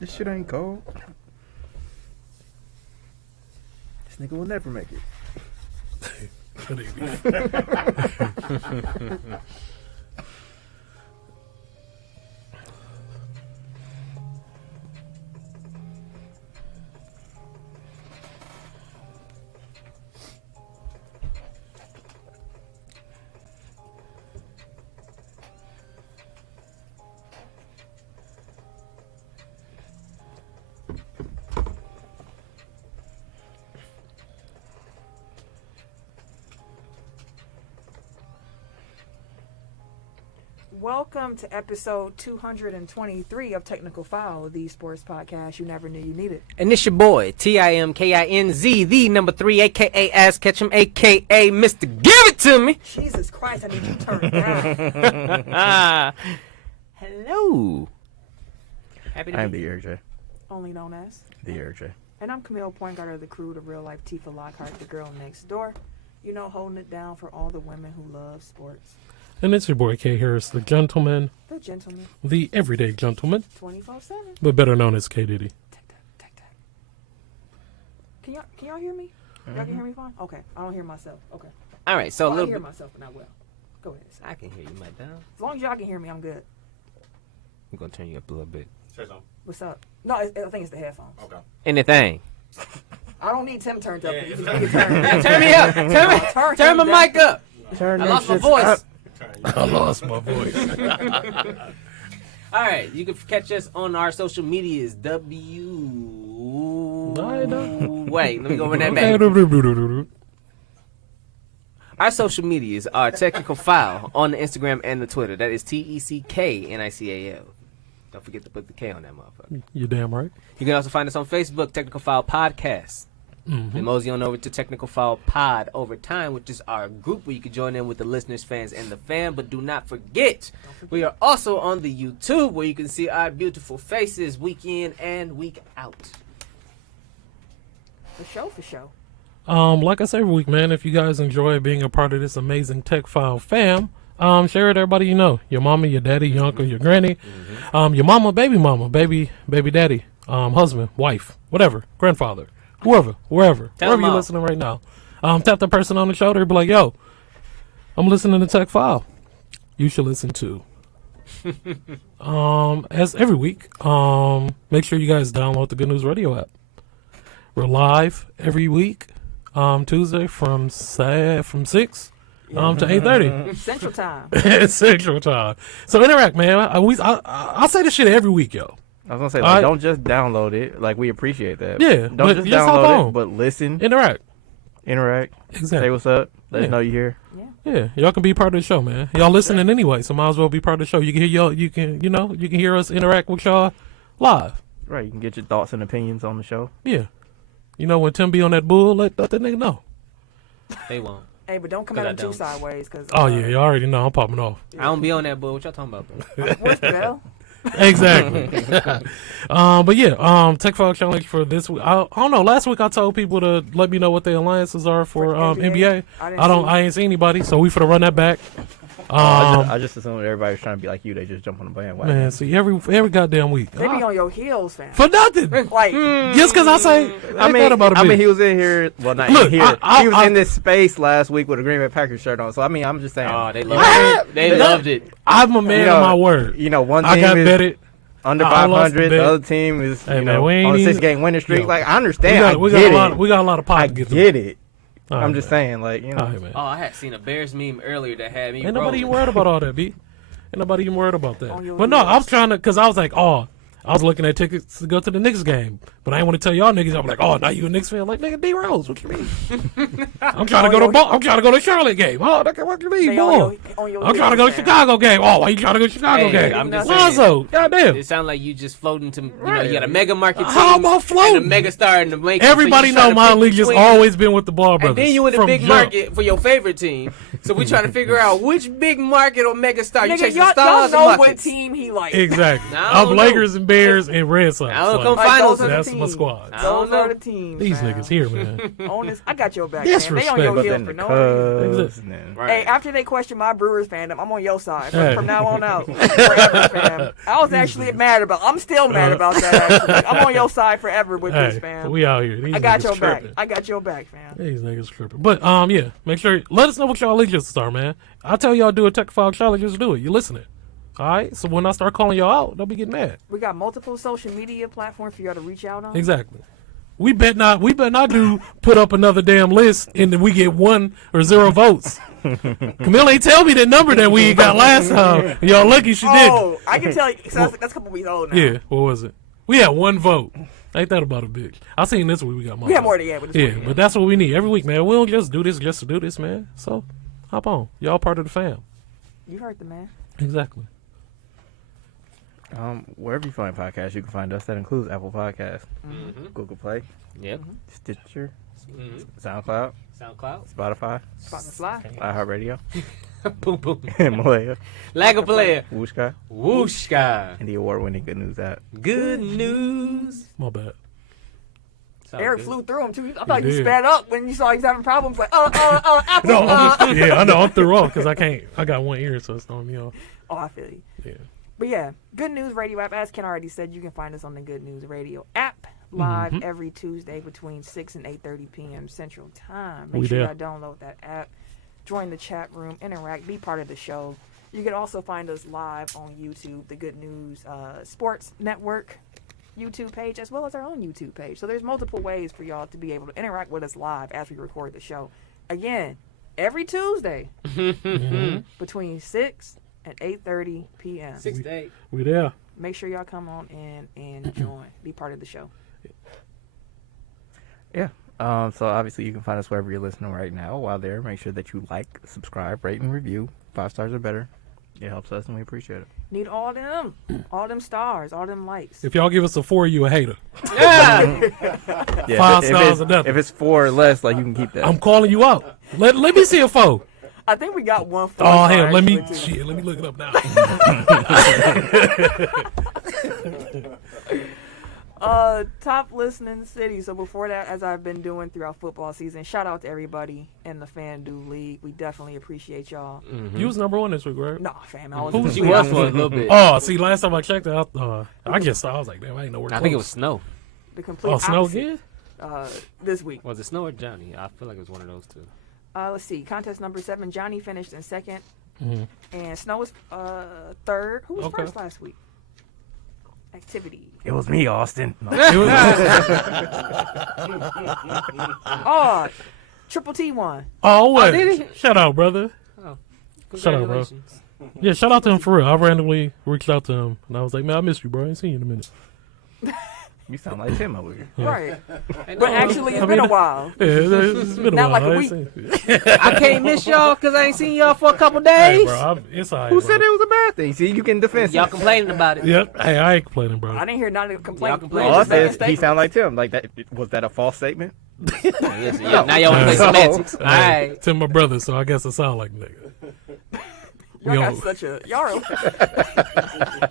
This shit ain't cold. This nigga will never make it. Welcome to episode 223 of Technical Foul, the sports podcast you never knew you needed. And it's your boy, TIMKINZ, the number 3, a.k.a. Ass Ketchum, a.k.a. Mr. Give It To Me. Jesus Christ, I need you to turn it down. Hello. Happy to I am be the here. RJ. Only known as. The RJ. And I'm Camille, point guard of the crew, the real life Tifa Lockhart, the girl next door. You know, holding it down for all the women who love sports. And it's your boy K Harris, the gentleman, The gentleman, the everyday gentleman, 24/7. but better known as K Diddy. Tac. Can y'all hear me? Y'all can hear me fine? Okay, I don't hear myself. Okay. All right, so a I little hear bit. myself, but not well. Go ahead. I can hear you, Mike, down. As long as y'all can hear me, I'm good. I'm going to turn you up a little bit. What's up? No, I think it's the headphones. Okay. Anything. I don't need Tim turned up. Yeah. You can turn Turn me up. Turn my mic up. Turn I that lost my shit voice. up. I lost my voice. All right, you can catch us on our social medias. Wait, let me go over that back. Our social medias are Technical File on the Instagram and the Twitter. That is TECKnical. Don't forget to put the K on that motherfucker. You damn right. You can also find us on Facebook, Technical File Podcast. And mosey on over to Technical File Pod over time, which is our group where you can join in with the listeners, fans, and the fam. But do not forget, we are also on the YouTube where you can see our beautiful faces week in and week out. For show. Like I say every week, man, if you guys enjoy being a part of this amazing Tech File fam, share it to everybody you know. Your mama, your daddy, your uncle, your granny, your mama, baby daddy, husband, wife, whatever, grandfather. Wherever Tell you're them all. listening right now. Tap the person on the shoulder and be like, yo, I'm listening to Tech File. You should listen too. As every week, make sure you guys download the Good News Radio app. We're live every week, Tuesday from 6 to 8:30. Central Time. Central Time. So interact, man. I say this shit every week, yo. I was gonna say, don't just download it. Like, we appreciate that. Yeah, Don't but just just hop download on. it, but listen, Interact. say Exactly. what's up. Let Yeah. us know you here. Yeah, y'all can be part of the show, man. Y'all listening anyway, so might as well be part of the show. You can hear you can hear us interact with y'all live. Right, you can get your thoughts and opinions on the show. Yeah. You know, when Tim be on that bull, let that nigga know. They won't. Hey, but don't come Cause at I him too don't. sideways, because... Oh, yeah, you already know I'm popping off. I don't be on that, boy. What y'all talking about, bro? Where's Bell? Exactly. But yeah, Tech File Challenge for this week. I don't know. Last week I told people to let me know what their alliances are for NBA. I ain't see anybody, so we finna run that back. I just assumed everybody was trying to be like you. They just jump on the bandwagon. Man, see every goddamn week. They be on your heels, fam. For nothing. Like, Just because I say I mean, about a bit. he was in here. Well, not Look, in here. He was I- in this space last week with a Green Bay Packers shirt on. So I mean, I'm just saying. Oh, they loved it. They loved it. I'm a man You know, of my word. You know, one I team got is betted. under I lost the 500. bet. The other team is Hey, you man, know, we ain't on a even- 6-game winning streak. Yo. Like, I understand. We I got a lot of pot I to get through. get it. All I'm right, just man. saying, like, you know. All right, man. Oh, I had seen a Bears meme earlier that had me Ain't nobody even rolling. worried about all that, B. Ain't nobody even worried about that. On your But no, heels. I was trying to, because I was like, I was looking at tickets to go to the Knicks game. But I ain't want to tell y'all niggas. I'm like, now you a Knicks fan? Like, nigga, D Rose, what you mean? I'm trying to go to I'm trying to go to Charlotte game. Oh, what you mean, They boy? on your I'm trying to go to heels, fam. Chicago game. Oh, why you trying to go to Chicago Hey, game? I'm just Lonzo, goddamn. It sounds like you just floating to, you know, you got a mega market team How am I floating? and a mega star in the making. Everybody so you know trying to my pick allegiance between- always been with the Ball brothers. And then you in a from big jump. market for your favorite team. So we trying to figure out which big market or mega star you Nigga, chasing y'all stars or know what markets. team he like. Exactly. Now, I I'm don't know. Lakers and Bears, and Red Sox. I don't come Like, find those us. are the That's my teams. squad. I don't Those are know. the teams. These fam. niggas here, man. On this, I got your back, man. They on Disrespect. your But heel then for the no reason. Cubs, man. Right. Hey, after they question my Brewers fandom, I'm on your side Hey. from now on out. Forever, fam. I was actually mad about. I'm still mad about that. Actually, I'm on your side forever with this, Hey, fam. we out here. These I got niggas your back. tripping. I got your back, fam. These niggas tripping. But yeah, make sure let us know what y'all allegiances are, man. I tell y'all do a Technical Challenge, just do it. You listening? All right. So when I start calling y'all out, don't be getting mad. We got multiple social media platforms for y'all to reach out on. Exactly. We bet not do put up another damn list and then we get 1 or 0 votes. Camille ain't tell me that number that we got last time. Y'all lucky she did. Oh, I can tell you. So that's a couple weeks old now. Yeah. What was it? We had 1 vote. Ain't that about a bitch? I seen this week we got more. We have more than that. But Yeah, but that's what we need every week, man. We don't just do this just to do this, man. So hop on. Y'all part of the fam. you heard the man. Exactly. Wherever you find podcasts, you can find us. That includes Apple Podcasts, Google Play, Yep. Stitcher, Mm-hmm. SoundCloud, SoundCloud. Spotify, Spot the fly. iHeartRadio, Boom, boom. Himalaya, Like a player. Wooshka, Wooshka. and the award-winning Good News app. Good news. My bad. Sound Eric good. flew through him too. I felt like you did. sped up when you saw he was having problems. Like, Apple. No, yeah, I know. I'm through off because I can't. I got 1 ear, so it's throwing me off. Oh, I feel you. Yeah. But yeah, Good News Radio app. As Ken already said, you can find us on the Good News Radio app live every Tuesday between 6 and 8:30 p.m. Central Time. Make We sure there. y'all download that app, join the chat room, interact, be part of the show. You can also find us live on YouTube, the Good News Sports Network YouTube page, as well as our own YouTube page. So there's multiple ways for y'all to be able to interact with us live as we record the show. Again, every Tuesday between 6 and 8:30 p.m. 6 to 8. We there. Make sure y'all come on in and join. Be part of the show. Yeah. So obviously you can find us wherever you're listening right now. While there, make sure that you like, subscribe, rate, and review. 5 stars or better. It helps us and we appreciate it. Need all them stars, all them likes. If y'all give us a 4, you a hater. Yeah. Yeah, 5 if stars or nothing. If it's 4 or less, like you can keep that. I'm calling you out. Let me see a 4. I think we got one. Oh hell, let me actually, too. let me look it up now. Top listening city. So before that, as I've been doing throughout football season, shout out to everybody in the FanDuel League. We definitely appreciate y'all. You was number 1 this week, right? Nah, fam, I was. Who was She you? was for a little bit. Oh, see, last time I checked it, I was like, damn, I ain't nowhere close. I think it was Snow. the complete Oh, Snow opposite, again? this week. Was it Snow or Johnny? I feel like it was one of those two. Let's see. Contest number 7. Johnny finished in second, Mhm. and Snow was third. Who was Okay. first last week? Activity. It was me, Austin. No. It was- Oh, Triple T won. oh, wait. did he? Shout out, brother. Shout out, bro. Congratulations. Yeah, shout out to him for real. I randomly reached out to him, and I was like, man, I missed you, bro. I ain't seen you in a minute. You sound like Tim over here. Right. Hey, But no, actually, it's I been mean, a while. Yeah, it's been a Not while. like a I ain't week. seen- I can't miss y'all because I ain't seen y'all for a couple Hey, days. bro, it's all right, Who bro. said it was a bad thing? See, you can defend Y'all complaining about it. Yep. Hey, I ain't complaining, bro. I didn't hear none of the complaints. Y'all complain. All I Just said Just is making he statements. sound like Tim. Like that. Was that a false statement? Listen, now y'all want to play semantics. All Hey, right. Tim, my brother, so I guess I sound like a nigga. Y'all got Yo. such a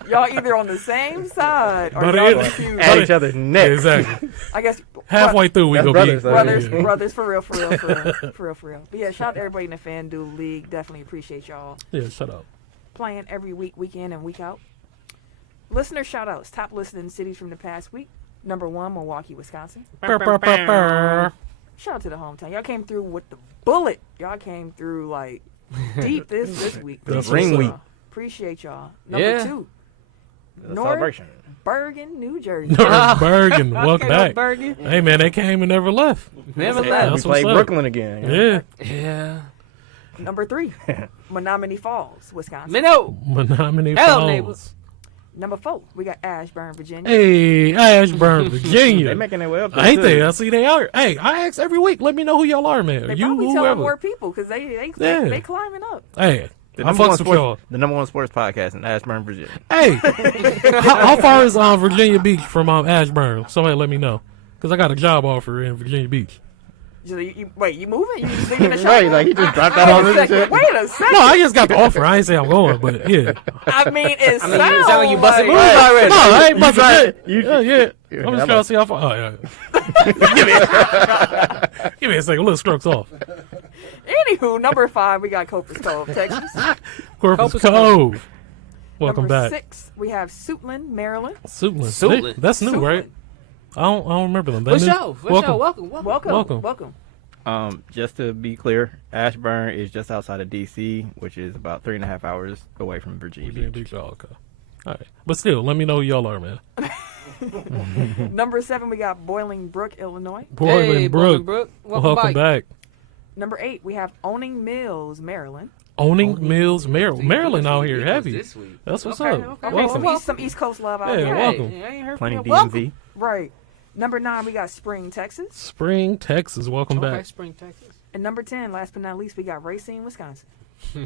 y'all either on the same side or But y'all it- confused. At each other's neck. Exactly. I guess Halfway through, we That's go brothers, be though. brothers, Yeah. brothers, for real. But yeah, shout out to everybody in the FanDuel League. Definitely appreciate y'all Yeah, shut up. playing every week, week in and week out. Listener shout outs. Top listening cities from the past week. Number 1, Milwaukee, Wisconsin. Burr, burr, burr, burr. Shout out to the hometown. Y'all came through with the bullet. Y'all came through like deep this week. That's Appreciate what's y'all. up. Appreciate y'all. Number Yeah. 2, The North- celebration. Bergen, New Jersey. Bergen, welcome back. Bergen. Hey, man, they came and never left. Never We left. That's played what's up. Brooklyn again. Yeah. Yeah. Number 3, Menominee Falls, Wisconsin. Minnow. Menominee Hello, Falls. neighbors. Number 4, we got Ashburn, Virginia. Hey, Ashburn, They Virginia. making their way up there. Ain't too. they? I see they are. Hey, I ask every week. Let me know who y'all are, man. They You, probably telling whoever. more people because they Yeah. climbing up. Hey, The I number, one fucks with y'all. sports, the number 1 sports podcast in Ashburn, Virginia. Hey, how far is Virginia Beach from Ashburn? Somebody let me know. Because I got a job offer in Virginia Beach. So wait, you moving? You just leaving the show? Right, like he just dropped that on this shit. Wait a second. No, I just got the offer. I ain't say I'm going, but yeah. I mean, it sounds like you busted moves like, already. No, I ain't busting it. You- Yeah. I'm just trying to see how far. Oh, yeah. Give me a second. Little strokes off. Anywho, number 5, we got Corpus Cove, Texas. Corpus Cove. Welcome Number back. 6, we have Suitland, Maryland. Suitland. That's new, right? I don't remember them. For sure. Welcome. Welcome. Just to be clear, Ashburn is just outside of D.C., which is about 3.5 hours away from Virginia Beach. Oh, okay. All right. But still, let me know who y'all are, man. Number 7, we got Bolingbrook, Illinois. Bolingbrook. Welcome back. Number 8, we have Owning Mills, Maryland. Owning Mills, Maryland. Maryland out here heavy. This week. That's what's Okay, up. okay. Welcome. Some East Coast love out Yeah, here. welcome. I ain't heard Plenty from you. DMV. Right. Number 9, we got Spring, Texas. Spring, Texas. Welcome Okay, back. Spring, Texas. And number 10, last but not least, we got Racine, Wisconsin.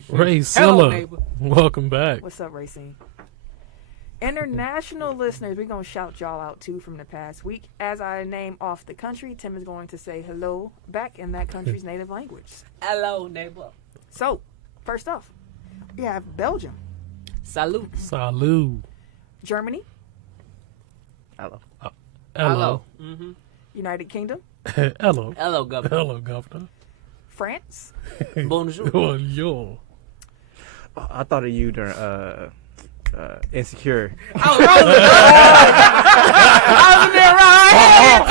Ray Hello, Silla. neighbor. Welcome back. What's up, Racine? International listeners, we're going to shout y'all out too from the past week. As I name off the country, Tim is going to say hello back in that country's native language. Hello, neighbor. So, first off, we have Belgium, Salute. Salud. Germany, Hello. Hello. Mm-hmm. United Kingdom, Hello. Hello, governor. Hello, Governor. France, Bonjour. Bonjour. I thought of you during Insecure. I was rolling. I was in there right.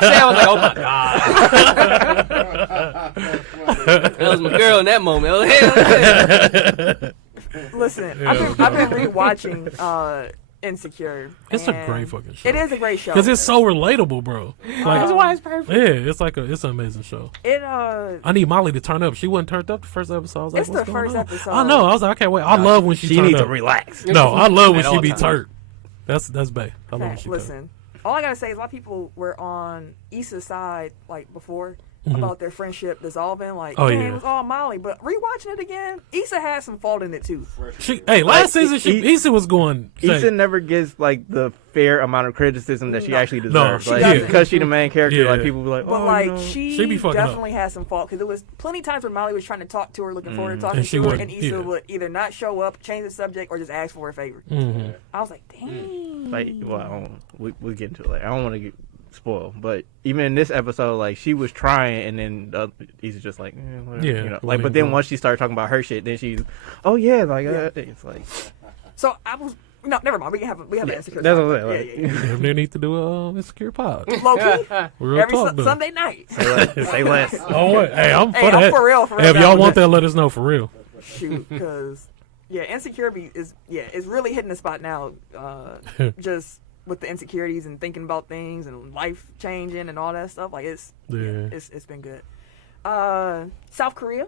Sam was like, oh my God. That was my girl in that moment. Oh, hell yeah. Listen, Yeah, I've been rewatching Insecure. It's a and great fucking show. It is a great show. Because it's so relatable, bro. Like, That's why it's perfect. yeah, it's an amazing show. It I need Molly to turn up. She wasn't turned up the first episode. I was like, It's what's the going first on? episode. I know. I was like, I can't wait. I love when she She turn needs up. to relax. No, I love when At she all be times. turned. That's bae. I love when she listen, all I gotta say is a lot of people were on Issa's side like before about their friendship dissolving. Like, Oh, man, yeah. it was all Molly. But rewatching it again, Issa had some fault in it too. Hey, last Like, season, Issa was going. Issa never gets like the fair amount of criticism that she actually deserves. she like, doesn't. because she's the main character, Yeah. like people be like, But oh, like you know. She be fucking definitely had some fault because there was plenty of times when Molly was trying to talk to her, looking forward to talking And she to her, wouldn't, and Issa yeah. would either not show up, change the subject, or just ask for a favor. Mm-hmm. I was like, dang. like, well, we'll get into it later. I don't want to get spoiled, but even in this episode, like she was trying, and then Issa just like, whatever, Yeah, you know, let like. it But then go. once she started talking about her shit, then she's, oh yeah, like it's like So I was no, never mind. We have an insecure. that's side. what I'm Yeah, saying. yeah, Like, Damn near need to do a Insecure pod. yeah. Low key, Real every talk, though. Sunday night. say less. Oh, what? Hey, I'm for Hey, that. I'm for real. Hey, if y'all want that, let us know for real. Shoot, because insecurity is really hitting the spot now. Just with the insecurities and thinking about things and life changing and all that stuff. Like it's been good. South Korea.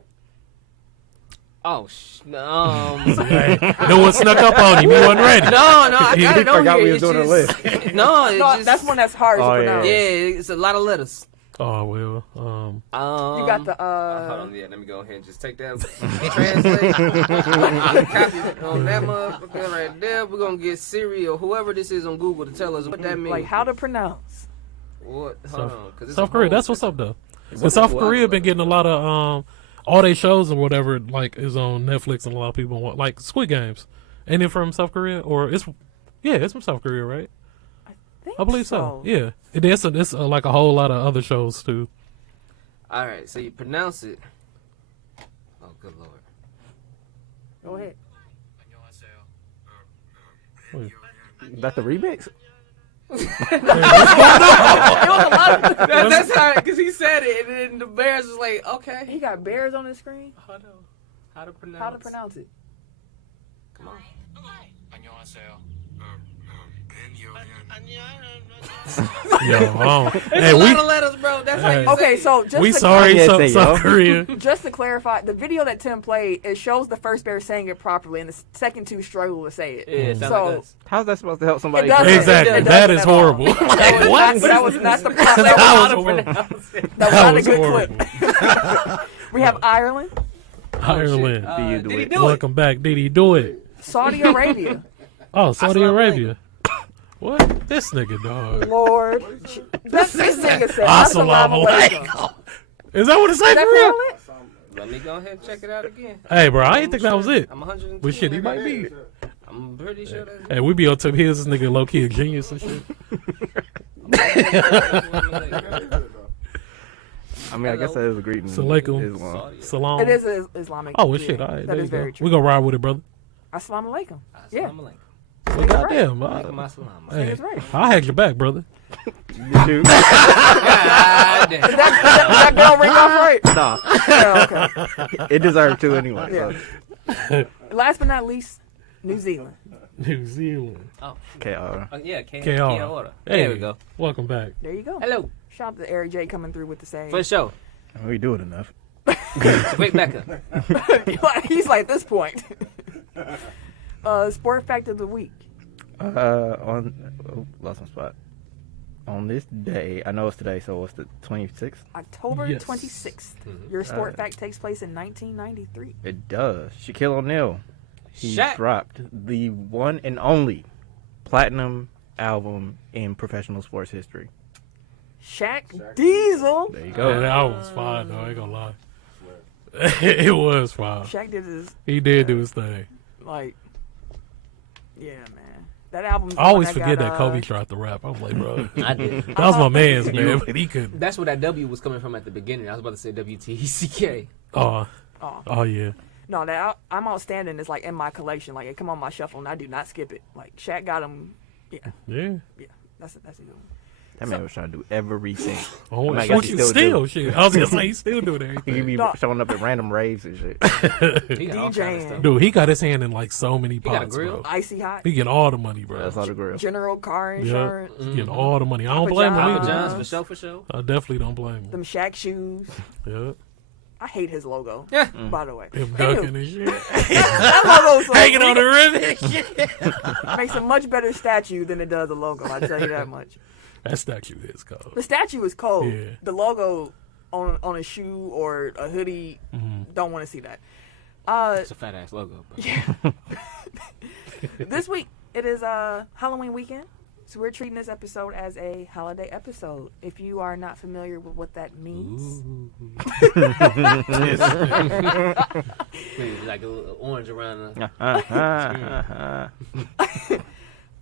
Oh, Hey, no one snuck up on him. He wasn't ready. No, I got it on forgot here. we was It's doing a just- list. No, it's No, just, that's one that's hard to Oh, yeah. pronounce. Yeah, it's a lot of letters. Oh, well. You got the Hold on, yeah, let me go ahead and just take that, translate, copy on that motherfucker right there. We're gonna get Siri or whoever this is on Google to tell us what that means. like how to pronounce. What? Hold on, 'cause it's South a Korea, whole that's what's up, though. It's But a South whole Korea alphabet. been getting a lot of, all their shows or whatever, like, is on Netflix, and a lot of people want, like, Squid Games. Ain't it from South Korea? Or it's from South Korea, right? I believe so. Yeah. It's like a whole lot of other shows, too. All right, so you pronounce it. Oh, good lord. Go ahead. That's the remix. That's how, because he said it, and then the Bears was like, okay. He got bears on his screen. How to pronounce? How to pronounce it? Come on. Yo, It's hey, a we lot of letters, bro. That's how you Okay, say so just we to sorry, can't South, say, South yo. Korea. Just to clarify, the video that Tim played, it shows the first bear saying it properly, and the second two struggle to say it. it. Yeah, it sound So- like us. How's that supposed to help somebody? It doesn't. Exactly. It That doesn't is at all. horrible. That was not the That that was was horrible. not That a was good horrible. clip. We have Ireland, Ireland. Do you do did he it? do it? Welcome back. Did he do it? Saudi Arabia, Oh, Saudi saw him Arabia. What? This nigga, dog. Lord. This nigga said, Assalamu alaikum. Is that what it say for real? Let me go ahead and check it out again. Hey, bro, I didn't think that was it. I'm 102. But shit, he might be. I'm pretty sure that's Hey, we be on top. Here's this nigga low key a genius and shit. I mean, I guess that is a greeting. Salaikum. Islam. Salam. It is an Islamic. Oh, well, shit. All right, That there is you very go. true. We gonna ride with it, brother. Assalamu alaikum. Yeah. Assalamu alaikum. Well, goddamn. Alaikum assalam. Hey, That's right. I had your back, brother. Did you? God damn. That bell ring off right? Nah. Yeah, okay. It deserved to anyway. Yeah. So. Last but not least, New Zealand. New Zealand. Oh, KR. yeah, KR. There Hey, we go. Welcome back. There you go. Hello. Shout out to Eric J coming through with the same. For sure. We do it enough. Quick backup. He's like, this point. Sport fact of the week. Lost my spot. On this day, I know it's today, so what's the 26th? October Yes. 26th. Your sport fact takes place in 1993. It does. Shaquille O'Neal. He Shaq. dropped the one and only platinum album in professional sports history. Shaq Diesel. There you Yeah, go. that was fine, though. I ain't gonna lie. It was fine. Shaq did his, He did do his thing. like, yeah, man. That album. I always forget that Kobe tried to rap. I'm like, bro, I did. that was my man's, man. But he couldn't. That's where that W was coming from at the beginning. I was about to say WTCK. Oh, Oh. oh yeah. No, that I'm Outstanding is like in my collection. Like it come on my shuffle and I do not skip it. Like Shaq got him. Yeah, Yeah. that's a good one. That man was trying to do everything. Oh, I guess which he is still still shit. I was gonna say he's still doing He everything. be No. showing up at random raves and shit. He got all kinds of DJing. stuff. Dude, he got his hand in like so many got a pots, grill? bro. Icy hot. He get all the money, bro. That's all the grill. General car Yeah, insurance. he get all the money. I don't blame him Papa Papa either. John's John's. for sure. I definitely don't blame him. Them Shaq shoes. Yeah, I hate his logo. Yeah. By the way, him Anywho, ducking and shit, that logo's so hanging on the ribbon. makes a much better statue than it does a logo. I tell you that much. That statue is cold. The statue is cold. Yeah. The logo on a shoe or a hoodie, don't want to see that. It's a fat ass logo. Bro. This week it is Halloween weekend, so we're treating this episode as a holiday episode. If you are not familiar with what that means, Maybe like a little orange around the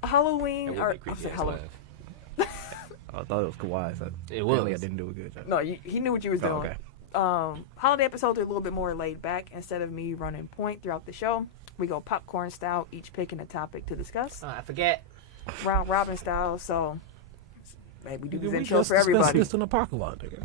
Halloween It would or be creepy I'll say ass Halloween. laugh. I thought it was Kawhi. So It apparently was. I didn't do a good job. No, he knew what you was doing. Oh, okay. Holiday episodes are a little bit more laid back. Instead of me running point throughout the show, we go popcorn style, each picking a topic to discuss, Oh, I forget. round robin style. So, hey, we do these We intros just for discussed everybody. this in the parking lot, nigga.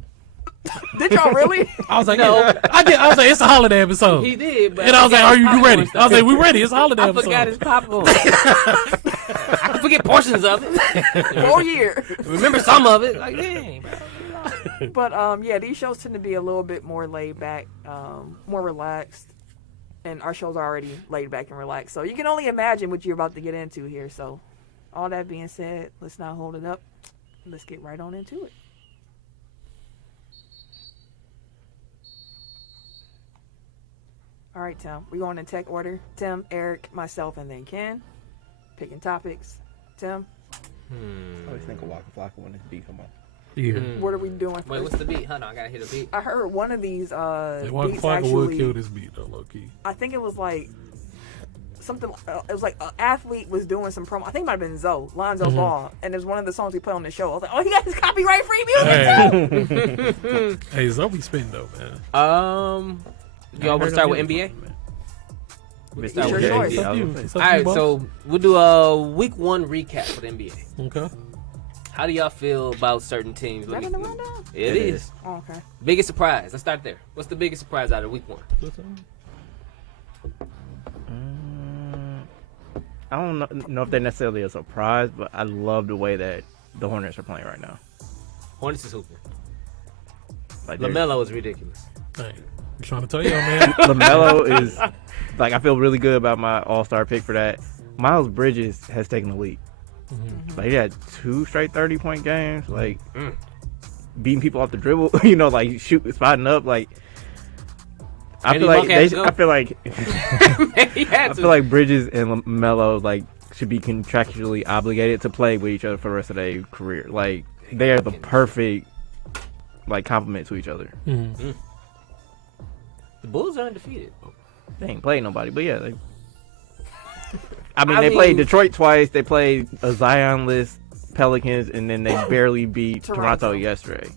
Did y'all really? I was like, No. yeah, I did. I was like, it's a holiday episode. He did, but And I was like, forgot are his you ready? popcorn I was like, stuff. we ready. It's a holiday I episode. forgot his popcorn. I can forget portions of it. Whole year. Remember some of it. Like, dang, bro. But yeah, these shows tend to be a little bit more laid back, more relaxed, and our shows are already laid back and relaxed. So you can only imagine what you're about to get into here. So, all that being said, let's not hold it up. Let's get right on into it. All right, Tim. We're going in tech order. Tim, Eric, myself, and then Ken. Picking topics. Tim, I always think of Waka Flocka when this beat come on. Yeah. what are we doing first? Wait, what's the beat? Hold on, I gotta hit a beat. I heard one of these Hey, Waka beats Flocka would actually. kill this beat, though, low key. I think it was like something. It was like an athlete was doing some promo. I think it might have been Lonzo Ball, and it was one of the songs we played on the show. I was like, oh, he got his copyright free music too. Hey, Zoe be spitting, though, man. Y'all want to start with NBA? Mr. Start with your NBA. choice. It's up I to you. was gonna It's say. up All to you, right, boss. so we'll do a week one recap for the NBA. Okay. How do y'all feel about certain teams? Is that in the rundown? It is. Oh, okay. Biggest surprise. Let's start there. What's the biggest surprise out of week one? I don't know if they're necessarily a surprise, but I love the way that the Hornets are playing right now. Hornets is hooping. Like they're- LaMelo is ridiculous. Hey, I'm trying to tell y'all, man. LaMelo is like, I feel really good about my All-Star pick for that. Miles Bridges has taken the lead. Like he had 2 straight 30-point games, like beating people off the dribble, like spotting up. Like I Maybe feel like Monk has to go. I feel like He had I to. feel like Bridges and LaMelo like should be contractually obligated to play with each other for the rest of their career. Like, they are the perfect like complement to each other. Mm-hmm. The Bulls are undefeated. They ain't played nobody, but yeah. They played Detroit twice. They played a Zion-less Pelicans, and then they barely beat Toronto yesterday.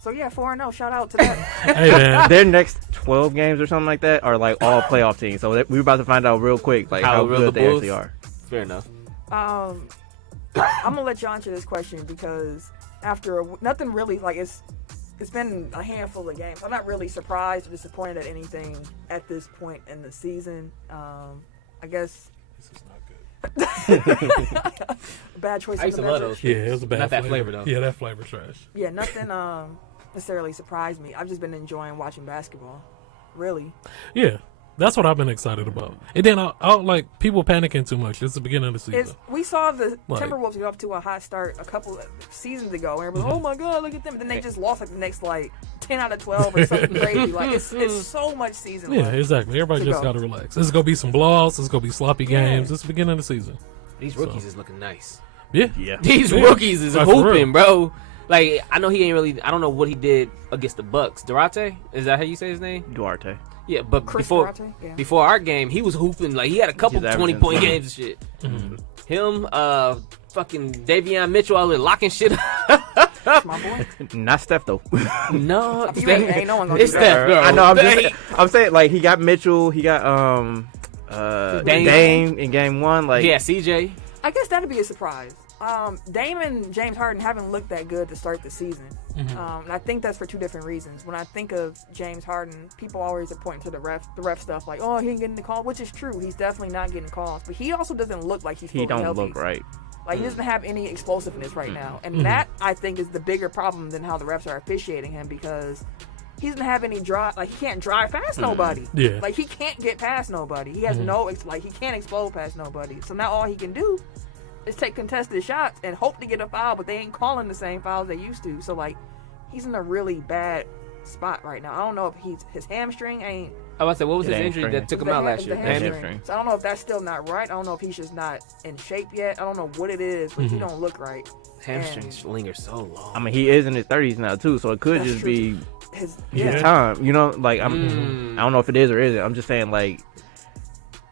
So yeah, 4-0. Shout out to that. Hey, man. Their next 12 games or something like that are like all playoff teams. So we're about to find out real quick like how good they actually are. Fair enough. I'm gonna let you answer this question because after nothing really like it's been a handful of games. I'm not really surprised or disappointed at anything at this point in the season. I guess This is not good. bad choice. I used to love those. Yeah, it was a bad Not that flavor, though. Yeah, that flavor trash. Yeah, nothing necessarily surprised me. I've just been enjoying watching basketball. Really. Yeah, that's what I've been excited about. And then I don't like people panicking too much. It's the beginning of the season. We saw the Like- Timberwolves get off to a hot start a couple of seasons ago, and everybody was, oh my god, look at them. And then they just lost like the next like 10 out of 12 or something crazy. Like it's so much season Yeah, left. exactly. Everybody to just go. got to relax. This is gonna be some blowouts. This is gonna be sloppy games. It's the beginning of the season. These rookies is looking nice. Yeah, Yeah. These Yeah. rookies is Like, for hooping, real. bro. Like, I know he ain't really. I don't know what he did against the Bucks. Durante, is that how you say his name? Duarte. Yeah, but Chris before Duarte? Yeah. before our game, he was hooping like he had a couple He's averaging 20-point 20. games and shit. Him, fucking Davion Mitchell out there locking shit up. That's my boy. Not Steph though. No, You ain't no one gonna it's do that. Steph, bro. I know. They- I'm saying like he got Mitchell. He got Dame in game one. Like yeah, CJ. I guess that'd be a surprise. Dame and James Harden haven't looked that good to start the season. And I think that's for two different reasons. When I think of James Harden, people always are pointing to the ref stuff like, oh, he ain't getting the call, which is true. He's definitely not getting calls. But he also doesn't look like he's he fully don't healthy. look right. Like, he doesn't have any explosiveness right now. And that, I think, is the bigger problem than how the refs are officiating him because he doesn't have any drive. Like, he can't drive past nobody. Yeah. Like, he can't get past nobody. He has he can't explode past nobody. So now all he can do is take contested shots and hope to get a foul, but they ain't calling the same fouls they used to. So, like, he's in a really bad spot right now. I don't know if his hamstring ain't. I was about to say, what was His his injury hamstring. that took him the out ha- last the year? hamstring. So I don't know if that's still not right. I don't know if he's just not in shape yet. I don't know what it is, but he don't look right. Hamstrings linger so long. I mean, he is in his 30s now too, so it could That's just true. be His his time. You know, like I don't know if it is or isn't. I'm just saying, like,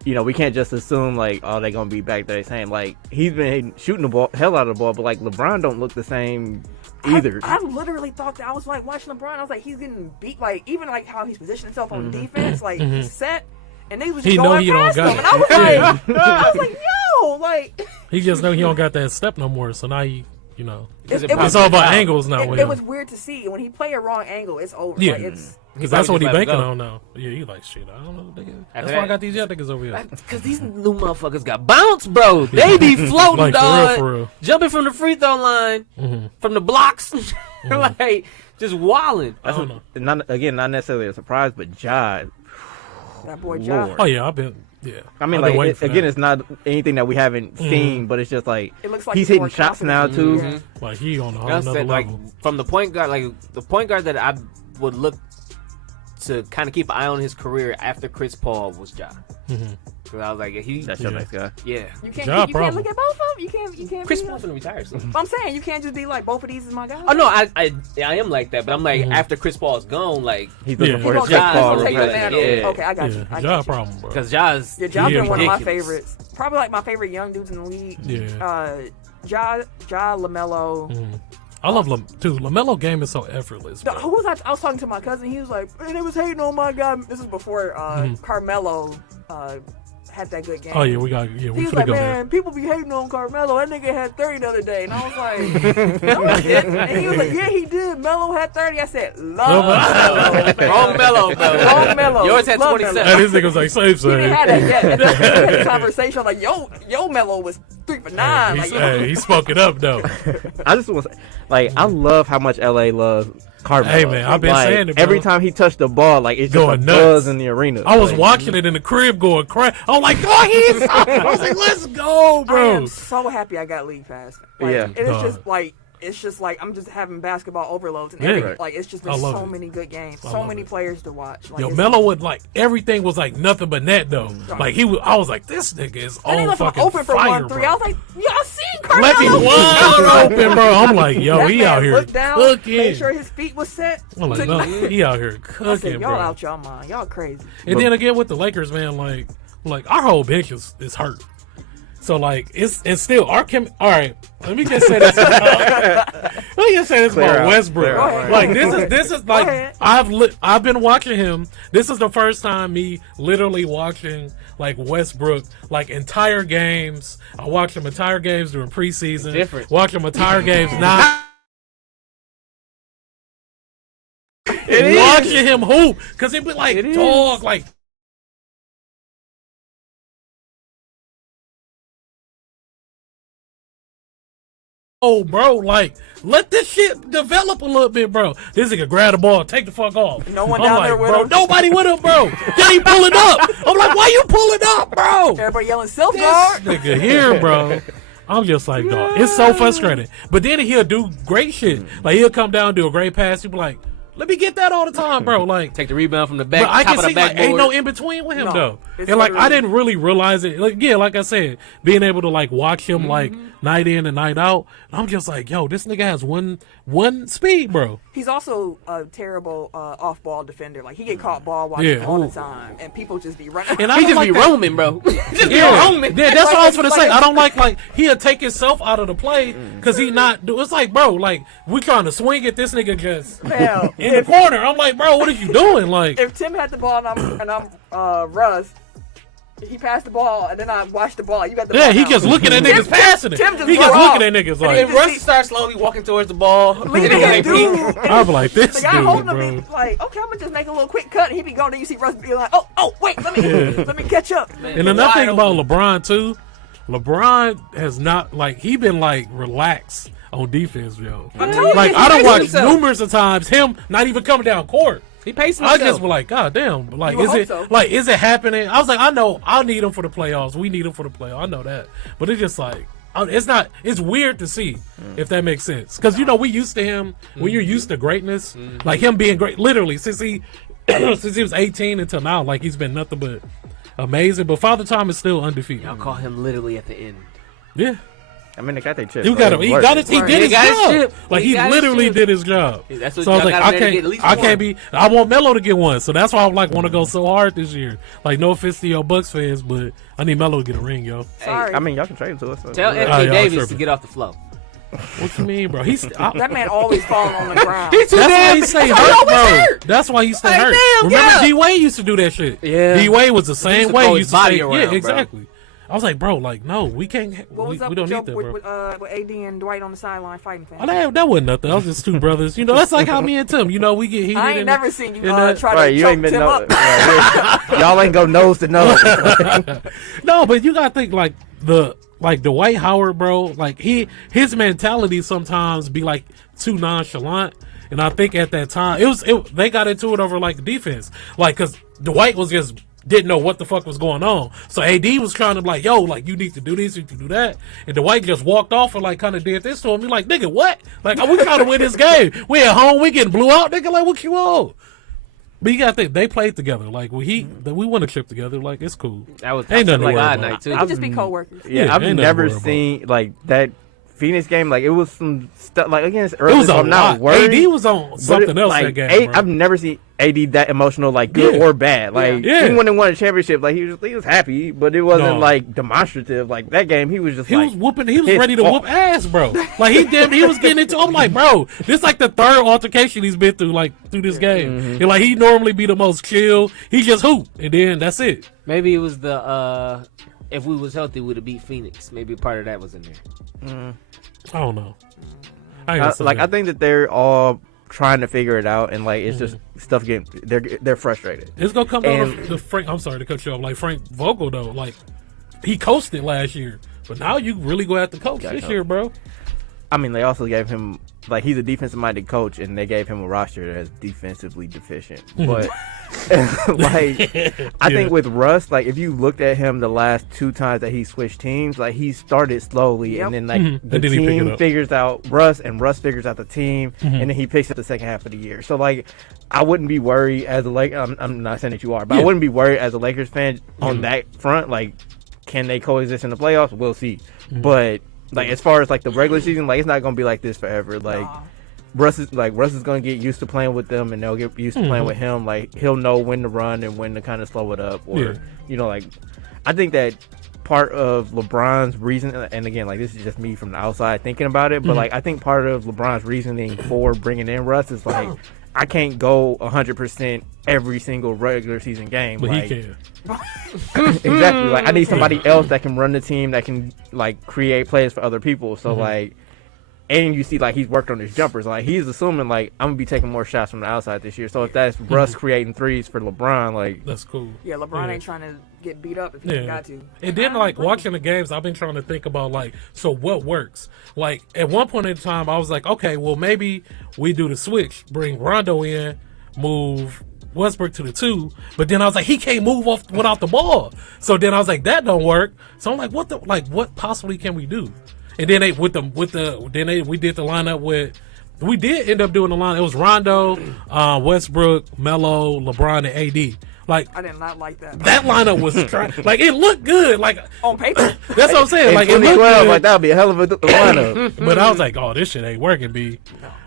you know, we can't just assume like, oh, they're gonna be back there. Same, like he's been shooting the ball, hell out of the ball, but like LeBron don't look the same either. I literally thought that I was like watching LeBron. I was like, he's getting beat. Like even like how he's positioned himself on defense, like he's set, and they was just He know going he don't past got him, it. and I was like, I was like, yo, like He just know he don't got that step no more. So now he, you know, Because it it was- it's all about angles now. with it him. was weird to see when he play a wrong angle. It's over. Yeah. Like, it's Because that's what he probably just banking let it on now. Yeah, he like shit. I don't know. Nigga. That's After why I that- got these young niggas over here. Because these new motherfuckers got bounce, bro. They be floating, Like, for real, dog. for real. Jumping from the free throw line, from the blocks, like just wilding. I don't know. Not necessarily a surprise, but Ja. that boy Ja. Lord. Oh yeah, I've been. Yeah, I mean, I've been like waiting for again, that. it's not anything that we haven't seen, but it's just like It looks like he's he's more hitting shots now confident. too. Yeah. Like he on a whole That's nother it, like level. from the point guard, like the point guard that I would look to kind of keep an eye on his career after Chris Paul was Ja. Because I was like, That's your next guy. yeah. You can't. Ja You problem. can't look at both of them. You can't. Chris be Paul's gonna retire soon. I'm saying you can't just be like both of these is my guy. Oh no, I am like that, but I'm like after Chris Paul's gone, like He's looking Yeah. for He his gonna Chris Ja Paul is take the Yeah. mantle. replacement. Okay, I got you. Yeah, I Ja got you. problem, bro. because Ja's Yeah, Ja's been one of my ridiculous. favorites. Probably like my favorite young dudes in the league. Yeah. Ja, LaMelo. I love too. LaMelo game is so effortless. Bro. Who was I was talking to my cousin. He was like, man, they was hating on my guy. This is before Carmelo had that good game. Oh yeah, we He we was finna like, go man, there. people be hating on Carmelo. That nigga had 30 the other day. And I was like, no, he didn't. And he was like, yeah, he did. Melo had 30. I said, love Melo. Wrong Melo, bro. Wrong Melo. Yours had Love 27. Hey, this nigga was like save He save. didn't have that yet. We had a conversation like, yo, Melo was 3 for 9. Like, Hey, he spoke it up though. I just want, like, I love how much LA loves Carmelo. Hey, man, I've been Like, saying it, bro. every time he touched the ball, like it's just Going a nuts. buzz in the arena. I was Like, watching it in the crib going crazy. I was like, dog, he's I was like, let's go, I bro. am so happy I got League Pass. Like, Yeah. it is just like it's just like I'm just having basketball overloads and Yeah. everything. Like it's just been I love so it. many good games, I so love many it. players to watch. Like, Yo, it's- Melo would like everything was like nothing but net though. Like I was like, this nigga is Then he on left him fucking open for fire, 1-3. bro. I was like, y'all seen Left him Carmelo? wide open, bro. I'm like, yo, That he man out here looked down, cooking. made sure his feet was set. I'm like, took- no, he out here I cooking, said, y'all bro. out y'all mind. Y'all crazy. And then again with the Lakers, man, like our whole bench is hurt. So like it's still our all right. Let me just say this. Let me just say this Clear about out. Westbrook. Clear out. Like this is like ahead. I've been watching him. This is the first time me literally watching like Westbrook like entire games. I watched him entire games during preseason. Different. Watch him entire games now. It Watching him hoop because he'd be like It is. dog like. Oh, bro, like, let this shit develop a little bit, bro. This nigga grab the ball, take the fuck off. No one I'm down like, there with bro, him. nobody with him, bro. Then he pull it up. I'm like, why you pull it up, bro? Everybody yelling self This guard. nigga here, bro. I'm just like, dog, it's so frustrating. But then he'll do great shit. Like, he'll come down, do a great pass. He'll be like, let me get that all the time, bro. Like, Take the rebound from the back. but I top can of the see like backboard. ain't no in between with him No, though, it's and like I literally- didn't really realize it. Like like I said, being able to like watch him like night in and night out, I'm just like, yo, this nigga has one speed, bro. He's also a terrible off-ball defender. Like he get caught ball watching Yeah. all the Ooh. time, and people just be running. And I He don't just like be that. roaming, bro. Just be Yeah, roaming. yeah, that's what I was gonna Like- say. I don't like he'll take himself out of the play because he not. It's like, bro, like we trying to swing it. This nigga just Hell, in the corner. I'm like, bro, what are you doing? Like, if Tim had the ball and I'm Russ, he passed the ball and then I watched the ball. You got the yeah, ball he now. just looking at niggas passing it. Tim just He just go looking off. at niggas And like. If Russ starts slowly walking towards the ball, Leave and it they dude. peek, I'm like, this The guy holding dude, him bro. be like, okay, I'm gonna just make a little quick cut. And he be going, then you see Russ be like, oh, wait, let me catch up. And another thing about LeBron too, LeBron has not like he been like relaxed on defense, yo. I told you, Like he I don't paced watch himself. numerous of times him not even coming down court. He paced I himself. just was like, God damn, like You would is it hope so. like is it happening? I was like, I know I need him for the playoffs. We need him for the playoffs. I know that, but it's just like it's not. It's weird to see if that makes sense because you know we used to him when you're used to greatness, like him being great. Literally since he since he was 18 until now, like he's been nothing but amazing. But Father Time is still undefeated. Y'all call him literally at the end. Yeah. I mean, they got their chip. He got him. He got his. He Right. did He his got his job. chip. Like He he got his literally chip. did his job. That's what So I was y'all like, got I him there to get at can't. least I one. can't be. I want Melo to get one. So that's why I like want to go so hard this year. Like no offense to your Bucks fans, but I need Melo to get a ring, yo. Sorry. I mean, y'all can trade him to us. So. Tell Oh, Anthony y'all Davis tripping. to get off the floor. What you mean, bro? He's That man always falling on the ground. He's too That's why damn. he stay That's why he hurt, always bro. hurt. That's why he stay Like, hurt. damn, Remember, yeah. D Wade used to do that shit. Yeah. D Wade was the same to way. throw He his used to body say, around, yeah, bro. exactly. I was like, bro, like, no, we can't. What was we up don't with, need that, bro. with AD and Dwight on the sideline fighting fans? Oh, that wasn't nothing. That was just two brothers. You know, that's like how me and Tim. You know, we get heated. I ain't and- never seen you and that- try Right, to you choke ain't been Tim no, up. right, y'all ain't go nose to nose. No, but you gotta think like Dwight Howard, bro. Like his mentality sometimes be like too nonchalant, and I think at that time they got into it over like defense, like because Dwight was just didn't know what the fuck was going on. So AD was trying to be like, yo, like you need to do this, you need to do that, and Dwight just walked off and like kind of did this to him. He like, nigga, what? Like we trying to win this game. We at home, we getting blew out, nigga. Like what you on? But you gotta think they played together. Like we won a trip together. Like it's cool. That was Ain't nothing to like worry odd about. night too. They could just be co-workers. Yeah, Yeah, I've ain't nothing never to worry seen like that Phoenix game. Like it was some stuff. Like against early, It was so a I'm not lot. worried. AD was on but something else like, that game. bro. I've never seen AD that emotional, like good Yeah. or bad. Like Yeah. even when they won a championship, like he was happy, but it wasn't No. like demonstrative. Like that game, he was just He like was whooping. He was pissed ready to off. whoop ass, bro. Like he was getting into. I'm like, bro, this like the third altercation he's been through, like through this game. Mm-hmm. And like he normally be the most chill. He just hoop, and then that's it. Maybe it was the if we was healthy, we'd have beat Phoenix. Maybe part of that was in there. I don't know. I ain't gonna say Like that. I think that they're all trying to figure it out, and like it's just stuff getting they're frustrated. It's gonna come down And- to Frank. I'm sorry to cut you off. Like Frank Vogel though, like he coasted last year, but now you really go have to coach this coach. year, bro. I mean, they also gave him like he's a defensive minded coach, and they gave him a roster that's defensively deficient. But like, I think with Russ, like if you looked at him the last 2 times that he switched teams, like he started slowly, and then like the And then he picked it team up. figures out Russ, and Russ figures out the team, and then he picks up the second half of the year. So like, I wouldn't be worried as a I'm not saying that you are, but I wouldn't be worried as a Lakers fan on that front. Like, can they coexist in the playoffs? We'll see. But like as far as like the regular season, like it's not gonna be like this forever. Like Russ is gonna get used to playing with them, and they'll get used to playing with him. Like he'll know when to run and when to kind of slow it up, or you know, like I think that part of LeBron's reason, and again, like this is just me from the outside thinking about it, but like I think part of LeBron's reasoning for bringing in Russ is like I can't go 100% every single regular season game. But like, he can. Exactly. Like I need somebody else that can run the team, that can like create plays for other people. So like, and you see like he's worked on his jumpers. Like he's assuming like I'm gonna be taking more shots from the outside this year. So if that's Russ creating threes for LeBron, like That's cool. Yeah, LeBron ain't trying to get beat up if he ain't got to. And then, like, watching the games, I've been trying to think about, like, so what works? Like, at one point in time, I was like, okay, well, maybe we do the switch, bring Rondo in, move Westbrook to the 2, but then I was like, he can't move off without the ball. So then I was like, that don't work. So I'm like, what possibly can we do? And then we did the lineup with. We did end up doing the line. It was Rondo, Westbrook, Melo, LeBron, and AD. Like I did not like that. That lineup was like it looked good. Like On paper. that's what I'm saying. in Like it looked 2012, good. like that would be a hell of a lineup. But I was like, oh, this shit ain't working, B.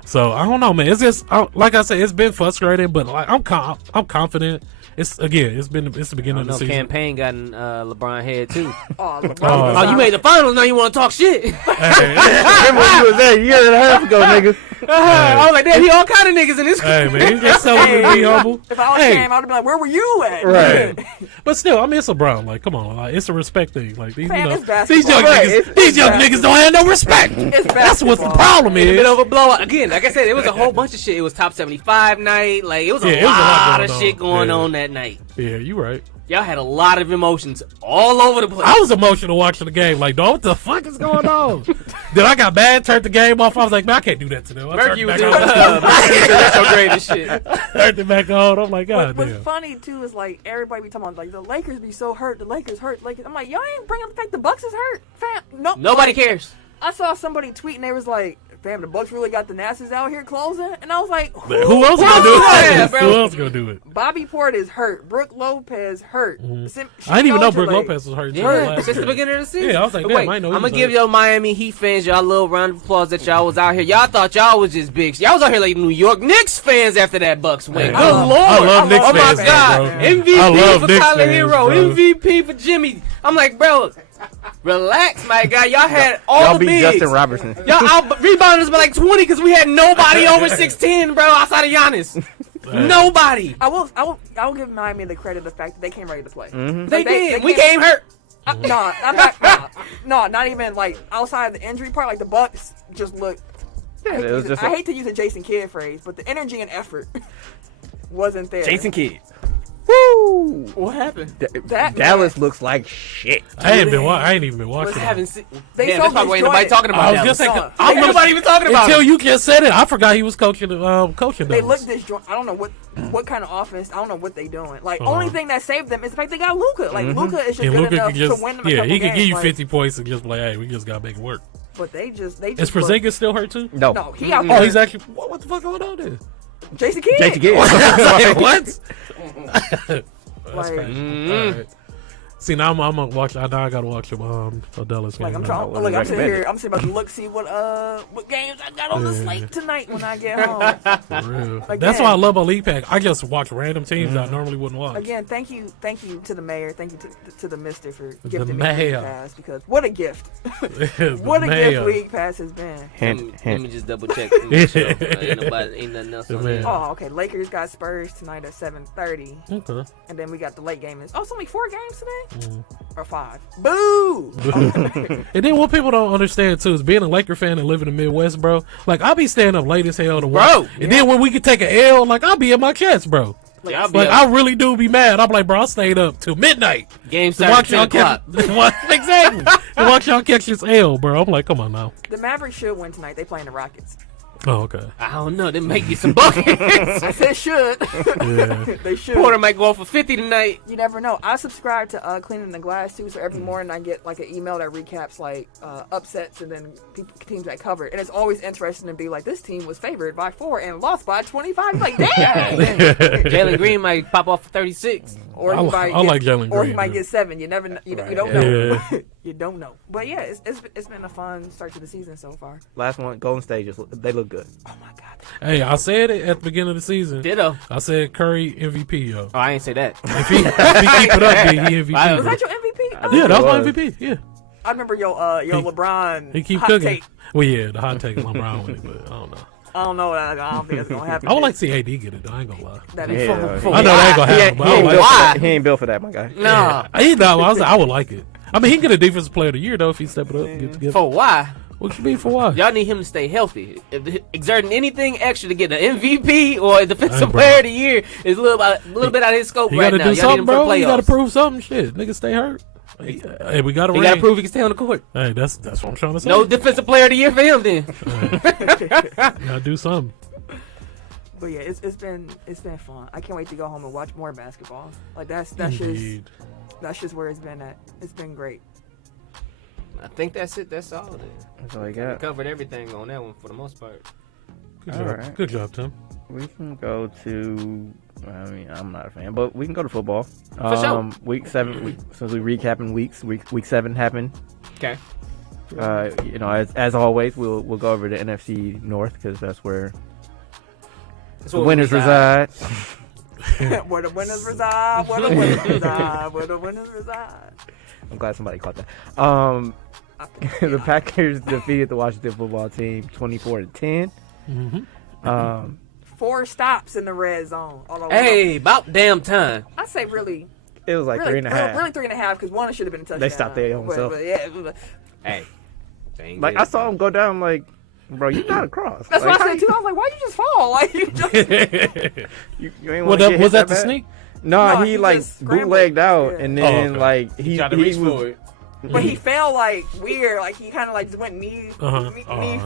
So I don't know, man. It's just like I said, it's been frustrating, but like I'm confident. It's the beginning of the season. Campaign got in LeBron head too. Oh, LeBron Oh, was You made the finals, now you want to talk shit. Remember when you was there a year and a half ago, nigga? I was like, damn, he all kind of niggas in this. Hey man, he's just telling me to be humble. If I was Hey. Cam, I would have been like, where were you at? Right. But still, I mean, it's LeBron. Like, come on, like, it's a respect thing. Like these, Man, it's these basketball. young Right, niggas, it's these young basketball. niggas don't have no respect. It's That's what the basketball. problem A is. bit of a blowout. Again, like I said, it was a whole bunch of shit. It was top 75 night. Like, it was a Yeah, it was a lot lot going of on. shit going Yeah. on that night. Yeah, you right. Y'all had a lot of emotions all over the place. I was emotional watching the game. Like, dog, what the fuck is going on? Then I got mad, turned the game off. I was like, man, I can't do that to them. I turned Murky it was back doing on. retrograde and shit. Turned it back on. I'm like, God What's damn. funny too is like everybody be talking about like the Lakers be so hurt, the Lakers hurt, Lakers. I'm like, y'all ain't bringing up the fact the Bucks is hurt, fam. No, Nobody cares. I saw somebody tweet and they was like, fam, the Bucks really got the Nasties out here closing, and I was like, Who else gonna do Yeah, it? bro. Who else gonna do it? Bobby Portis hurt, Brooke Lopez hurt. I didn't even know Brooke Lopez was hurt. until Yeah, last since the year. beginning of the season. Yeah, I was like, But damn, wait, I didn't know he I'm was gonna give hurt. y'all Miami Heat fans y'all a little round of applause that y'all was out here. Y'all thought y'all was just big. Y'all was out here like New York Knicks fans after that Bucks win. Hey, Good I love- lord! I love Knicks oh my fans, god! bro. MVP I love for Knicks Tyler fans, Hero. bro. MVP for Jimmy. I'm like, bro, relax, my guy. Y'all had all Y'all the beat bigs. Justin Robertson. Y'all out rebounded us by like 20 because we had nobody over 6'10", bro, outside of Giannis. Nobody. I will give Miami the credit of the fact that they came ready to play. They Like, did. We came hurt. No, I'm not. No, not even like outside of the injury part. Like the Bucks just look. Yeah, it was just I hate to use a Jason Kidd phrase, but the energy and effort wasn't there. Jason Kidd. Woo! What happened? That Dallas man- looks like shit. I ain't even been watching. Was it. having. They Damn, so that's probably why ain't nobody disjointed. talking about I was Dallas. just saying, No. Ain't nobody even talking about until it. you just said it, I forgot he was coaching. Coaching They Dallas. look disjointed. I don't know what kind of offense. I don't know what they doing. Like Uh-huh. only thing that saved them is the fact they got Luka. Like Luka is just And good Luka enough can just to win them. A yeah, couple he can games. give you Like, 50 points and just be like, hey, we just gotta make it work. But they just. Is look- Porzingis still hurt too? No. No, he out Oh, there. he's actually. What the fuck going on there? Jason Kidd. Jason Kidd. What? Like, All right. See, now I'm gonna watch. Now I gotta watch a Dallas game. Like I'm now. trying. wouldn't Look, I'm sitting recommend here. it. I'm sitting about to look, see what games I got on the Yeah. slate tonight when I get home. For real. Again. That's why I love my league pack. I just watch random teams that I normally wouldn't watch. Again, thank you to the mayor, thank you to the Mister for gifting me mayor. League Pass because what a gift, The what a mayor. gift League Pass has been. Let Hint, me hint. just double check. Ain't nothing else on Man. there. Oh, okay. Lakers got Spurs tonight at 7:30, Okay. and then we got the late game. It's only 4 games today, Mm. or 5. Boo! And then what people don't understand too is being a Laker fan and living in the Midwest, bro. Like I be staying up late as hell to watch. Bro, And then when we can take an L, like I'll be in my chest, bro. Y'all be Like up. I really do be mad. I'm like, bro, I stayed up till midnight Game to started watch at 10 y'all o'clock. catch. Exactly. To watch y'all catch this L, bro. I'm like, come on now. The Mavericks should win tonight. They playing the Rockets. Oh, okay. I don't know. They make you some buckets. They should. Yeah. They should. Porter might go off for 50 tonight. You never know. I subscribe to Cleaning the Glass too, so every morning I get like an email that recaps like upsets and then teams that covered. And it's always interesting to be like, this team was favored by 4 and lost by 25. Like, damn. Jalen Green might pop off for 36. Or he might I like Gerald or he Green, might man. get 7. You never, you Right. don't know. Yeah. You don't know. But yeah, it's been a fun start to the season so far. Last one, Golden State, they look good. Oh my god. Hey, I said it at the beginning of the season. Ditto. I said Curry MVP, yo. Oh, I ain't say that. If he keep it up, then he MVP. Wow. Was that your MVP? Yeah, that was my was. MVP. Yeah, I remember your LeBron. he keep hot cooking. take. Well, yeah, the hot take on LeBron with it, but I don't know. I don't know. I don't think it's gonna happen. I would like to see AD get it, though. I ain't gonna lie. that. Yeah. I know that ain't gonna happen, but I would like Why? He ain't built for that, my guy. No. I would like it. I mean, he can get a defensive player of the year though if he step it up and get together. For why? What you mean for what? Y'all need him to stay healthy. If exerting anything extra to get an MVP or a defensive Hey, bro. player of the year is a little bit out of his scope You right gotta now. do Y'all need something, him for bro. the You gotta playoffs. prove something. Shit, nigga, stay hurt. Hey, we got to He ring. got to prove he can stay on the court. Hey, that's what I'm trying to say. No defensive player of the year for him then. Gotta do something. But yeah, it's been fun. I can't wait to go home and watch more basketball. Like that's just Indeed. that's just where it's been at. It's been great. I think that's it. That's all. Then. That's all I We got. covered everything on that one for the most part. Good All job. right. Good job, Tim. We can go to. I mean, I'm not a fan, but we can go to football. For sure. Week 7. Since we recapping weeks, week 7 happened. Okay. As always, we'll go over the NFC North because that's where That's the what we winners decide. reside. Where the winners reside. Where the winners reside. Where the winners reside. I'm glad somebody caught that. The Packers defeated the Washington football team 24-10. Mm-hmm. 4 stops in the red zone. Although Hey, about damn time. I say really, It was like really, 3.5. really 3.5 because one should have been a touchdown. They stopped their own self. But yeah, it was Hey. they ain't Like good. I saw him go down. I'm like, bro, you not across. that's like, what I said too. I was like, why you just fall? Like you just. You ain't Was wanna get hit that the bad? sneak? No, No, he he like just scrambled. bootlegged out, Yeah. and Oh, then okay. like he tried to reach was, for it. But he fell like weird. Like he kind of like just went knee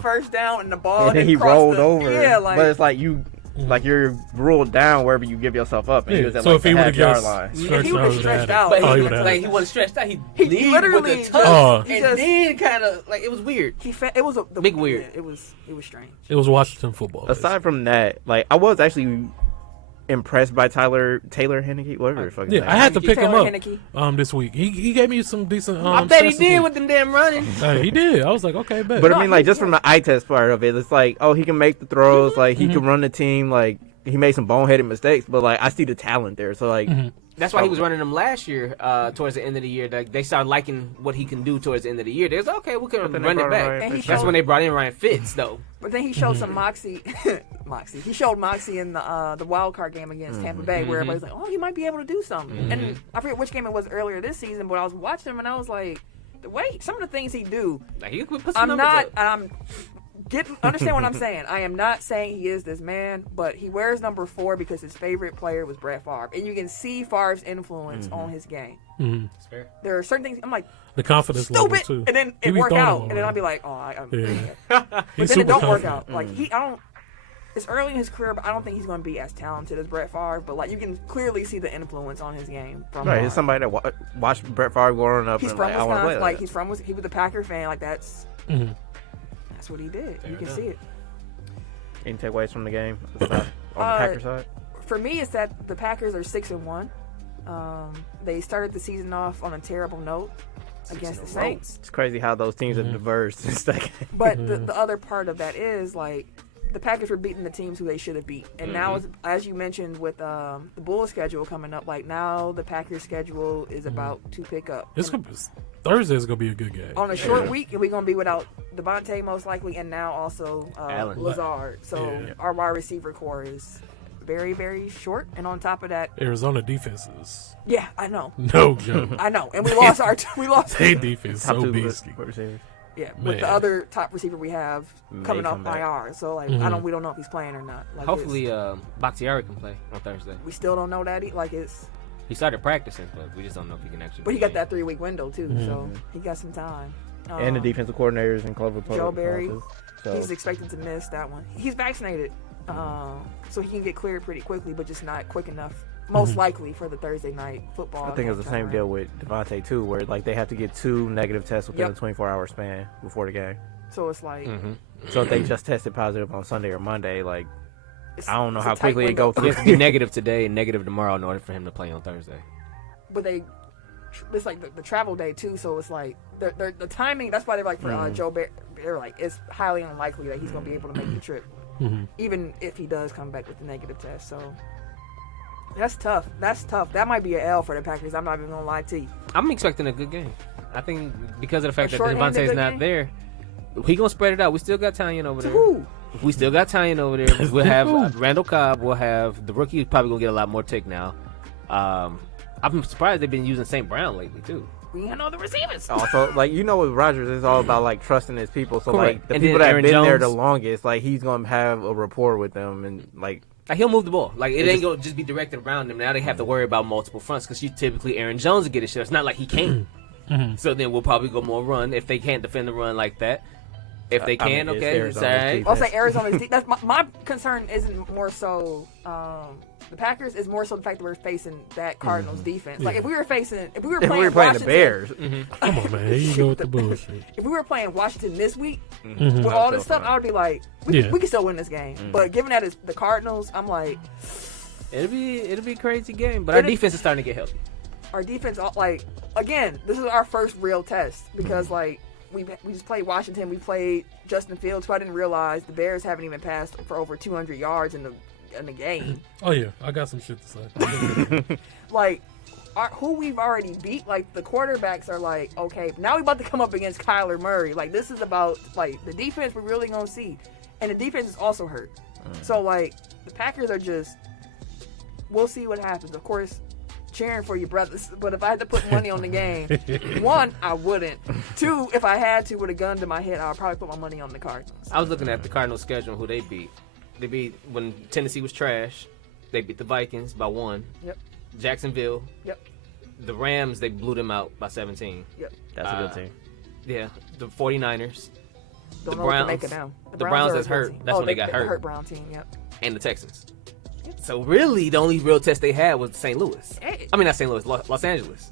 first down, and the ball. and then he crossed rolled the, over. Yeah, like but it's like you're ruled down wherever you give yourself up, and he Yeah, was at so like if he the would've half-yard just line. If he would've stretched out, But Oh, he he, would've had like, it. he wasn't stretched out. He He leaned with literally the just- toe, he and just- then kind of like it was weird. it was a Big weird. Yeah, it was strange. It was Washington football. Aside from that, like I was actually impressed by Taylor Henneke, whatever the fuck. his Yeah, name I had to pick him Taylor up Henneke. this week. He gave me some decent. I bet he stats this did week. with them damn running. Hey, he did. I was like, okay, bet. But I No, mean, like, he- just from the eye test part of it, it's like, oh, he can make the throws, like, he Mm-hmm. can run the team, like, he made some boneheaded mistakes, but, like, I see the talent there. So, like, Mm-hmm. That's why he was running them last year. Towards the end of the year, like, they started liking what he can do towards the end of the year. They was like, okay, we can then they run it brought back. Ryan And he Fitz. That's showed- when they brought in Ryan Fitz, though. But then he showed some moxie. He showed moxie in the wild card game against Tampa Bay, where everybody's like, "Oh, he might be able to do something." And I forget which game it was earlier this season, but I was watching him and I was like, "The way some of the things he do, Like, he could put some I'm numbers not. up. I'm understand what I'm saying. I am not saying he is this man, but he wears number 4 because his favorite player was Brett Favre, and you can see Favre's influence on his game. Mhm. That's fair. There are certain things I'm like The confidence level stupid, too. and then He it be work throwing out, them and then I'll around. be like, "Oh, Yeah. but He's then it super don't work confident. out. Like I don't. It's early in his career, but I don't think he's going to be as talented as Brett Favre. But like you can clearly see the influence on his game from. right, it's somebody that watched Brett Favre growing up He's and, from like, I want to play Wisconsin. like Like he was a Packer fan. Like that's Mhm. what he did. You can enough. see it. Any takeaways from the game on the Packer side? For me, it's that the Packers are 6-1. They started the season off on a terrible note against the Saints. It's crazy how those teams have diverged since that game. But the other part of that is like the Packers were beating the teams who they should have beat, and now, as you mentioned, with the Bulls schedule coming up, like now the Packers schedule is about to pick up. Thursday's gonna be a good game. On a short week, we're going to be without Devontae most likely, and now also Allen. Lazard. So Yeah. our wide receiver core is very, very short. And on top of that, Arizona defense is yeah, I know. no joke. I know. And we lost we lost. They defense Top so two beastly. receivers. Yeah, Man. with the other top receiver we have May coming off come back. IR. So like we don't know if he's playing or not. Like, Hopefully, Bakhtiari can play on Thursday. we still don't know that. He started practicing, but we just don't know if he can actually. But he play. got that 3-week window too, so he got some time. And the defensive coordinators and Clover Joe Barry. So He's expected to miss that one. He's vaccinated, so he can get cleared pretty quickly, but just not quick enough. Most likely for the Thursday night football. I think it was the same deal with Devontae too, where like they have to get 2 negative tests within a 24-hour span before the game. So it's like, so if they just tested positive on Sunday or Monday, like I don't know how a tight quickly it window. goes He has to be negative today and negative tomorrow in order for him to play on Thursday. But it's like the travel day too. So it's like the timing. That's why they're like for Joe Barry, they're like it's highly unlikely that he's gonna be able to make the trip, even if he does come back with the negative test. So. That's tough. That might be an L for the Packers. I'm not even gonna lie to you. I'm expecting a good game. I think because of the fact that short-handed Devontae's good not game? there, he gonna spread it out. We still got Tyon over there. Who? We still got Tyon over there. We'll have Randall Cobb. We'll have the rookie. Probably gonna get a lot more take now. I'm surprised they've been using St. Brown lately too. We ain't know the receivers. Also, like with Rodgers, it's all about like trusting his people. So Correct. like the And people then that have Aaron been there the Jones. longest, like he's gonna have a rapport with them, and like Like he'll move the ball. Like it ain't gonna just be directed around them. Now they have to worry about multiple fronts because typically Aaron Jones will get his shot. It's not like he can't. So then we'll probably go more run if they can't defend the run like that. If they I mean, can, it's okay, it's all Arizona's right. defense. I'll say Arizona's. That's my concern. Isn't more so the Packers. Is more so the fact that we're facing that Cardinals defense. Like if we were playing if we were playing the Washington, Bears, Come on, man. Here you go with the bullshit. If we were playing Washington this week Mhm. with all this stuff, I would be like, we can still win this game. Mm-hmm. But given that it's the Cardinals, I'm like, It'll be a crazy game. But our defense is starting to get healthy. our defense, like again, this is our first real test because like we just played Washington, we played Justin Fields, who I didn't realize the Bears haven't even passed for over 200 yards in the game. Oh yeah, I got some shit to say. Like who we've already beat, like the quarterbacks are like, okay, now we about to come up against Kyler Murray. Like this is about like the defense we're really gonna see, and the defense is also hurt. So like the Packers are just, we'll see what happens. Of course, cheering for your brothers, but if I had to put money on the game, one, I wouldn't. Two, if I had to with a gun to my head, I would probably put my money on the Cardinals. I was looking at the Cardinals' schedule and who they beat. They beat when Tennessee was trash. They beat the Vikings by 1. Yep. Jacksonville. Yep. The Rams, they blew them out by 17. Yep. that's a good team. Yeah. The 49ers Don't The know what to make Browns. of them. The Browns are a is good hurt. team. That's when they got the hurt. hurt Brown team. Yep. and the Texans. So really, the only real test they had was St. Louis. Hey. I mean, not St. Louis, Los Angeles.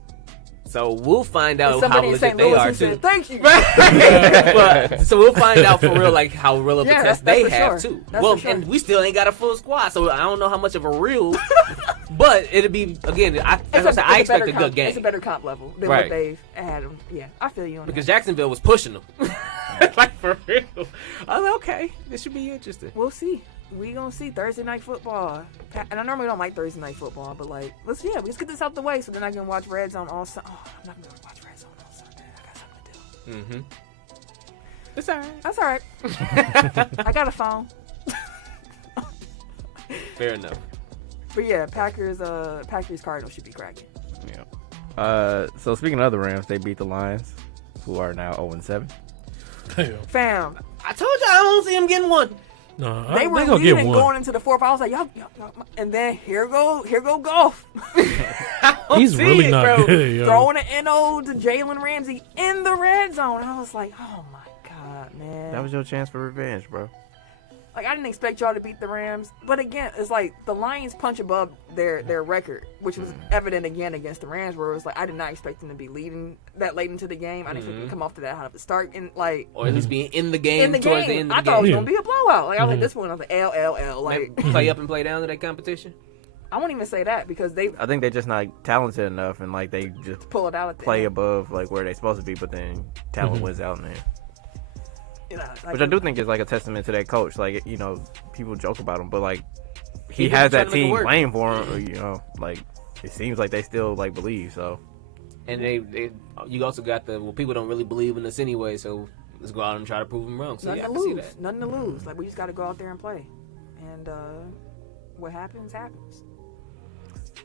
So we'll find out how Somebody in legit St. they Louis are who too. said, "Thank you." But so we'll find out for real, like how real of a Yeah, test that's they for have sure. too. That's Well, for sure. and we still ain't got a full squad, so I don't know how much of a real. But it'll be again. I expect better a comp- good game It's a better comp level than Right. what they've had. Yeah, I feel you on because that. Jacksonville was pushing them. Like for real. I was like, okay, this should be interesting. We'll see. We gonna see Thursday night football, and I normally don't like Thursday night football, but like, let's get this out the way so then I can watch Red Zone all Sunday. Oh, I'm not gonna be able to watch Red Zone all Sunday. I got something to do. It's all right. That's all right. I got a phone. Fair enough. But yeah, Packers Cardinals should be cracking. Yeah. So speaking of the Rams, they beat the Lions, who are now 0-7. Damn. Fam, I told you I don't see him getting one. No, they were gonna get leading one. going into the fourth. I was like, y'all, and then here go golf. He's really not good, yo. Throwing an NO to Jalen Ramsey in the red zone. I was like, oh my god, man. That was your chance for revenge, bro. Like, I didn't expect y'all to beat the Rams. But again, it's like the Lions punch above their record, which was evident again against the Rams, where it was like, I did not expect them to be leading that late into the game. I didn't expect them to come off to that hot of the start. And like, Or at least being in the game in the towards the game, end of I the thought it was game. going to be a blowout. Like, I was like, this one, I was like, LLL. Like, Maybe play up and play down to that competition. I won't even say that because they I think they're just not talented enough, and like they just pull it out at the play end. above like where they're supposed to be, but then talent wins out in there. You know, like, Which I do think is like a testament to that coach. Like, you know, people joke about him, but like he He has really that trying to make it team work. playing for him. Or, you know, like it seems like they still like believe. So And you also got people don't really believe in us anyway, so let's go out and try to prove them wrong. So nothing yeah, I to can see lose. that. Nothing to lose. Like, we just got to go out there and play. And what happens, happens.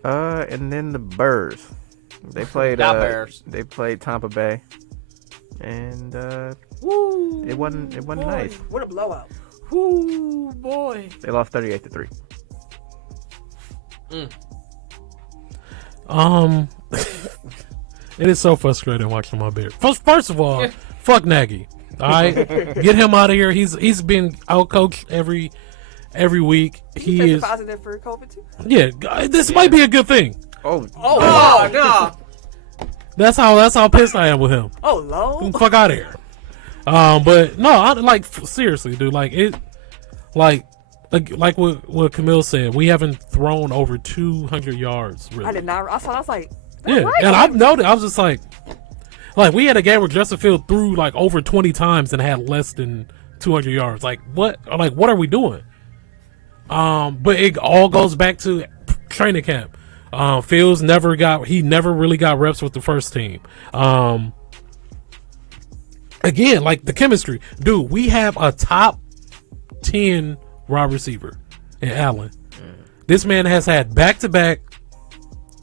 and then the Birds, they played. The Bears. They played Tampa Bay, and Woo! it wasn't Boy, nice. What a blowout. Woo, boy! They lost 38-3. It is so frustrating watching my Bears. First of all, Fuck Nagy. All right, get him out of here. He's been outcoached every week. He is positive for COVID too. Yeah, this might be a good thing. No. That's how pissed I am with him. Oh, low. Fuck out of here. But no, I like seriously, dude. Like what Camille said. We haven't thrown over 200 yards. Really. I did not. I was like, yeah, right. and I've noticed. I was just like we had a game where Justin Fields threw like over 20 times and had less than 200 yards. Like what? Like what are we doing? But it all goes back to training camp. Fields never really got reps with the first team. Again, like the chemistry, dude. We have a top 10 wide receiver in Allen. This man has had back-to-back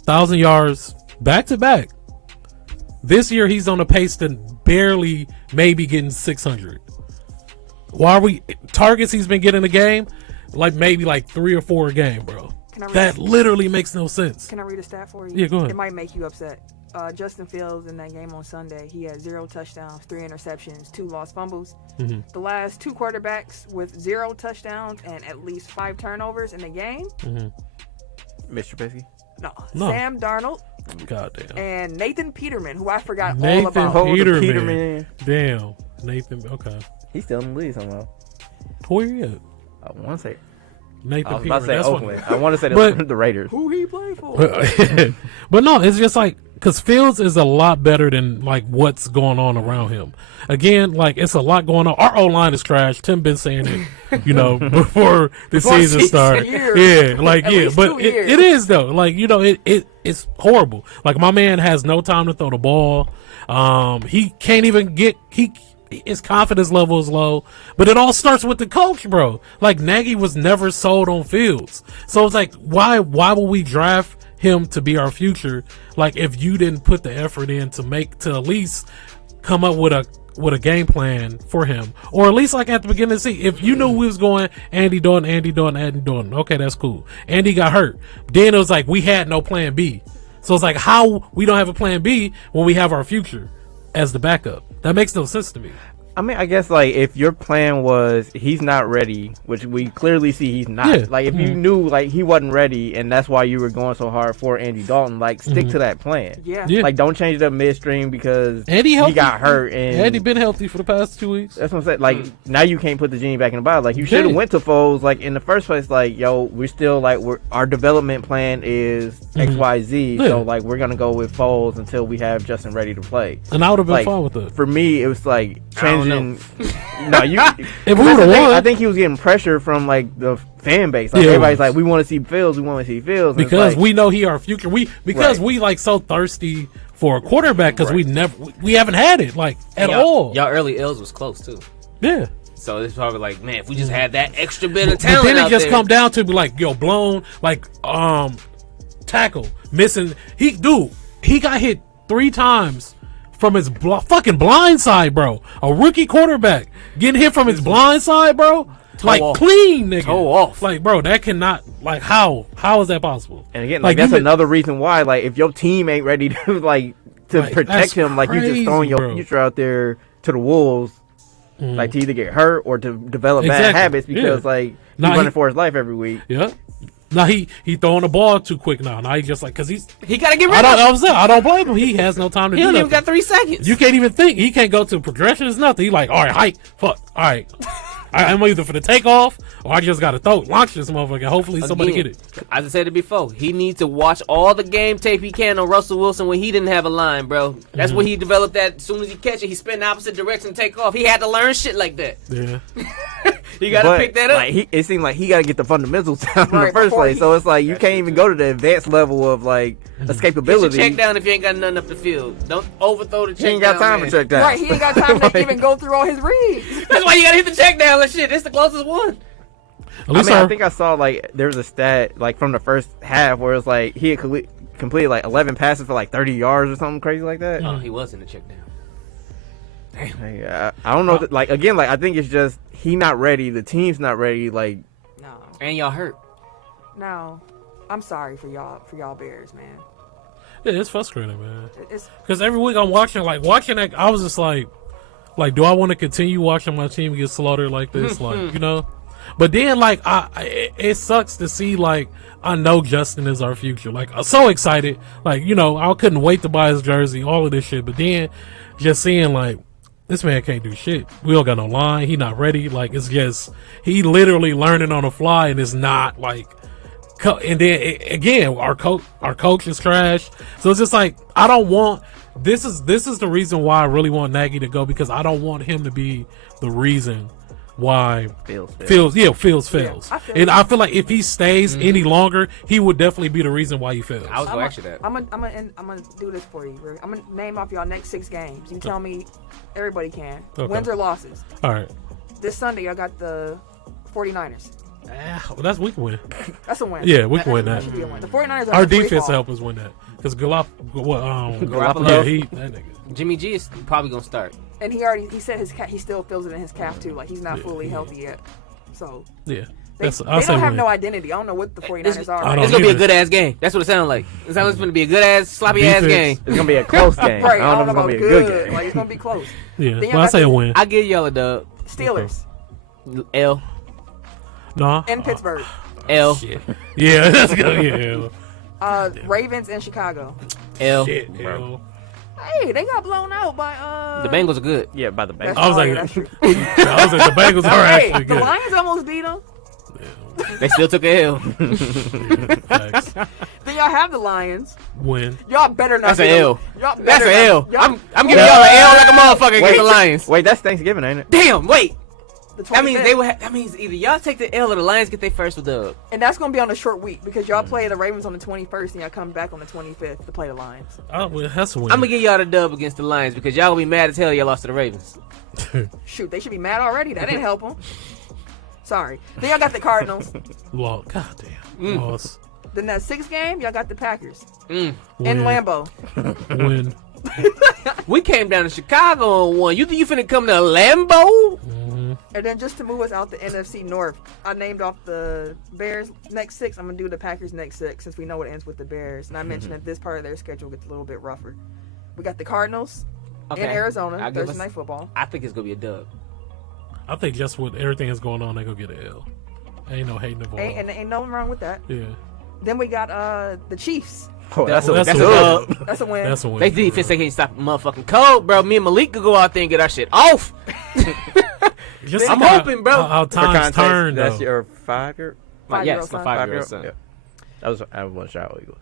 1,000 yards back-to-back. This year, he's on a pace to barely maybe getting 600. Why are we targets he's been getting a game? Like maybe like 3 or 4 a game, bro. That literally makes no sense. Can I read a stat for you? Yeah, go ahead. It might make you upset. Justin Fields in that game on Sunday, he had 0 touchdowns, 3 interceptions, 2 lost fumbles. Mm-hmm. The last 2 quarterbacks with 0 touchdowns and at least 5 turnovers in the game. Mm-hmm. Mr. Trubisky? No. No. Sam Darnold. Goddamn. And Nathan Peterman, who I forgot Nathan all about. Peterman. Damn. Nathan. Okay. He's still in the league somehow. Who are you at? I want to say. Nathan I was Peterman. about to say That's Oakland. I want to say the Raiders. Who he played for? But no, it's just like because Fields is a lot better than like what's going on around him. Again, like it's a lot going on. Our O line is trash. Tim been saying it, before the season started. But it is though. Like it's horrible. Like my man has no time to throw the ball. He can't even get his confidence level is low, but it all starts with the coach, bro. Like Nagy was never sold on Fields, so it's like why will we draft him to be our future? Like if you didn't put the effort in to at least come up with a game plan for him, or at least like at the beginning of the season, if you knew we was going Andy Dalton, okay, that's cool. Andy got hurt, then it was like we had no plan B. So it's like how we don't have a plan B when we have our future as the backup. That makes no sense to me. I mean, I guess like if your plan was he's not ready, which we clearly see he's not. Yeah. Like if you knew like he wasn't ready, and that's why you were going so hard for Andy Dalton, like stick to that plan. Yeah. Like don't change it up midstream because Andy he got hurt and Andy been healthy for the past 2 weeks. That's what I'm saying. Like now you can't put the genie back in the bottle. Like you should have went to Foles like in the first place. Like we're still like our development plan is XYZ. Yeah. So like we're gonna go with Foles until we have Justin ready to play. And I would have been Like, fine with it. For me, it was like changing. No, you. If we would've won, I think he was getting pressure from like the fan base. Like everybody's like, we want to see Fields. We want to see Fields. And because like, we know he our future. We like so thirsty for a quarterback because we haven't had it like at all. Y'all early L's was close too. Yeah. So it's probably like, man, if we just had that extra bit of But talent then it out just there. come down to be like, blown, like tackle missing. He got hit 3 times from his fucking blind side, bro. A rookie quarterback getting hit from his blind side, bro. Like off. clean, nigga. Toe off. Like, bro, that cannot. Like, how is that possible? and again, like that's another reason why, like, if your team ain't ready to protect that's him, like you just throwing your crazy, bro. future out there to the wolves, like to either get hurt or to develop bad habits because like he's running for his life every week. Yeah. Now he throwing the ball too quick now. Now he just like because He gotta get rid of it. I don't blame him. He has no time to He do don't even nothing. got 3 seconds. You can't even think. He can't go to progressions, nothing. He like, all right, height, fuck, all right. I'm either for the takeoff or I just got to launch this motherfucker. Hopefully somebody Again, get it. As I said it before, he needs to watch all the game tape he can on Russell Wilson when he didn't have a line, bro. That's when he developed that. As soon as he catch it, he spin the opposite direction and take off. He had to learn shit like that. Yeah. You got to pick that up. Like it seemed like he got to get the fundamentals down in the Right, first before place. So it's like you can't even go to the advanced level of like Get escapability. your check down if you ain't got nothing up the field. Don't overthrow the check He ain't got down, time man. to check down. Right, he ain't got time to even go through all his reads. That's why you got to hit the check down. That shit. It's the closest one. At least I think I saw like there was a stat like from the first half where it's like he had completed like 11 passes for like 30 yards or something crazy like that. Oh, he was in the check down. Like, I don't know. Like again, like I think it's just he not ready. The team's not ready. Like No. And y'all hurt. No. I'm sorry for y'all Bears, man. Yeah, it's frustrating, man. It's Because every week I'm watching that, I was just like, Like, do I want to continue watching my team get slaughtered like this? Like, you know? But then, like, it sucks to see, like, I know Justin is our future. Like, I'm so excited. Like, you know, I couldn't wait to buy his jersey, all of this shit. But then, just seeing, like, this man can't do shit. We don't got no line. He not ready. Like, it's just, he literally learning on the fly, and it's not, like, and then, again, our coach is trash. So it's just like, I don't want, this is the reason why I really want Nagy to go, because I don't want him to be the reason why Fields fails. Yeah, And I feel like if he stays any longer, he would definitely be the reason why he fails. I was going to ask you that. I'm gonna do this for you. I'm gonna name off y'all next 6 games. You tell me, everybody can. Okay. Wins or losses. All right. This Sunday, I got the 49ers. Well, we can win. That's a win. Yeah, we can win that. Should be a win. The 49ers are Our in free defense fall. help us win that. Because Garoppolo. yeah, that nigga. Jimmy G is probably going to start. And he said he still feels it in his calf too. Like, he's not fully healthy yet. So Yeah. they don't have no identity. I don't know what the 49ers are. I don't It's going to be a either. good ass game. That's what it sounds like. It sounds like it's going to be a good ass, sloppy ass Defense. game. It's gonna be a close game. Right, I don't know if it's gonna be a good game. Like, it's gonna be close. Yeah. Then y'all Well, I got say a the win. I give y'all a dub. Steelers L. No. in Pittsburgh. L. Shit. Yeah, let's go. Yeah. Ravens in Chicago. L. Shit. Bro. Hey, they got blown out by The Bengals are good. Yeah, by the That's Bengals. I was like, that's true. I was like, the Bengals are Hey, actually the good. Lions almost beat them. They still took a L. Facts. Then y'all have the Lions. Win. Y'all better not. That's an beat them. L. Y'all That's better an not- L. y'all- I'm giving y'all an L like a motherfucker against the Lions. Wait, that's Thanksgiving, ain't it? Damn, wait. the That means 25th. they will. That means either y'all take the L or the Lions get their first dub. And that's gonna be on a short week because y'all play the Ravens on the 21st and y'all come back on the 25th to play the Lions. Well, that's a win. I'm gonna give y'all the dub against the Lions because y'all gonna be mad as hell y'all lost to the Ravens. Shoot, they should be mad already. That didn't help them. Sorry. Then y'all got the Cardinals. Well, goddamn. Loss. Then that 6th game, y'all got the Packers Mm. in Win. Lambeau. Win. We came down to Chicago on one. You think you finna come to Lambeau? And then just to move us out the NFC North, I named off the Bears next 6. I'm going to do the Packers next 6 since we know it ends with the Bears. And I mentioned that this part of their schedule gets a little bit rougher. We got the Cardinals in Arizona, I'll give Thursday us- Night Football. I think it's gonna be a dub. I think just with everything that's going on, they go get an L. Ain't no hating involved. Ain't nothing wrong with that. Yeah. Then we got the Chiefs. Oh, that's a That's a dub. win. That's a win. That's a win. They defense they can't stop the motherfucking cold, bro. Me and Malik could go out there and get our shit off. Just I'm see how- hoping, bro. How For times context, turn, that's though. your 5-year. Five-year-old My son. 5-year-old son. Yeah. That was I was Chicago Eagles.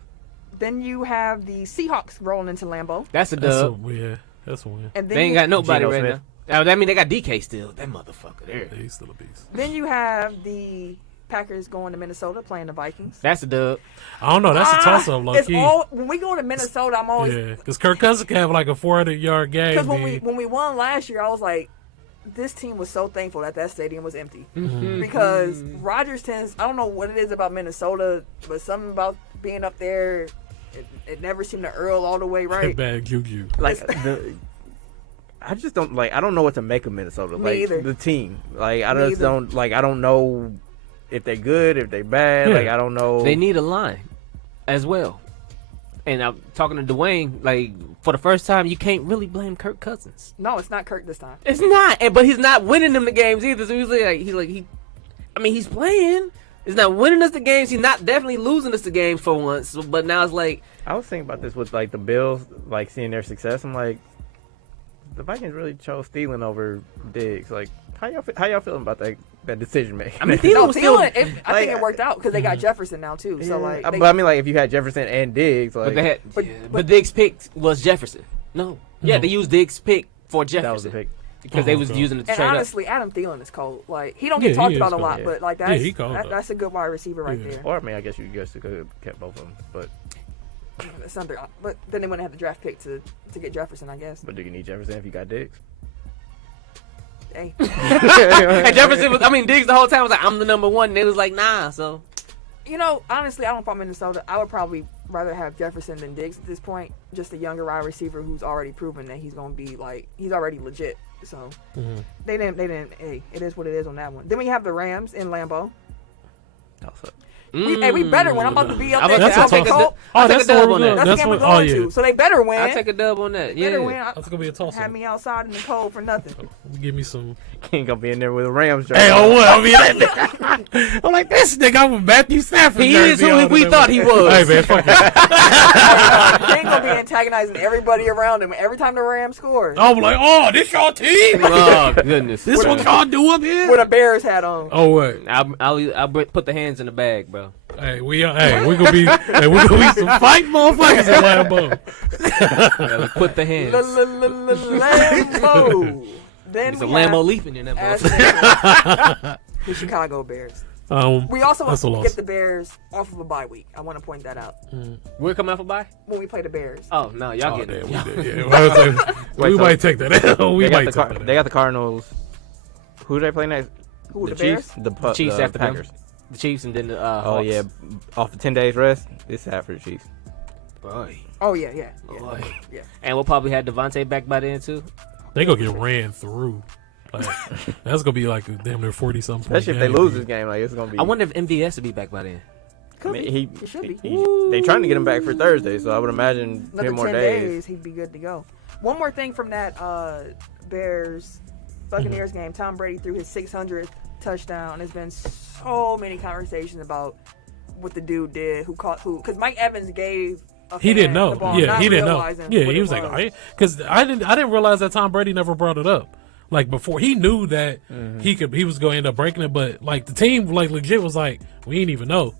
Then you have the Seahawks rolling into Lambeau. That's a That's a dub. win. That's a win. And then They ain't you, got nobody Geno right Smith. now. That mean they got DK still. That motherfucker there. He's still a beast. Then you have the Packers going to Minnesota playing the Vikings. That's a dub. I don't know. That's a toss-up, low It's key. all when we go to Minnesota. I'm always Yeah, because Kirk Cousins can have like a 400-yard game. because dude. when we won last year, I was like, this team was so thankful that stadium was empty because Rodgers tends. I don't know what it is about Minnesota, but something about being up there, it never seemed to Earl all the way right. Bad juju. Like I just don't like. I don't know what to make of Minnesota. Me Like either. the team. Like I Me just either. don't like. I don't know if they're good, if they're bad. Yeah. Like I don't know. They need a line as well. And I'm talking to Dwayne, like, for the first time, you can't really blame Kirk Cousins. No, it's not Kirk this time. It's not. But he's not winning them the games either. So he's playing. He's not winning us the games. He's not definitely losing us the games for once. So, but now it's like, I was thinking about this with like the Bills, like seeing their success. I'm like, the Vikings really chose Thielen over Diggs. Like, how y'all feeling about that decision making? I mean, No, Thielen was still. Thielen, I think like, it worked out because they got Jefferson now too. So like, but I mean, like if you had Jefferson and Diggs, like But they had, But- but Diggs' pick was Jefferson. No. Yeah, No. they used Diggs' pick for Jefferson. that was the pick. Because they Oh, was okay. using it to and trade honestly, Adam Thielen is cold. Like he don't Yeah, get talked he about is a cold, lot, yeah. but like Yeah, that's he cold, though. that's a good wide receiver right Yeah. there. Or I mean, I guess you guys could have kept both of them, but It's under, but then they wouldn't have the draft pick to get Jefferson, I guess. do you need Jefferson if you got Diggs? Hey, up. And Jefferson was, Diggs the whole time was like, I'm the number one. And they was like, nah. So, you know, honestly, I don't follow Minnesota. I would probably rather have Jefferson than Diggs at this point. Just a younger wide receiver who's already proven that he's gonna be like he's already legit. So they didn't. Hey, it is what it is on that one. Then we have the Rams in Lambeau. Also, we better win. I'm about to be up I'll there. That's I'll a take toss. I'll take That's a dub the on that. That's That's the game we're what. going Oh yeah. to. So they better win. I'll take a dub on that. Better Yeah. win. That's gonna be a toss. Had me outside in the cold for nothing. Give me some. Ain't gonna be in there with a Rams jersey. Hey, oh what? I mean, I'm like this nigga. I'm with Matthew Stafford. He is who we thought he was. Hey man, fuck it. He ain't gonna be antagonizing everybody around him every time the Rams score. I'm like, oh, this y'all team. Oh goodness. This what y'all do up here? With a Bears hat on. Oh what? I'll put the hands in the bag, bro. Hey, we gonna be some fight motherfuckers in Lambeau. Put the hands. Lambo. Then There's a we Lambo have, leaf in that as motherfucker. the Chicago Bears. We That's also a loss. get the Bears off of a bye week. I want to point that out. We're coming off a bye? When we play the Bears. Oh, no. Y'all Oh, getting damn, it. we did. Yeah. We so- might take that. We They got, might the take that. they got the Cardinals. Who do they play next? Who, the Chiefs? Bears? The Chiefs the after them. Packers. The Chiefs and then the Oh, Hawks. yeah. Off of 10 days rest, it's sad for the Chiefs. Boy. Oh, yeah. Boy. Yeah. And we'll probably have Devontae back by then, too. They gonna get ran through. Like, that's gonna be like a damn near 40-something. Especially if they lose this game. Like, it's going to be. I wonder if MVS will be back by then. Could I mean, be. It should be. they trying to get him back for Thursday, so I would imagine Another 10 more 10 days. he'd be good to go. One more thing from that Bears Buccaneers game. Tom Brady threw his 600th touchdown. There's been so many conversations about what the dude did, because Mike Evans gave a He fan didn't know. the ball, Yeah, not he didn't know. realizing Yeah, what he it was like, because I didn't realize that Tom Brady never brought it up. Like before, he knew that he was going to end up breaking it, but like the team, like legit was like, we didn't even know.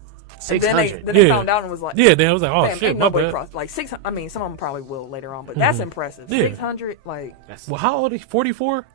And then 600. they Yeah. found out and was like, Yeah, then I was like, oh "Damn, shit, ain't my nobody bad. crossed." Like 600. I mean, some of them probably will later on, but that's impressive. Yeah. 600, like Well, how old is he? 44?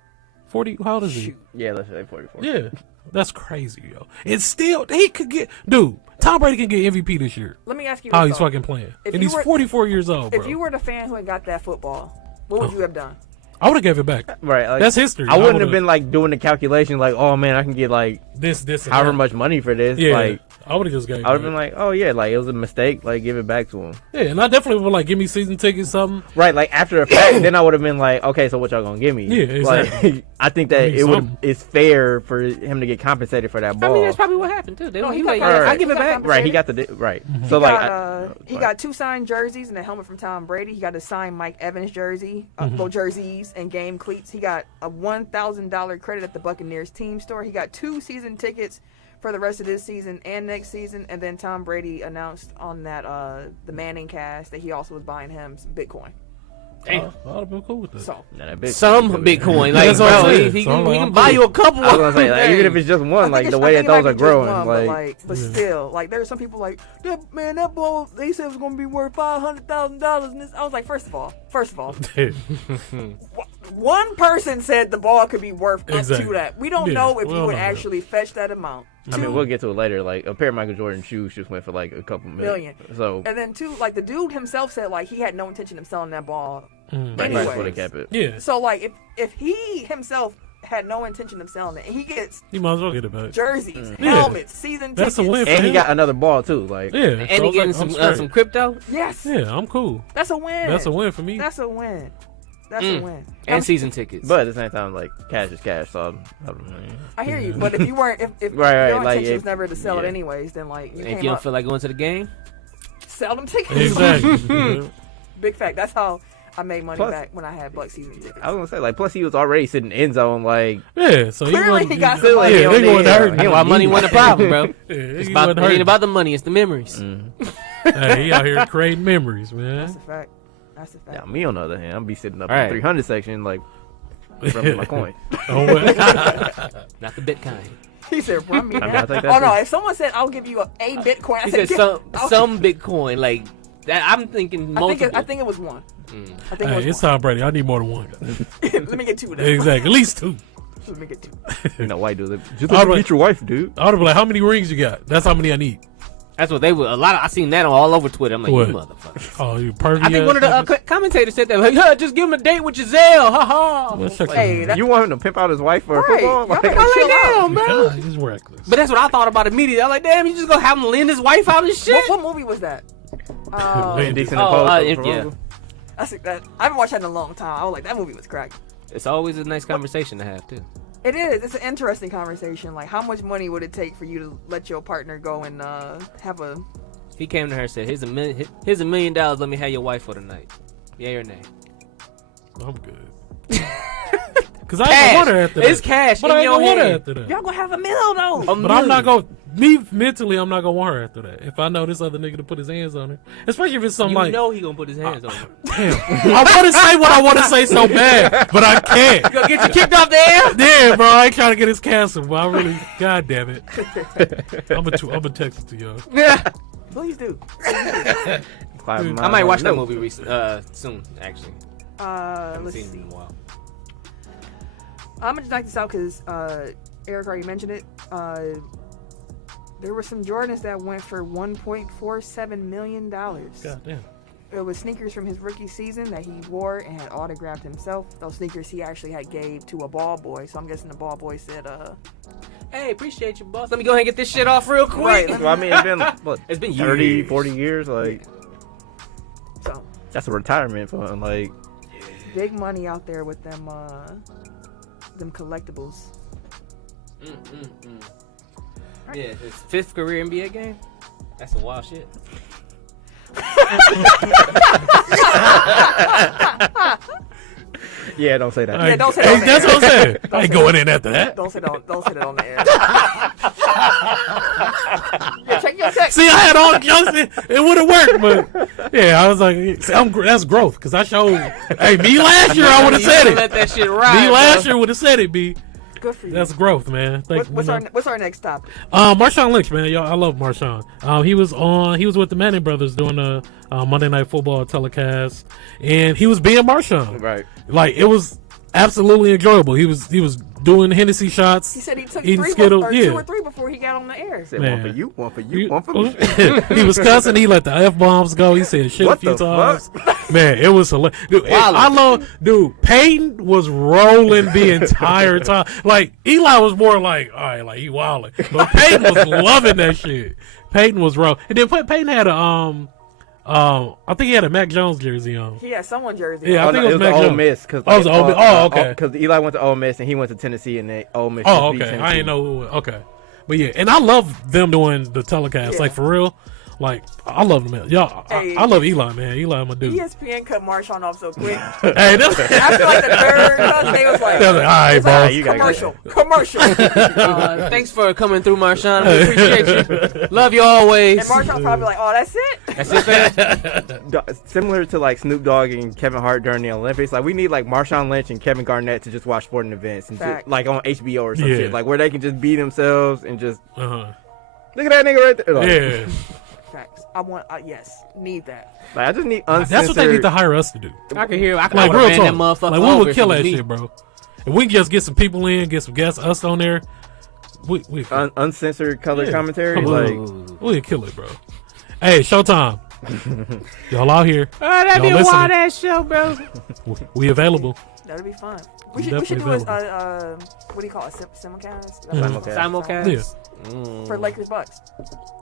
40? How old is he? Yeah, let's say 44. Yeah, that's crazy, yo. It's still he could get, dude. Tom Brady can get MVP this year. let me ask you How this, he's though. fucking playing, If and you he's were- 44 years old, bro. If you were the fan who had got that football, what would you have done? I would have gave it back. Right. Like, That's history. I wouldn't would've- have been like doing the calculation, like, oh man, I can get like this, and however that. much money for this. Yeah, Like, I would have just gave. I would have it been back. like, oh yeah, like it was a mistake. Like, give it back to him. Yeah, and I definitely would like give me season tickets, something. Right. Like after the fact, then I would have been like, okay, so what y'all gonna give me? Yeah, exactly. Like, I think that Give me it would. something. It's fair for him to get compensated for that ball. I mean, that's probably what happened, too. They No, he he like, got- I give it he got back. compensated. Right. He got the right. Mm-hmm. So He like, got, he got 2 signed jerseys and a helmet from Tom Brady. He got a signed Mike Evans jersey, both jerseys and game cleats. He got a $1,000 credit at the Buccaneers team store. He got 2 season tickets for the rest of this season and next season. And then Tom Brady announced on that the Manning cast that he also was buying him some Bitcoin. Damn. I would have been cool with that. So nah, that bitch- Some Bitcoin. Like, That's what I'm bro, saying. he So I'm can, like, he can I'm buy cool. you a couple. I was gonna say, like, Dang. even if it's just one, like the way that those are growing, but still, like there's some people like that ball. They said it was gonna be worth $500,000, and this. I was like, first of all, one person said the ball could be worth up to Exactly. that. We don't Yeah, know if we you don't would know. actually fetch that amount. I mean, we'll get to it later. Like a pair of Michael Jordan shoes just went for like a couple million. So And then two, like the dude himself said, like he had no intention of selling that ball. right, that's Anyways. where they kept it. Yeah, So like if he himself had no intention of selling it, and he gets he might as well get it back. jerseys, Yeah. helmets, season That's tickets. a win for And he him. got another ball too. Like Yeah, And he getting some crypto Yes, Yeah, I'm cool. that's a win. That's a win for me. That's a win. That's a win. and season tickets. but at the same time, like cash is cash. So I hear you, but if you weren't, if Right, your like, intention was if- never to sell it yeah. anyways, then like you if came you don't up, feel like going to the game, sell them tickets. Exactly. Big fact. That's how I made money Plus- back when I had Buck season tickets. I was gonna say, like, plus he was already sitting in zone. Like, Yeah, so Clearly wasn't- he got feel some like money. he Yeah, don't they going need- to hurt. he that's don't why need money that. wasn't a problem, bro. Yeah, It's he about, wasn't it ain't hurting. about the money, it's the memories. Hey, he out here creating memories, man. That's a fact. That's a fact. now me on the other hand, I'm be sitting up in Right. the 300 section, like, rubbing my coin. Oh, what? Not the Bitcoin. He said, "Run me." I mean, now." I'll take that Oh no! too. If someone said, "I'll give you a Bitcoin," I He said, said I'll- some Bitcoin. Like, that, I'm thinking I multiple. think it was one. I think Hey, it it's was Tom Brady. I need more than one. one. Let me get 2 of them. Exactly, at least 2. Let me get 2. You know, white dudes. Just All let me right. meet your wife, dude. I would have been like, how many rings you got? That's how many I need. That's what they were. A lot of I seen that all over Twitter. I'm like, What? you motherfucker. Oh, you pervy. I think one of the commentators said that. Like, yeah, just give him a date with Giselle. Ha ha. Well, check Hey, it that- You want him to pimp out his wife for Right. football? Y'all Like, better I'm chill like, out. damn, bro. God, he's reckless. But that's what I thought about immediately. I'm like, damn, you just gonna have him lend his wife out and shit? What movie was that? Man, Decent Oh, proposal. yeah. I haven't watched that in a long time. I was like, that movie was crack. It's always a nice conversation to have too. It is. It's an interesting conversation. Like, how much money would it take for you to let your partner go and have a... He came to her and said, here's $1 million. Let me have your wife for the night. Yay or nay? I'm good. Because I ain't gonna want her after that. It's cash but in I ain't your gonna want her hand. after that. Y'all gonna have a meal, though. But I'm not gonna... Me, mentally, I'm not gonna want her after that. If I know this other nigga to put his hands on her. Especially if it's something You like... know he gonna put his hands on her. Damn. I want to say what I want to say so bad, but I can't. You gonna get you kicked off the air? Yeah, bro. I ain't trying to get his canceled, but I really... God damn it. I'm gonna text it to y'all. Yeah. Please do. I might watch that movie soon, actually. Let's Seen it see. in a while. I'm gonna just knock this out because Eric already mentioned it. There were some Jordans that went for $1.47 million. God damn. It was sneakers from his rookie season that he wore and had autographed himself. Those sneakers he actually had gave to a ball boy. So I'm guessing the ball boy said, Hey, appreciate you, boss. Let me go ahead and get this shit off real quick. Right. Well, I mean, it's been what? It's been 30, years. 40 years. Like so that's a retirement fund. Like big money out there with them collectibles. Yeah, his 5th career NBA game. That's some wild shit. yeah, don't say that. Yeah, don't say that on the That's air. what I'm saying. I ain't going in after that. Don't say that on the air. Yeah, check your text. See, I had all youngsters. It would have worked, but yeah, I was like, that's growth. Because I showed, hey, me last year, I would have said it. Let that shit ride. Me last year would have said it, B. Good for you. That's growth, man. What's our next topic? Marshawn Lynch, man. Y'all, I love Marshawn. He was with the Manning brothers doing a Monday Night Football telecast, and he was being Marshawn. Right. Like, it was absolutely enjoyable. He was doing Hennessy shots. He said he took eating 2 or 3 before he got on the air. Said Man. one for you, one for you, one for me. He was cussing. He let the F-bombs go. He said shit What a few the times. Man, it was hilarious. Dude, Peyton was rolling the entire time. Like, Eli was more like, all right, like, he wilding. But Peyton was loving that shit. Peyton was rolling. And then Peyton had I think he had a Mac Jones jersey on. He had someone jersey. Yeah, I think it was Mac Ole Jones. Miss. Cause Oh, it was Ole Miss. Oh, okay. Because Eli went to Ole Miss and he went to Tennessee and they Ole Miss. Oh, just beat okay. Tennessee. I didn't know who it was. Okay. But yeah, and I love them doing the telecast. Yeah. Like, for real. Like, I love them, man. Y'all, Hey. I love Eli, man. Eli, my dude. ESPN cut Marshawn off so quick. Hey, that's After like the third cut, they was like, all right, Nah, boss. you gotta go. commercial. Thanks for coming through, Marshawn. We appreciate you. Love you always. And Marshawn probably like, oh, that's it? That's it, fam. Similar to like Snoop Dogg and Kevin Hart during the Olympics, like we need like Marshawn Lynch and Kevin Garnett to just watch sporting events and just, Fact. like on HBO or some Yeah. shit, like where they can just be themselves and just Uh-huh. look at that nigga right there. Like, Yeah. Facts. I want, yes, need that. like, I just need uncensored. That's what they need to hire us to do. I can hear. I can Like, ran real that talk. motherfucker Like, we over would kill if it that was me. shit, bro. If we can just get some people in, get some guests, us on there, we uncensored color Yeah. commentary. Come Like on. We'll kill it, bro. Hey, Showtime. Y'all out here. Oh, that'd be Y'all a listening. wild ass show, bro. We available. That'd be fun. We should Definitely do a, available. what do you call it, simulcast? Simulcast. Simulcast. Yeah. For Lakers Bucks.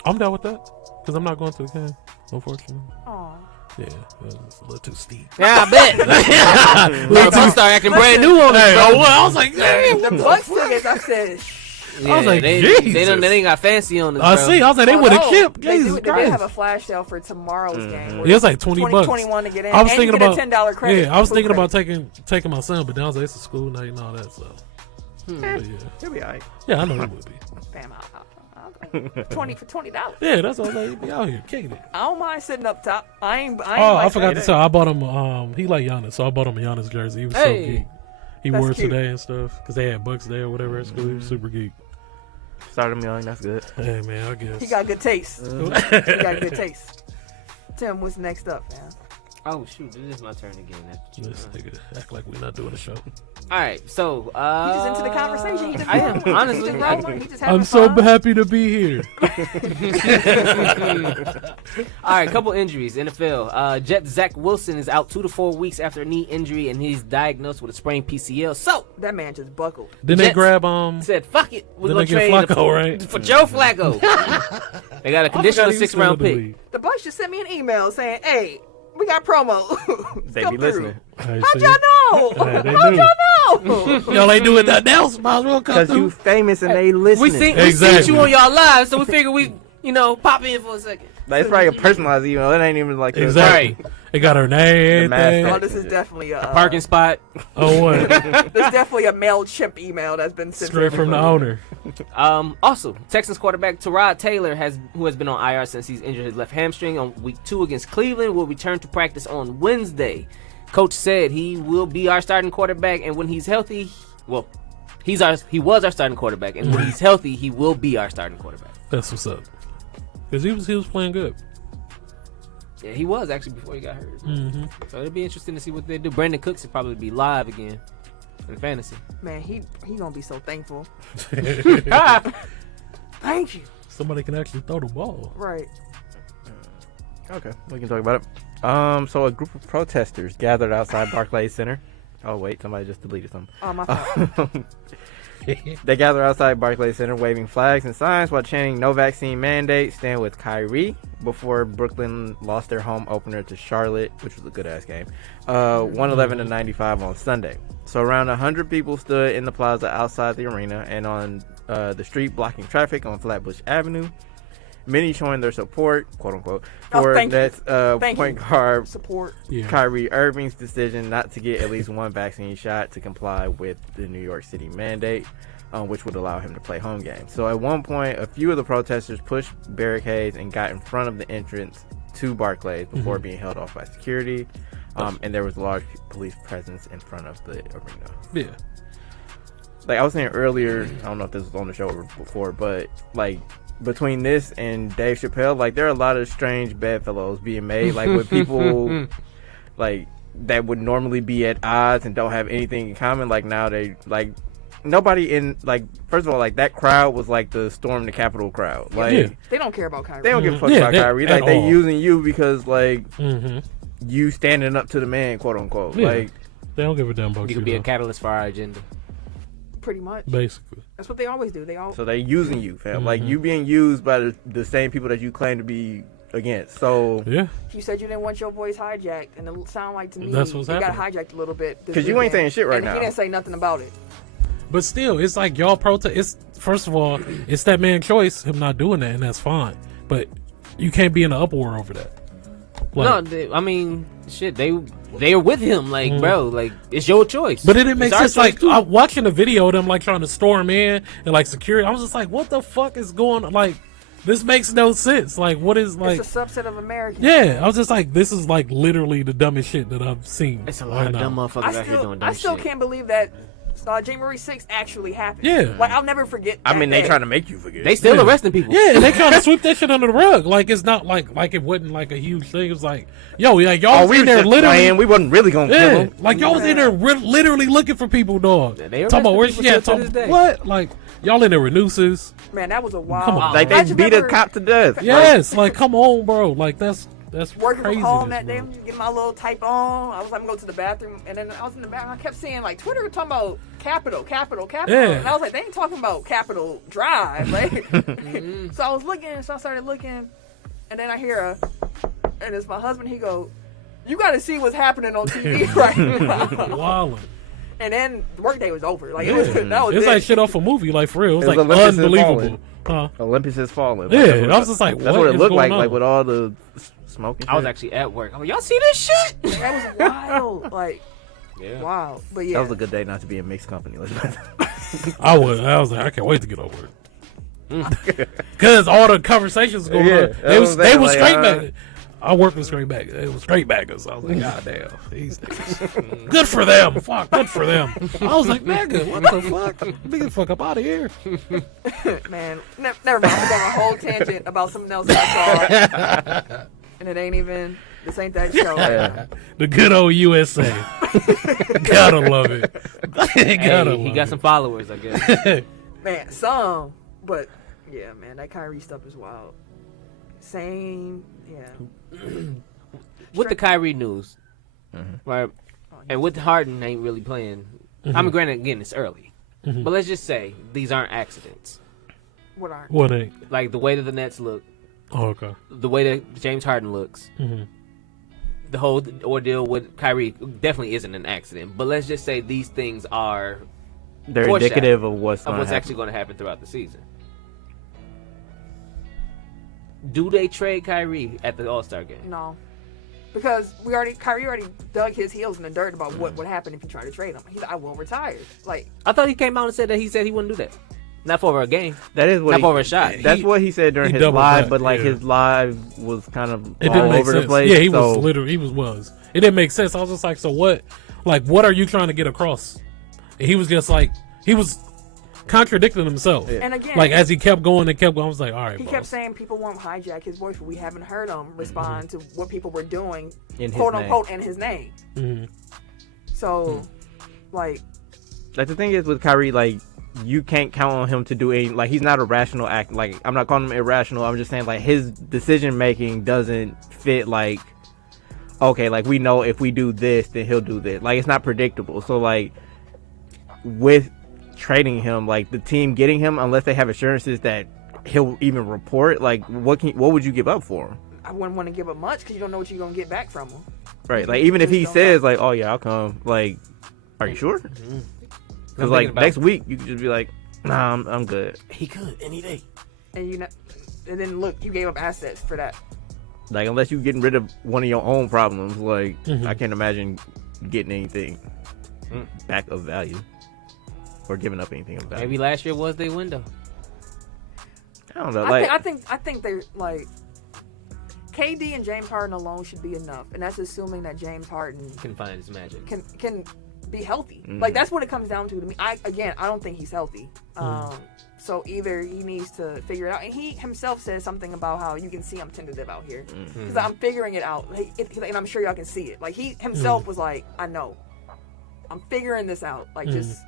I'm down with that. Because I'm not going to the game, unfortunately. Aw. Yeah, it's a little too steep. Yeah, I bet. Motherfucker start acting brand new on Hey, us, bro. I was like, damn. The Bucks tickets, I said, Yeah, I was like, they Jesus. ain't got fancy on us, I bro. see. I was like, they would have kept. They Jesus did Christ. have a flash sale for tomorrow's game. Yeah, it's like 20 bucks. 21 to get in. I was and thinking you get about a $10 credit. Yeah, I was food thinking credit. about taking my son, but then I was like, it's a school night and all that. So, but yeah, he'll be alright. yeah, I know it would be. Bam, I'll go. 20 for $20. Yeah, that's what I was like. He be out here kicking it. I don't mind sitting up top. I ain't Oh, I like forgot that. to tell. I bought him. He like Giannis, so I bought him a Giannis jersey. He was so Hey. geek. He That's wore it cute. today and stuff because they had Bucks Day or whatever at school. He was super geek. Started him young. That's good. Hey man, I guess. He got good taste. He got good taste. Tim, what's next up, man? Oh shoot, it is my turn again. After you. This nigga act like we're not doing a show. All right, so He just into the conversation. He just I am, rolling. honestly. He just rolling. He just having I'm so fun. happy to be here. All right, couple injuries. NFL. Jet Zach Wilson is out 2 to 4 weeks after a knee injury, and he's diagnosed with a sprained PCL. So That man just buckled. Then they Jets grab said, "Fuck it, we're Then gonna they get trade Flacco, right? for Joe Flacco." They got a conditional 6th round pick. The Bucks just sent me an email saying, "Hey, We got promo. They Come be through. listening. Hey, How'd see? y'all know? Hey, they How'd knew. y'all know? Y'all ain't doing nothing else. Might as well come Because you through. famous and they listening. We seen Exactly. you on y'all live, so we figure we, pop in for a second. Like, it's probably a personalized email. It ain't even like Exactly. They got her name, The everything. mascot. Oh, this is definitely a Parking spot. Oh, what? There's definitely a MailChimp email that's been sent. Straight to from the everybody. owner. Also, Texans quarterback Tyrod Taylor, who has been on IR since he's injured his left hamstring on week 2 against Cleveland, will return to practice on Wednesday. Coach said he will be our starting quarterback, and when he's healthy, he was our starting quarterback, and when he's healthy, he will be our starting quarterback. That's what's up. Because he was playing good. Yeah, he was actually before he got hurt. Mm-hmm. So it'll be interesting to see what they do. Brandon Cooks will probably be live again in fantasy. Man, he gonna be so thankful. Ah! Thank you. Somebody can actually throw the ball. Right. Okay, we can talk about it. So a group of protesters gathered outside Barclays Center. Oh wait, somebody just deleted something. Oh, my fault. They gathered outside Barclays Center waving flags and signs while chanting "No vaccine mandate, stand with Kyrie" before Brooklyn lost their home opener to Charlotte, which was a good ass game, 111-95 on Sunday. So around 100 people stood in the plaza outside the arena and on the street blocking traffic on Flatbush Avenue. Many showing their support, quote unquote, for Nets point guard Support. Kyrie Irving's decision not to get at least one vaccine shot to comply with the New York City mandate, which would allow him to play home games. So at one point, a few of the protesters pushed barricades and got in front of the entrance to Barclays before being held off by security, and there was a large police presence in front of the arena. Yeah. Like I was saying earlier, I don't know if this was on the show before, but like between this and Dave Chappelle, like there are a lot of strange bedfellows being made, like with people like that would normally be at odds and don't have anything in common. Like now they like nobody in like first of all like that crowd was like the storm the Capitol crowd. Like They don't care about Kyrie. they don't give a fuck about Kyrie. Like they all. using you because like you standing up to the man, quote unquote. Yeah. Like They don't give a damn about You you. could be a though. catalyst for our agenda. Pretty much. Basically. That's what they always do. so they using you, fam. Like you being used by the same people that you claim to be against. So Yeah. You said you didn't want your voice hijacked, and it sounded like to me That's what's you got happening. hijacked a little bit. because you ain't saying shit right and now. He didn't say nothing about it. But still, it's like y'all protest. It's first of all, it's that man's choice, him not doing that, and that's fine. But you can't be in an uproar over that. Like, I mean, shit, they are with him, like, bro, like, it's your choice. but it didn't make It's our sense. Like choice, too. I'm watching the video of them like trying to storm in and like security. I was just like, what the fuck is going on? Like, this makes no sense. Like, what is like? It's a subset of Americans. Yeah, I was just like, this is like literally the dumbest shit that I've seen. It's a lot of dumb motherfuckers out here doing dumb I still shit. can't believe that January 6th actually happened. Yeah. Like, I'll never forget I that mean, they day. trying to make you forget. They still arresting people. Yeah, they trying to sweep that shit under the rug. Like it's not like it wasn't like a huge thing. It was like, yo, like y'all was we in were there just literally. playing. We wasn't really gonna kill Yeah, him. like y'all was in there literally looking for people, dog. They Talking about arresting where people she at? still to this day. What? Like y'all in there with nooses? Man, that was a wild. Come on. Like they How'd you beat a remember cop to death. Yes, like come on, bro. Like that's Working crazy. from home that day, I'm getting my little type on. I was like, I'm gonna go to the bathroom, and then I was in the bathroom. I kept seeing like Twitter talking about Capitol. Yeah. And I was like, they ain't talking about Capitol Drive, like. So I was looking, so I started looking, and then I hear and it's my husband. He go, "You got to see what's happening on TV right now." Wildin'. And then the workday was over. Like it was, that was It's it. like shit off a movie, like for real. It was It like was Olympus Has unbelievable. Fallen. Huh? Olympus has fallen. Yeah, That's what I was just like, that's what what it is looked going like on? with all the smoking. I was actually at work. I'm like, y'all see this shit? That was wild. Like Yeah. wow. But yeah, That was a good day not to be in mixed company. I was like, I can't wait to get over it. Cause all the conversations going Yeah, on, that's they what was I'm saying, like, straight back. I worked with straight back. It was straight backers. I was like, God damn, these niggas. Good for them. Fuck, good for them. I was like, nigga, what the fuck? Get the fuck up out of here. man. Never mind. I'm going on a whole tangent about something else that I saw, and it ain't even. This ain't that show. Yeah. The good old USA. Gotta love it. Hey, Gotta he love got it. some followers, I guess. Man, some, but yeah, man, that Kyrie stuff is wild. Same, yeah. With the Kyrie news, right? And with Harden ain't really playing. I mean, granted, again, it's early. But let's just say these aren't accidents. What aren't? What ain't? Like the way that the Nets look, Oh, okay. the way that James Harden looks. the whole ordeal with Kyrie definitely isn't an accident. But let's just say these things are they're indicative of what's actually going to happen throughout the season. Do they trade Kyrie at the All-Star game? No. Because Kyrie already dug his heels in the dirt about what would happen if you try to trade him. He's like, I will retire. Like, I thought he came out and said he wouldn't do that. Not for a game. That is what not for a shot. That's what he said during his live, but like his live was kind of all over the place. Yeah, he was literally It didn't make sense. I was just like, so what? Like, what are you trying to get across? And he was just like, he was contradicting himself. Yeah. And again, like as he kept going and kept going, I was like, all right. He kept saying people won't hijack his voice, but we haven't heard him respond to what people were doing, in quote unquote, in his name. So, like the thing is with Kyrie, like you can't count on him to do any. Like he's not a rational act. Like I'm not calling him irrational. I'm just saying like his decision making doesn't fit. Like okay, like we know if we do this, then he'll do this. Like it's not predictable. So like with trading him, like the team getting him, unless they have assurances that he'll even report, like what would you give up for him? I wouldn't want to give up much because you don't know what you're gonna get back from him. Right, like even if he says like, oh yeah, I'll come, like, are you sure? Because like next week you could just be like, nah, I'm good. He could any day, and and then look, you gave up assets for that. Like unless you're getting rid of one of your own problems, like I can't imagine getting anything back of value. Or giving up anything of value. Maybe last year was their window. I don't know. I think they're like KD and James Harden alone should be enough, and that's assuming that James Harden can find his magic. Can be healthy. Like that's what it comes down to me. I don't think he's healthy. So either he needs to figure it out, and he himself says something about how you can see I'm tentative out here because I'm figuring it out, and I'm sure y'all can see it. Like he himself was like, I know, I'm figuring this out. Like just.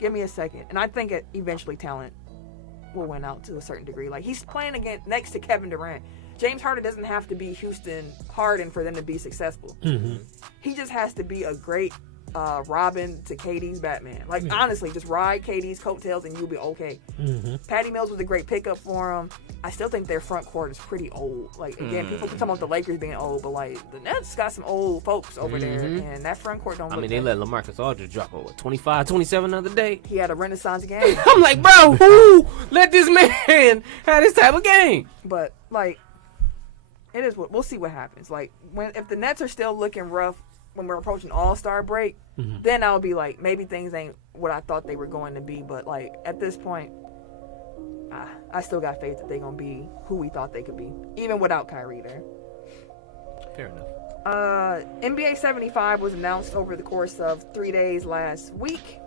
Give me a second. And I think eventually talent will win out to a certain degree. Like, he's playing next to Kevin Durant. James Harden doesn't have to be Houston Harden for them to be successful. He just has to be a great Robin to KD's Batman. Like, honestly, just ride KD's coattails and you'll be okay. Patty Mills was a great pickup for him. I still think their front court is pretty old. Like, again, people can talk about the Lakers being old, but, like, the Nets got some old folks over there, and that front court don't look they let LaMarcus Aldridge drop over 25, 27 the other day. He had a renaissance game. I'm like, bro, who let this man have this type of game? But, like, it is what we'll see what happens. Like, if the Nets are still looking rough when we're approaching All-Star break, then I'll be like, maybe things ain't what I thought they were going to be. But, like, at this point, I still got faith that they're going to be who we thought they could be, even without Kyrie there. Fair enough. NBA 75 was announced over the course of 3 days last week.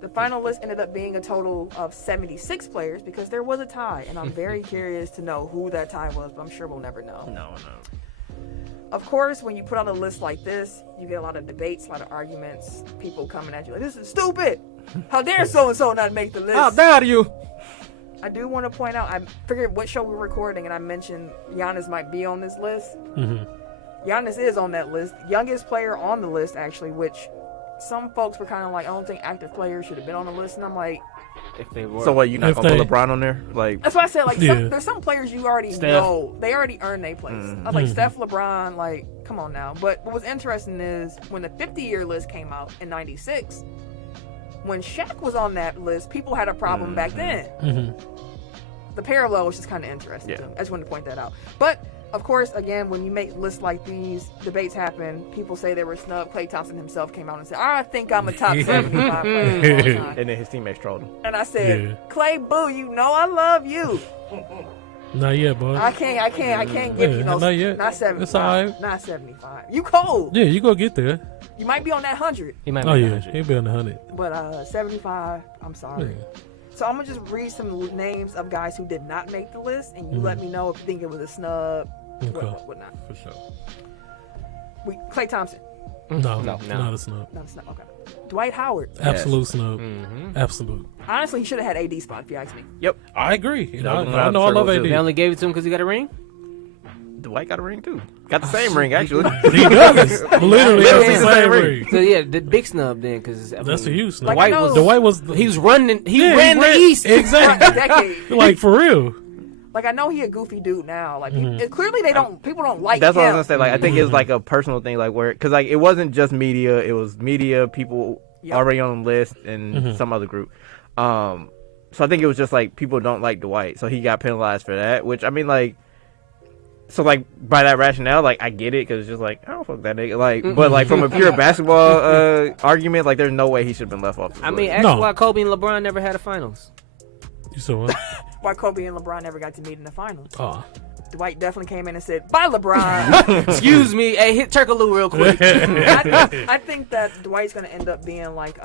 The final list ended up being a total of 76 players because there was a tie, and I'm very curious to know who that tie was, but I'm sure we'll never know. No. Of course, when you put out a list like this, you get a lot of debates, a lot of arguments, people coming at you like, this is stupid! How dare so-and-so not make the list? How dare you! I do want to point out, I figured what show we were recording, and I mentioned Giannis might be on this list. Giannis is on that list. Youngest player on the list, actually, which some folks were kind of like, I don't think active players should have been on the list. And I'm like... If they were. So what, you not going to put LeBron on there? Like, that's why I said, like, there's some players you already know. They already earned their place. I was like, Steph, LeBron, like, come on now. But what was interesting is when the 50-year list came out in 96... when Shaq was on that list, people had a problem back then. The parallel was just kind of interesting to me. I just wanted to point that out. But, of course, again, when you make lists like these, debates happen. People say they were snubbed. Klay Thompson himself came out and said, I think I'm a top 75 player of all time. And then his teammates trolled him. And I said, Klay, boo, you know I love you. Not yet, boy. I can't give you no. Not yet. Not 75. It's all right. Not 75. You cold. Yeah, you go get there. You might be on that 100. He might be on 100. He'll be on the 100. But 75, I'm sorry. Yeah. So I'm going to just read some names of guys who did not make the list, and you let me know if you think it was a snub, whatnot. For sure. Klay Thompson. No, not a snub. Not a snub, okay. Dwight Howard. Absolute snub. Absolute. Honestly, he should have had AD spot, if you ask me. Yep. I agree. I know I love AD. They only gave it to him because he got a ring? Dwight got a ring too. Got the same ring actually. He does. Literally has the same ring. So yeah, the big snub then, because that's a huge snub. Like Dwight was he was running. He ran the East exactly. Decade. Like for real. Like, I know he a goofy dude now. Like, clearly people don't like That's him. what I was gonna say. Like, I think it's like a personal thing. Like, because like it wasn't just media. It was media, people already on the list, and some other group. So I think it was just like people don't like Dwight, so he got penalized for that. Which I mean, like, so like by that rationale, like I get it because it's just like I don't fuck that nigga. Like, but like from a pure basketball argument, like there's no way he should have been left off. I mean, ask why Kobe and LeBron never had a finals. You saw what? Why Kobe and LeBron never got to meet in the finals. Oh. Dwight definitely came in and said, "Bye, LeBron." Excuse me. Hey, hit Turkaloo real quick. I think that Dwight's going to end up being like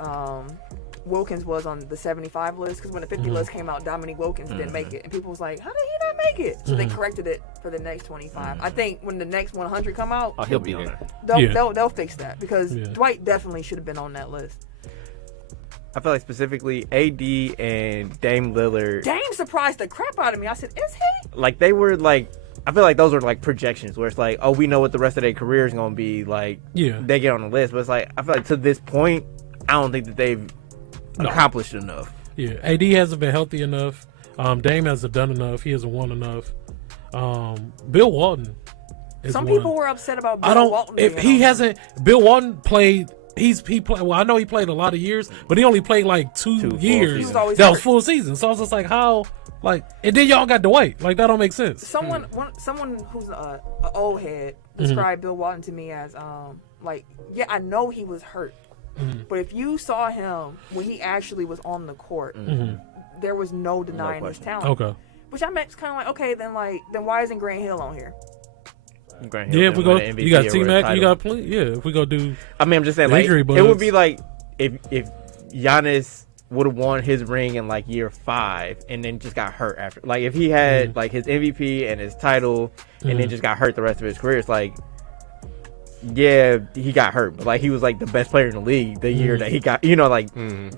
Wilkins was on the 75 list, because when the 50 list came out, Dominique Wilkins didn't make it. And people was like, how did he not make it? So they corrected it for the next 25. I think when the next 100 come out, He'll be there. They'll fix that, because Dwight definitely should have been on that list. I feel like specifically AD and Dame Lillard. Dame surprised the crap out of me. I said, is he? Like they were like, I feel like those were like projections where it's like, oh, we know what the rest of their career is gonna be like. Yeah, they get on the list, but it's like I feel like to this point, I don't think that they've accomplished enough. Yeah, AD hasn't been healthy enough. Dame hasn't done enough. He hasn't won enough. Bill Walton. Some people were upset about Bill Walton. If he hasn't, Bill Walton played. He played. Well, I know he played a lot of years, but he only played like two years. That was full season. So I was just like, how? Like, and then y'all got Dwight. Like that don't make sense. Someone who's an old head described Bill Walton to me as like, yeah, I know he was hurt, but if you saw him when he actually was on the court, there was no denying his talent. Okay. Which I meant kind of like, okay, then why isn't Grant Hill on here? Yeah, if we go, you got T-Mac, you got if we go do. I mean, I'm just saying, like, it would be like if Giannis would have won his ring in like year 5 and then just got hurt after. Like, if he had like his MVP and his title and then just got hurt the rest of his career, it's like, yeah, he got hurt, but like he was like the best player in the league the year that he got, like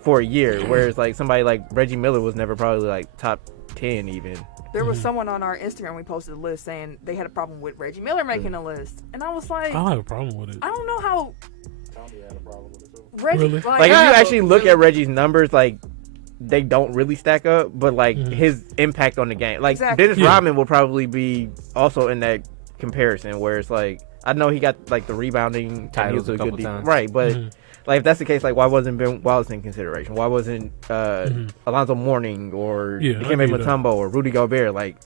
for a year. Whereas like somebody like Reggie Miller was never probably like top 10 even. There was someone on our Instagram, we posted a list saying they had a problem with Reggie Miller making a list. And I was like, I don't have a problem with it. I don't know how. Tommy had a problem with it too. Reggie, Really? Like if you actually look at Reggie's numbers, like they don't really stack up, but like his impact on the game. Like Dennis Rodman will probably be also in that comparison where it's like, I know he got like the rebounding titles a couple good times. Right, but like if that's the case, like why wasn't Ben Wallace in consideration? Why wasn't Alonzo Mourning or Dikembe Mutombo or Rudy Gobert? Like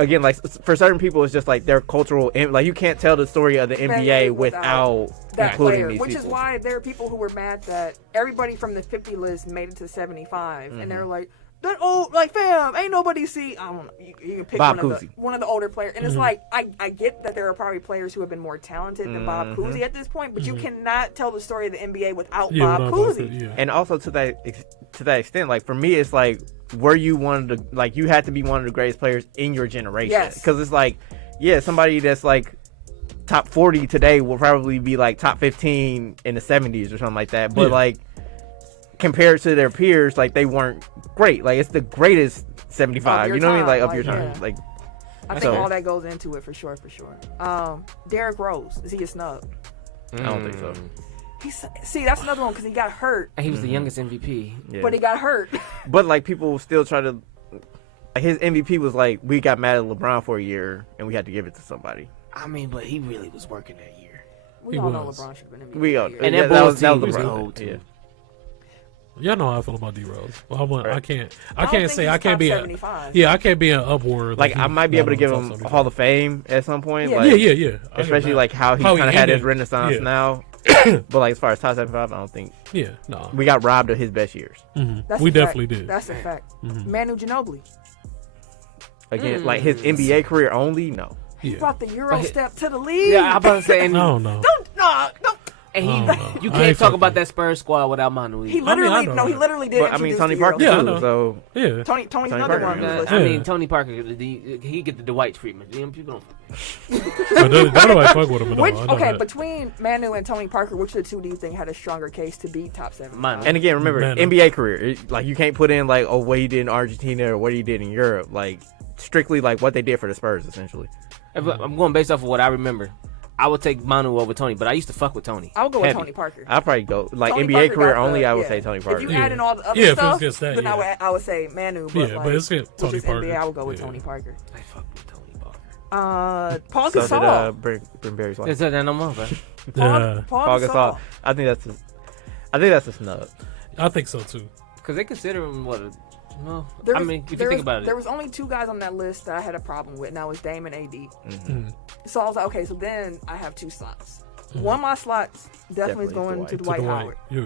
again, like for certain people, it's just like their cultural. Like you can't tell the story of the NBA without that including player, these which people. is why there are people who were mad that everybody from the 50 list made it to 75, and they're like, that old, like, fam, ain't nobody see. I don't know. You can pick Bob one of the older players, and it's like I get that there are probably players who have been more talented than Bob Cousy at this point, but you cannot tell the story of the NBA without Bob Cousy. And also to that extent, like for me, it's like were you one of the like you had to be one of the greatest players in your generation? Yes, because it's like somebody that's like top 40 today will probably be like top 15 in the 70s or something like that, but like compared to their peers, like they weren't great. Like it's the greatest 75. You know what I mean? Like of your time. Like I think all that goes into it for sure. Derrick Rose, is he a snub? I don't think so. See, that's another one because he got hurt. And he was the youngest MVP, but he got hurt. But like people still try to. Like, his MVP was like we got mad at LeBron for a year and we had to give it to somebody. I mean, but he really was working that year. We all know LeBron should have been MVP. We all, and that Bulls team was cold too. Yeah. Y'all know how I feel about D Rose. Well, I can't say I can't be I can't be an upward. Like I might be able to give him Hall of Fame at some point. Yeah, like, yeah. Especially like how he kind of had his renaissance now. But like as far as top 75, I don't think. Yeah, no. We got robbed of his best years. We definitely did. That's a fact. Manu Ginobili. Again, like his NBA career only, no. He brought the Euro step to the league. Yeah, I'm about to say. No. Don't. And you can't talk about that Spurs squad without Manu. He literally did. But I mean, Tony Parker too. So Tony's another one. I mean, Tony Parker, he get the Dwight treatment. People don't. Nobody fuck with him at all. Between Manu and Tony Parker, which of the two do you think had a stronger case to be top 7? And again, remember NBA career. Like you can't put in like what he did in Argentina or what he did in Europe. Like strictly like what they did for the Spurs, essentially. I'm going based off of what I remember. I would take Manu over Tony, but I used to fuck with Tony. I would go with Heavy. Tony Parker. I'll probably go like Tony NBA Parker career got only. the- I would yeah. say Tony Parker. If you add in all the other Yeah, if it was stuff, just that, then yeah. I would say Manu. But Yeah, like, but it's with Tony just Parker. NBA, I would go with Yeah. Tony Parker. I fuck with Tony Parker. Paul So Gasol. did Bryn Berry's life. Is that no more, bro? Yeah, Paul Paul Gasol. Gasol. I think that's a snub. I think so too. Because they consider him what? Well, There I was- mean, if you there think was- about it, there was only 2 guys on that list that I had a problem with, and that was Dame and AD. Mm. So I was like, okay, so then I have 2 slots. One of my slots definitely is Definitely going to Dwight. Dwight Howard. Yeah.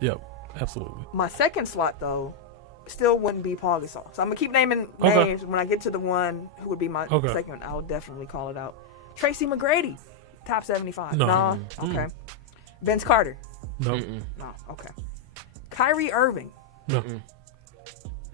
Yep. Absolutely. My second slot, though, still wouldn't be Paul Gasol. So I'm gonna keep naming Okay. names. When I get to the one who would be my Okay. second, I'll definitely call it out. Tracy McGrady, top 75. No. Nah, okay. Vince Carter, No. no, okay. Kyrie Irving, No.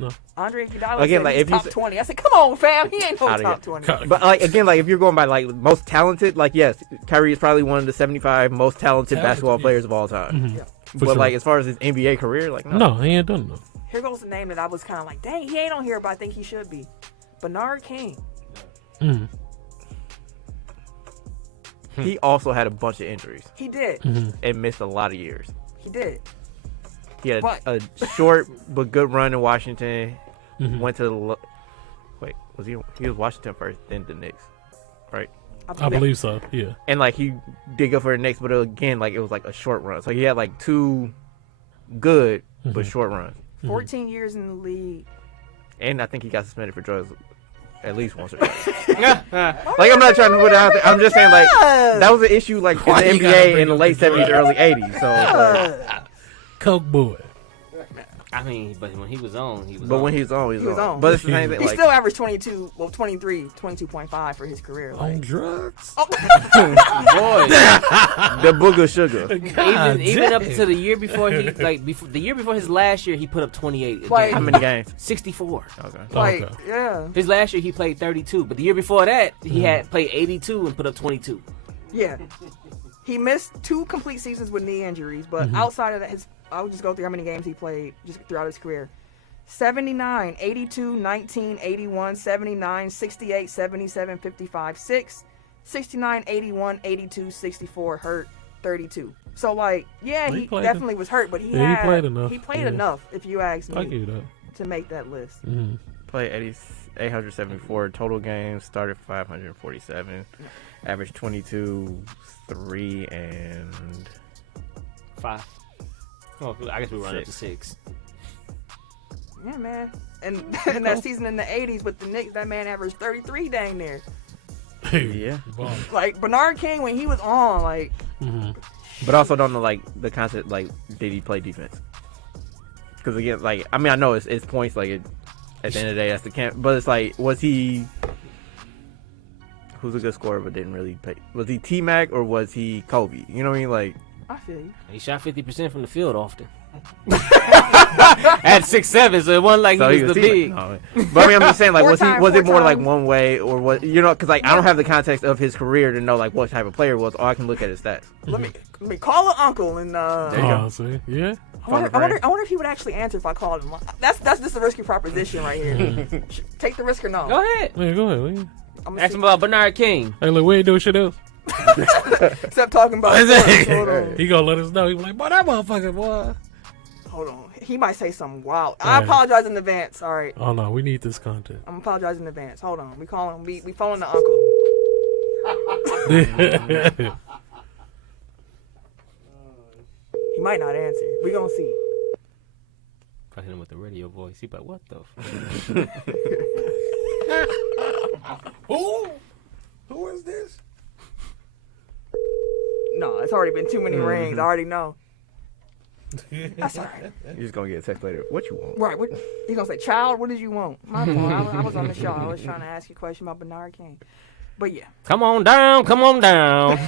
No. Andre Iguodala Again, said like, he's if you top say- 20. I said, come on, fam, he ain't no Outta top here. 20. But like again, like if you're going by like most talented, like yes, Kyrie is probably one of the 75 most talented basketball yeah. players of all time. Yeah. For But sure. like as far as his NBA career, like no. No, he ain't done enough. Here goes the name that I was kind of like, dang, he ain't on here, but I think he should be. Bernard King. Mm. He also had a bunch of injuries He did. and missed a lot of years. He did. He had But- a short but good run in Washington. Mhm. Went to the wait, was he was Washington first, then the Knicks, right? I believe so. Yeah. And like he did go for the Knicks, but again, like it was like a short run. So he had like 2 good but short runs. 14 years in the league. And I think he got suspended for drugs at least once or twice. Like I'm not trying to put it out there. I'm just saying like that was an issue like Why in you the gotta NBA bring in the up late the 70s, early 80s. So it's like, Coke boy. I mean, but when he was on, he was but on. when he was on, he He was was on. on. But it's the same thing. He Like, still averaged 22, well, 23, 22.5 for his career. On Like, drugs. Boy, the booger sugar. even up to the year before he the year before his last year, he put up 28. Like- How many games? 64. Okay. like Okay. yeah. His last year he played 32, but the year before that he had played 82 and put up 22. Yeah. He missed 2 complete seasons with knee injuries, but outside of that, I'll just go through how many games he played just throughout his career. 79, 82, 19, 81, 79, 68, 77, 55, 6, 69, 81, 82, 64, hurt, 32. So, like, yeah, He he played definitely was hurt, but he played enough. He played Yeah. enough, if you ask I give me, you that. to make that list. Mhm. Played 874 total games. Started 547. Averaged 22, 3, and 5. Oh, I guess we run up to 6. Yeah, man. And in that season in the 80s with the Knicks, that man averaged 33 dang near. yeah. Bomb. Like, Bernard King, when he was on, like, Mhm. But also don't know like the concept like did he play defense? Because again, like I mean I know it's points like at the end of the day that's the camp, but it's like was he who's a good scorer but didn't really play? Was he T Mac or was he Kobe? You know what I mean? Like I feel you. He shot 50% from the field often. At 6'7", so it wasn't like so he was the big. No. But I mean I'm just saying like was it more like Four-time. one way or what? You know because like I don't have the context of his career to know like what type of player it was. All I can look at his stats. Let me call an uncle and There you go. Oh, see? Yeah. I wonder if he would actually answer if I called him. That's just a risky proposition right here. Take the risk or no? Go ahead. Yeah, go ahead. Lee. I'm gonna Ask him about Bernard King. Hey, look, we ain't doing shit else. except talking about. Hold on. He gonna let us know. He be like, boy, that motherfucker, boy. Hold on. He might say something wild. I Alright. apologize in advance. All right. Oh, no, we need this content. I'm apologizing in advance. Hold on. We calling. We phoning the uncle. He might not answer. We gonna see. I hit him with the radio voice. He like, what the? Who is this? No, it's already been too many rings. I already know. That's all right. You're just gonna get a text later. What you want? Right. What, he gonna say, "Child, what did you want?" My fault. I was on the show. I was trying to ask you a question about Bernard King. But yeah, Come on down. Come on down.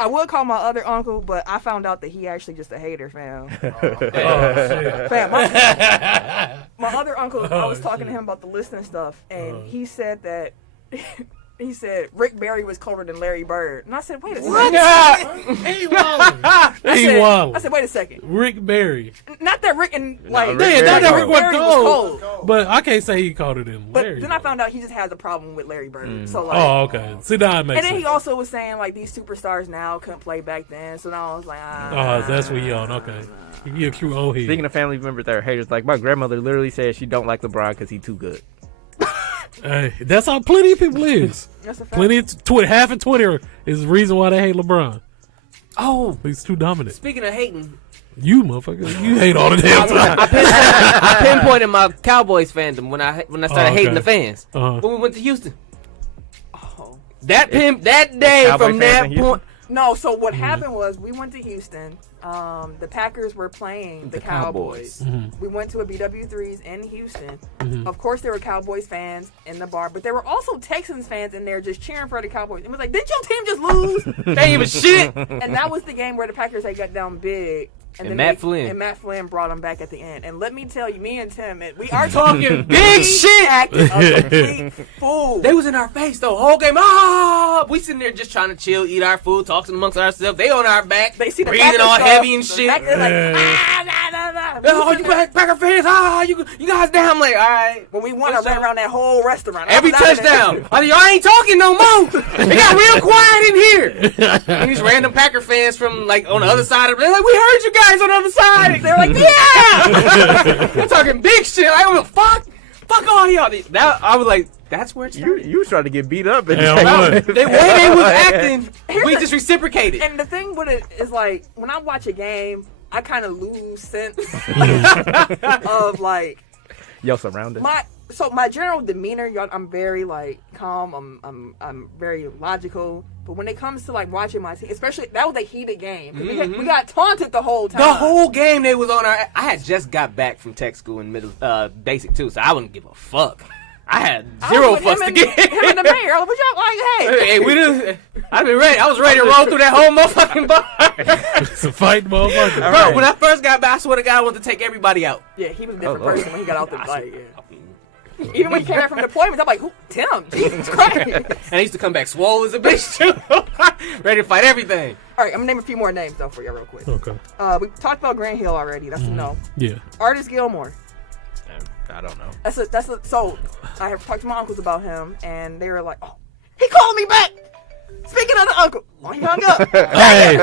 I would call my other uncle, but I found out that he actually just a hater, fam. Oh, shit. Fam, my other uncle, I was talking to him about the list and stuff, and he said that He said Rick Barry was colder than Larry Bird, and I said, "Wait a second." He wildin'. I said, "Wait a second." Rick Barry. Not that Rick and like Rick Barry not that was Rick was Barry cold. cold. But I can't say he called it in But Larry. then I found out he just has a problem with Larry Bird. So like, Oh, okay. See, now it makes and then sense. he also was saying like these superstars now couldn't play back then. So now I was like, Oh, that's what he on. Okay. He a true old head. Speaking of family members that are haters, like my grandmother literally said she don't like LeBron because he's too good. Hey, that's how plenty of people is. That's a fact. Plenty of half of Twitter is the reason why they hate LeBron. Oh, He's too dominant. speaking of hating, You motherfucker, you hate all the damn time. I pinpointed my Cowboys fandom when I started okay. hating the fans Uh-huh. when we went to Houston. Oh. That day Cowboy from fans that in Houston? point. No, so what happened was we went to Houston. The Packers were playing the Cowboys. We went to a BW3's in Houston. Of course, there were Cowboys fans in the bar, but there were also Texans fans in there just cheering for the Cowboys. It was like, didn't your team just lose? They ain't even shit. And that was the game where the Packers had got down big. And then Matt Flynn. And Matt Flynn brought them back at the end. And let me tell you, me and Tim, we are talking Big shit. acting a complete fool. They was in our face the whole game. Ah, we sitting there just trying to chill, eat our food, talking amongst ourselves. They on our back, They see the breathing Packers all stuff, heavy and the shit. Packers like, nah. Oh, you Packer fans! Ah, you guys down? I'm like, all right. When we won, I ran around that whole restaurant. Every I was out of there. touchdown. I mean, y'all ain't talking no more. It got real quiet in here. And these random Packer fans from like on the other side of it, they're like, we heard you guys on the other side. They're like, yeah. They're talking big shit. I don't give a fuck all y'all. That I was like, that's where it's You was trying to get beat up. And Hell, what? the way they was acting, we just reciprocated. And the thing with it is like when I watch a game, I kind of lose sense of like Yo, surrounded. my general demeanor. I'm very like calm. I'm very logical. But when it comes to like watching my team, especially that was a heated game. We got taunted the whole time. The whole game they was on our. I had just got back from tech school in middle basic too, so I wouldn't give a fuck. I had zero fucks to get. Him and the mayor. I was like, hey. Hey, we didn't. I've been ready. I was ready to roll through that whole motherfucking bar. It's a fight, motherfucker. Bro, right. when I first got back, I swear to God, I wanted to take everybody out. Yeah, he was a different Oh, Lord. person when he got out the like. Yeah. Even when he came back from deployment, I'm like, who? Tim? Jesus Christ. And I used to come back swole as a bitch too, ready to fight everything. All right, I'm gonna name a few more names though for you real quick. Okay. We talked about Grant Hill already. That's a no. Yeah. Artist Gilmore. I don't know. So I have talked to my uncles about him, and they were like, "Oh, he called me back." Speaking of the uncle, oh, he hung up. Hey.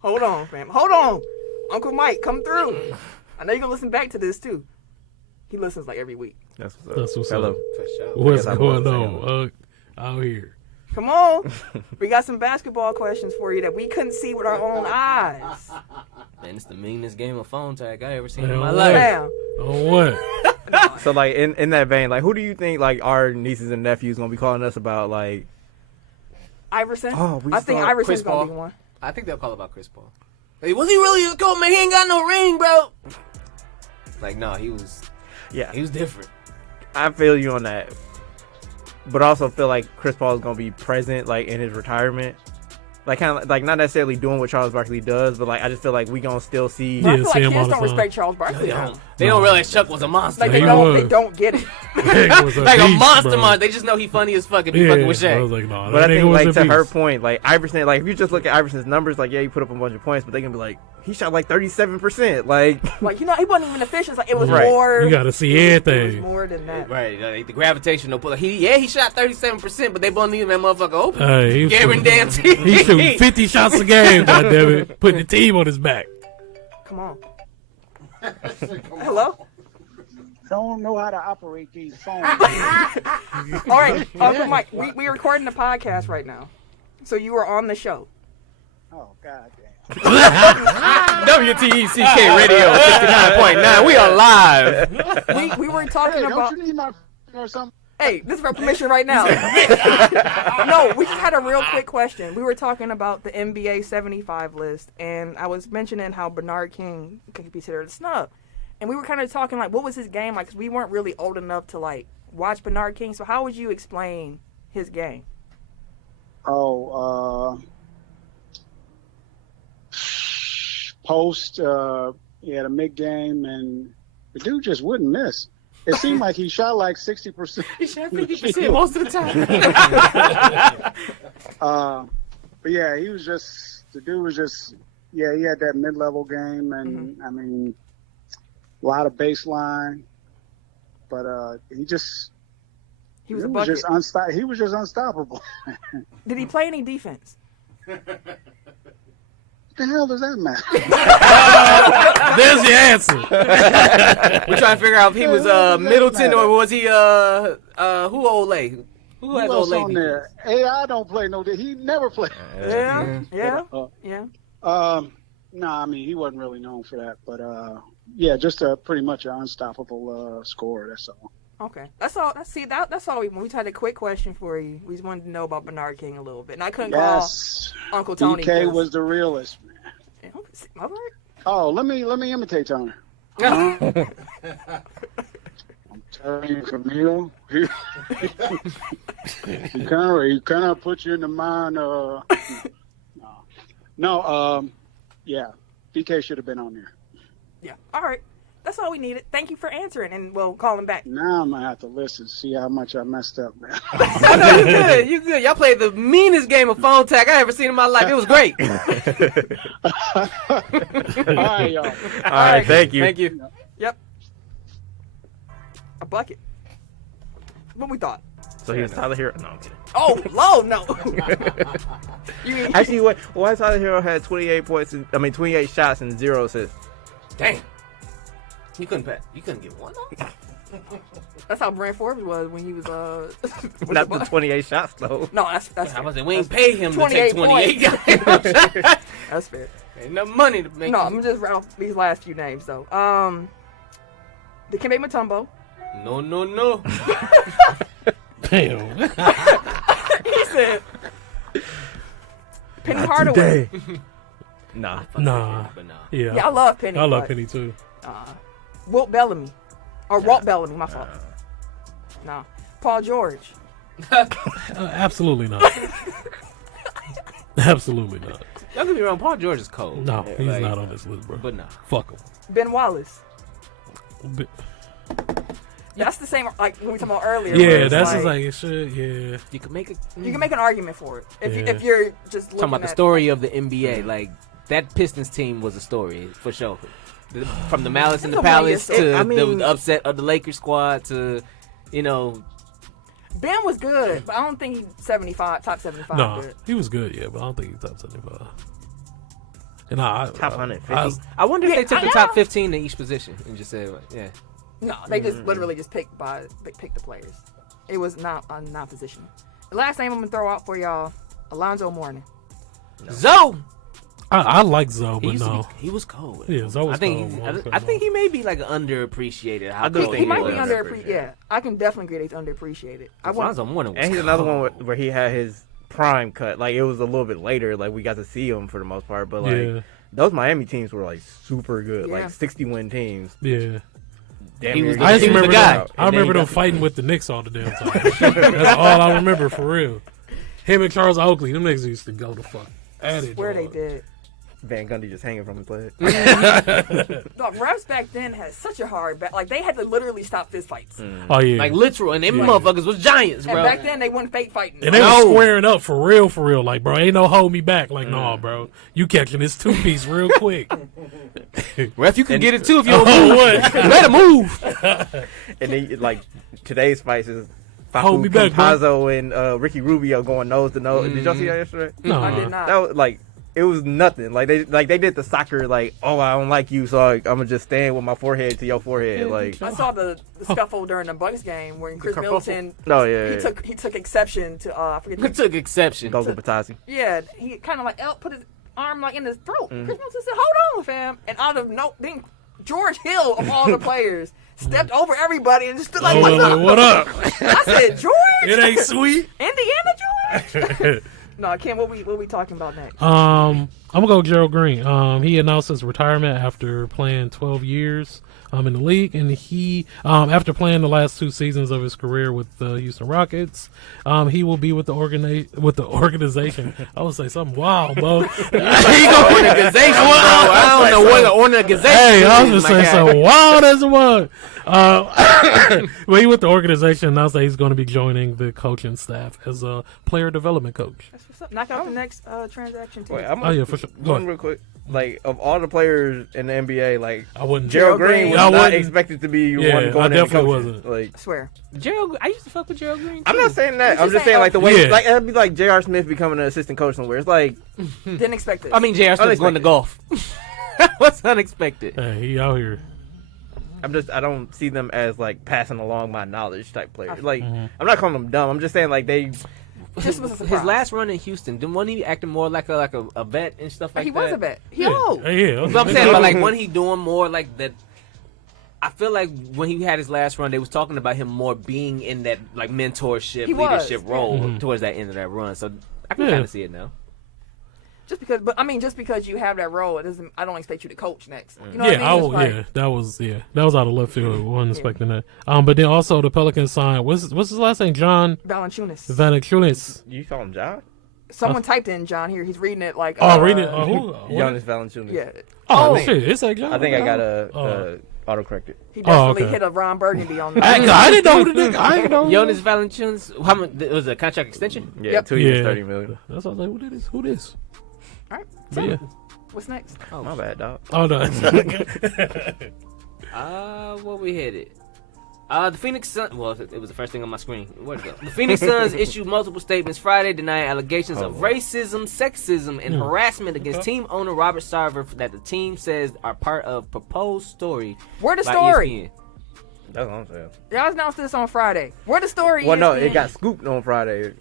Hold on, fam. Hold on. Uncle Mike, come through. I know you're gonna listen back to this too. He listens like every week. That's what's up. That's what's Hello. up. For sure. What's I guess I'm going about to on out here? Come on. We got some basketball questions for you that we couldn't see with our own eyes. Man, it's the meanest game of phone tag I ever seen in Hell my yeah. life. Damn. Oh, what? So like in that vein, like who do you think like our nieces and nephews gonna be calling us about like? Iverson? Oh, we I think saw Iverson's Chris gonna Paul. be one. I think they'll call about Chris Paul. Like, was he really a GOAT, man? He ain't got no ring, bro. Like, no, he was Yeah, different. I feel you on that, but I also feel like Chris Paul is gonna be present like in his retirement. Like kind of like not necessarily doing what Charles Barkley does, but like I just feel like we gonna still see. But I Yeah, feel see like him all kids the don't time. respect Charles Barkley. They don't realize Chuck was a monster. Like He they was. don't get it. It was Like a beast, monster bro. monster. They just know he funny as fuck and be Yeah, fucking with I Shaq. was like, no, But I that nigga think was like a to her beast. point, like Iverson, like if you just look at Iverson's numbers, like yeah, he put up a bunch of points, but they can be like he shot like 37%. Like Like he wasn't even efficient. Like it was Right. more. You gotta see It was everything. more than that. Right, like the gravitational pull. He shot 37%, but they both needed that motherfucker open. Hey, he was Guaranteed. he shooting 50 shots a game, goddammit, putting the team on his back. Come on. Hello. Don't know how to operate these phones. All right, Uncle Mike. We are recording the podcast right now, so you were on the show. Oh, God damn. WTECK Radio 69.9. We are live. We were talking Hey, about. don't you need my or something? Hey, this is for permission right now. No, we just had a real quick question. We were talking about the NBA 75 list, and I was mentioning how Bernard King could be considered a snub. And we were kind of talking, like, what was his game like? Because we weren't really old enough to, like, watch Bernard King. So how would you explain his game? Post, he had a mid game, and the dude just wouldn't miss. It seemed like he shot like 60%. He shot 50% most of the time. But yeah, he was just the dude was just he had that mid-level game, and I mean, a lot of baseline, but he was just unstoppable. Did he play any defense? What the hell does that matter? There's your answer. We're trying to figure out if he was Middleton or was he who Olay? Who has else Olay on there? AI don't play no. He never played. Yeah. No, I mean he wasn't really known for that, but yeah, just pretty much an unstoppable scorer. That's all. Okay, that's all. That's all. We had a quick question for you. We just wanted to know about Bernard King a little bit, and I couldn't call Uncle Tony. DK was the realest, man. All right. Oh, let me imitate Tony. I'm telling you, Camille. He kind of put you in the mind. Yeah, DK should have been on there. Yeah. All right. That's all we needed. Thank you for answering, and we'll call him back. Now I'm gonna have to listen, see how much I messed up, man. Oh, no, you good. Y'all played the meanest game of phone tag I ever seen in my life. It was great. All right, y'all. All right, thank you. Thank you. Yep. A bucket. What we thought? So he was Tyler Hero. No, I'm kidding. Oh, low, no. You mean Actually, why Tyler Hero had 28 points? 28 shots and 0 assists. Damn. You couldn't get one off? That's how Brent Forbes was when he was with Not the the 28 shots though. No, that's I was like, we ain't pay him to take 28 points. guys. That's fair. Ain't enough money to make. No, I'm just round these last few names though. Dikembe Mutombo. No. Damn. He said Penny Hardaway. Nah. Nah. But nah. Yeah. Yeah, I love Penny. I love but, Penny too. Wilt Bellamy. Or Walt Bellamy, my fault. No. Paul George. Absolutely not. Absolutely not. Don't get me wrong, Paul George is cold. No, Yeah, he's like, not on this list, bro. But nah. Fuck him. Ben Wallace. But- That's the same like when we talked about earlier. yeah, where it's that's just like it should. Yeah. You can make it. you can make an argument for it if Yeah. if you're just looking Talking about the at- story of the NBA, like that Pistons team was a story for sure. From the Malice in It's the a one-year Palace story. to I mean- the upset of the Lakers squad to, Ben was good, but I don't think he's top 75 No, good. he was good, yeah, but I don't think he's top 75. And Top 150. I wonder if Yeah, they took I the top know. 15 in each position and just said, yeah. No, they just literally just picked the players. It was not position. The last name I'm gonna throw out for y'all, Alonzo Mourning. Zoe! I like Zoe, He but used to no. be, he was cold. Yeah, Zoe was cold. I think he may be like underappreciated. How I do cold think He might be was. underappreciated. Yeah, I can definitely agree he's underappreciated. Alonzo Mourning was And he's cold. another one where he had his prime cut. Like it was a little bit later. Like we got to see him for the most part. But like Yeah. those Miami teams were like super good. Yeah. Like 60-win teams. Yeah. Damn He near was get the- I just he was remember the guy. them. I remember them fighting with the Knicks all the damn time. That's all I remember for real. Him and Charles Oakley, them niggas used to go the fuck at it. Where they dog. did. Van Gundy just hanging from his leg. Dog, refs back then had such a hard back. Like they had to literally stop fist fights. Oh yeah. Like literal, and them motherfuckers was giants, And bro. back then they weren't fake fighting. and they No. were squaring up for real. Like, bro, ain't no hold me back. Like, nah, bro. You catching this two piece real quick. Ref, you can get it too if you don't Oh, move. what? Better move. And then like today's fights is Hold me back, bro. Campazzo and Ricky Rubio going nose to nose. Did y'all see that yesterday? No. I did not. That was like it was nothing. Like they did the soccer like, oh, I don't like you, so I'm gonna just stand with my forehead to your forehead. Like, I saw the scuffle during the Bucks game where Chris Middleton oh yeah, he took exception to I forget He took exception. Gogo Batazzi. yeah, he kind of like put his arm like in his throat. Chris Middleton said, "Hold on, fam," and out of then George Hill of all the players stepped over everybody and just stood like, "What's up?" What up? I said, "George, It ain't sweet. Indiana George." No, Kim, what we talking about next? I'm gonna go Gerald Green. He announced his retirement after playing 12 years in the league, and he after playing the last 2 seasons of his career with the Houston Rockets, he will be with the organization. I would say something wild, bro. Organization, bro. I don't know what the organization. Hey, I was is, just saying something wild as one. Well, he with the organization announced that he's going to be joining the coaching staff as a player development coach. That's what's up. Knock out the next transaction too. Wait, For sure. Go one ahead. real quick. Like, of all the players in the NBA, like, I wouldn't. Gerald Green was I not wouldn't- expected to be Yeah, one I going in definitely coaching. wasn't. Like, I swear. Gerald, I used to fuck with Gerald Green. I'm too. not saying that. I'm I'm just just saying, saying, like, the way, yeah. like, it'd be like J.R. Smith becoming an assistant coach somewhere. It's like, Didn't expect this. I mean, J.R. Smith going to golf. What's unexpected? Hey, he out here. I don't see them as, like, passing along my knowledge type players. Like, Mhm. I'm not calling them dumb. I'm just saying, like, they, this was a surprise. His last run in Houston, didn't wasn't he acting more like a vet and stuff like he that? was a vet. He Yeah, old. yeah. But I'm saying, but like when he doing more like that, I feel like when he had his last run, they was talking about him more being in that like mentorship, He was, leadership yeah. role Mhm. towards that end of that run. So I can Yeah. kind of see it now. Just because you have that role, it doesn't. I don't expect you to coach next. You know Yeah, what I mean? It's like, that was out of left field. I wasn't expecting that. But then also the Pelicans signed. What's his last name? John Valanciunas. Valanciunas. you call him John? Someone typed in John here. He's reading it like. Oh, read it. Who? Giannis Valanciunas. Yeah. Oh, Oh. shit! It's like John. I think I got Oh. autocorrected. He definitely okay. hit a Ron Burgundy on that. I didn't know who the nigga. I didn't know. Jonas Valanciunas, how much was it, a contract extension? Yeah, Yep. 2 years, Yeah. 30 million. That's what I was like. Who did this? Who this? All right. But yeah. What's next? Oh, My bad, dog. Oh no. Where we headed? The Phoenix Suns. Well, it was the first thing on my screen. Where'd it go? The Phoenix Suns issued multiple statements Friday denying allegations of racism, sexism, and harassment against team owner Robert Sarver that the team says are part of proposed story. Where the by story? ESPN. That's what I'm saying. Y'all announced this on Friday. Where the story? Well, no, ESPN? it got scooped on Friday.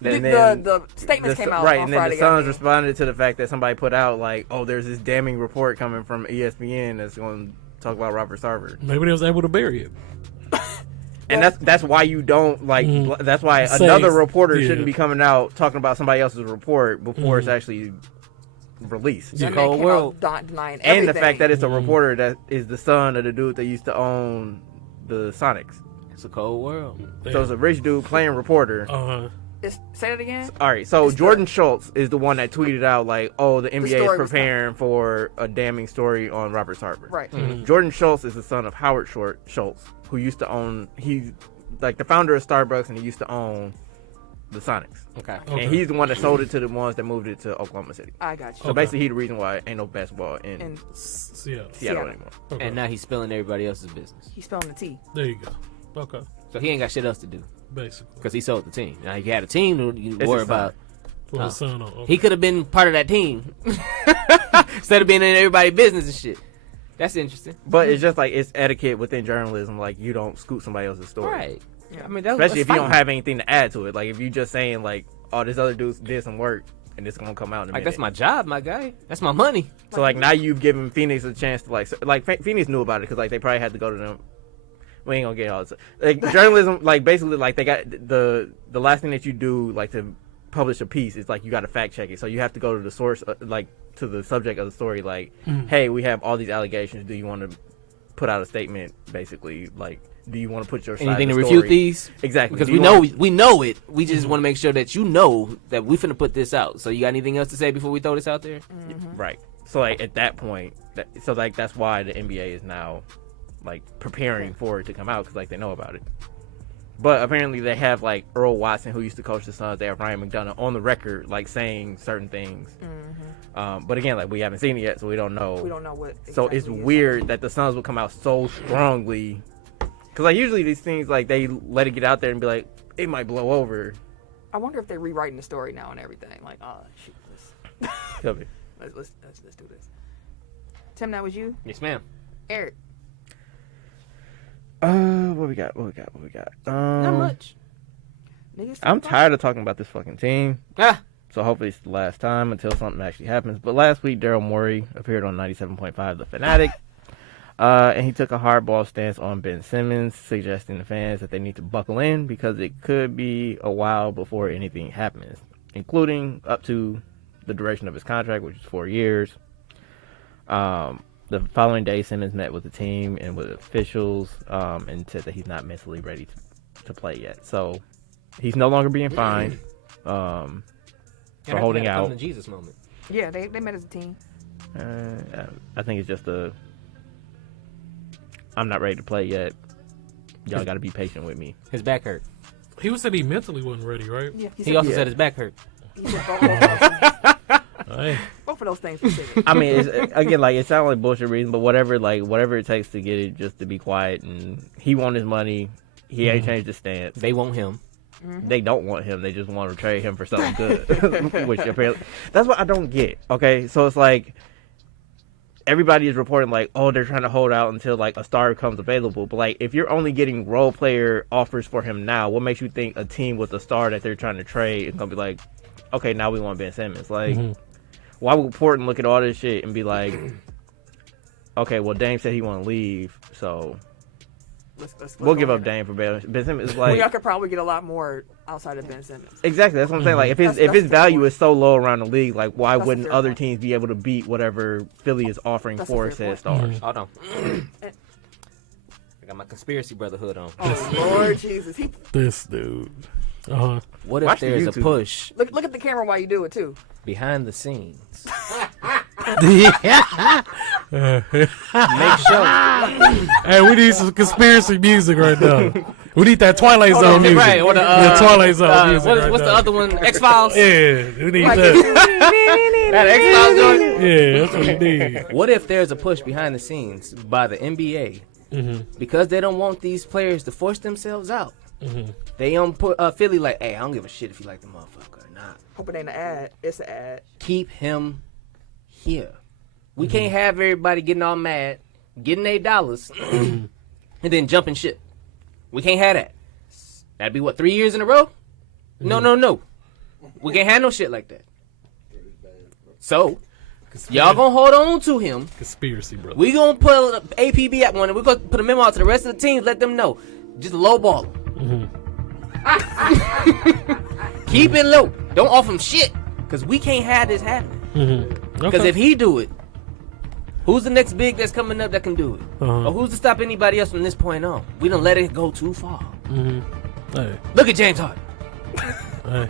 The statements came out right, on and then Friday. the Suns responded to the fact that somebody put out like, "Oh, there's this damning report coming from ESPN that's going to talk about Robert Sarver," Maybe they was able to bury it. and that's why you don't like. That's why Say- another reporter yeah. shouldn't be coming out talking about somebody else's report before it's actually released. That Cold man came world. out denying And everything. the fact that it's a reporter that is the son of the dude that used to own the Sonics. It's a cold world. So it's a rich dude playing reporter. Say that again. All right, so Jordan Schultz is the one that tweeted out like, "Oh, the NBA story is was preparing for a damning story on Robert Sarver." Right. Jordan Schultz is the son of Howard Schultz, who used to own. He's like the founder of Starbucks, and he used to own the Sonics. Okay. And he's the one that sold it to the ones that moved it to Oklahoma City. I got you. So basically, he's the reason why ain't no basketball in And Seattle. Seattle anymore. Okay. And now he's spilling everybody else's business. he's spelling the T. There you go. Okay. So he ain't got shit else to do Basically. because he sold the team. Now he had a team to It's worry his son. about. Well, his son on. He could have been part of that team instead of being in everybody's business and shit. That's interesting. But it's just like it's etiquette within journalism. Like you don't scoop somebody else's story, Right. Yeah. I mean, that's especially if you fine. don't have anything to add to it. Like if you just saying like, "Oh, this other dude did some work," and it's gonna come out in a Like minute. that's my job, my guy. That's my money. So like now you've given Phoenix a chance to like Phoenix knew about it because like they probably had to go to them. We ain't gonna get all this. Like journalism, like basically like they got the last thing that you do like to publish a piece is like you got to fact check it. So you have to go to the source, like to the subject of the story. Like, hey, we have all these allegations. Do you want to put out a statement? Basically, like, do you want to put your side Anything of to the refute story? these? Exactly, Because Do we you know want- we know it. We just want to make sure that you know that we finna put this out. So you got anything else to say before we throw this out there? Right. So like at that point, so like that's why the NBA is now like preparing for it to come out because like they know about it. But apparently they have like Earl Watson, who used to coach the Suns. They have Ryan McDonough on the record like saying certain things. But again, like we haven't seen it yet, so we don't know. We don't know what. So exactly it's is weird that the Suns will come out so strongly because like usually these things like they let it get out there and be like it might blow over. I wonder if they're rewriting the story now and everything. Like, oh shoot, Could be. let's do this. Tim, that was you. Yes, ma'am. Eric. What we got? Not much. Niggas I'm talk tired of talking about this fucking team. Ah, So hopefully it's the last time until something actually happens. But last week, Daryl Morey appeared on 97.5 The Fanatic. And he took a hardball stance on Ben Simmons, suggesting to fans that they need to buckle in because it could be a while before anything happens, including up to the duration of his contract, which is 4 years. The following day, Simmons met with the team and with officials and said that he's not mentally ready to play yet. So he's no longer being fined for holding out. The Jesus moment. Yeah, they met as a team. I think it's just I'm not ready to play yet. Y'all got to be patient with me. His back hurt. He said he mentally wasn't ready, right? Yeah, He also said his back hurt. he said Hey. both of those things were said. I mean, it sounds like bullshit reason, but whatever it takes to get it just to be quiet. And he wants his money. He ain't changed his stance. They want him. They don't want him. They just want to trade him for something good. Which apparently, that's what I don't get. Okay, so it's like everybody is reporting like, oh, they're trying to hold out until like a star becomes available. But like, if you're only getting role player offers for him now, what makes you think a team with a star that they're trying to trade is gonna be like, okay, now we want Ben Simmons? Like, why would Portland look at all this shit and be like, okay, well, Dame said he want to leave, so we'll give up Dame for Ben Simmons. It's like, y'all could probably get a lot more outside of Ben Simmons. Exactly, that's what I'm saying. Like, if his value is so low around the league, like, why wouldn't other point. teams be able to beat whatever Philly is offering for said stars? Hold on. I got my conspiracy brotherhood on. Oh Lord Jesus! This dude. What if Watch the there's a YouTube. push Look at the camera while you do it too. behind the scenes? Make Make sure. Hey, we need some conspiracy music right now. We need that Twilight Zone music. Right, or the, Yeah, Twilight Zone music. What's right the now. other one? X-Files? Yeah, we need Like, that. That X-Files joint? Yeah, that's what we need. What if there's a push behind the scenes by the NBA because they don't want these players to force themselves out? They put Philly like, hey, I don't give a shit if you like the motherfucker or not. Hope it ain't an ad. It's an ad. Keep him here. We can't have everybody getting all mad, getting $8, and then jumping ship. We can't have that. That'd be what, 3 years in a row? No. We can't have no shit like that. So, y'all gonna hold on to him. Conspiracy, bro. We gonna put an APB at one, and we're gonna put a memo out to the rest of the teams, let them know. Just lowball them. Keep it low. Don't offer him shit, because we can't have this happening. Because if he do it, who's the next big that's coming up that can do it? Or who's to stop anybody else from this point on? We done let it go too far. Hey, Look at James Harden. hey.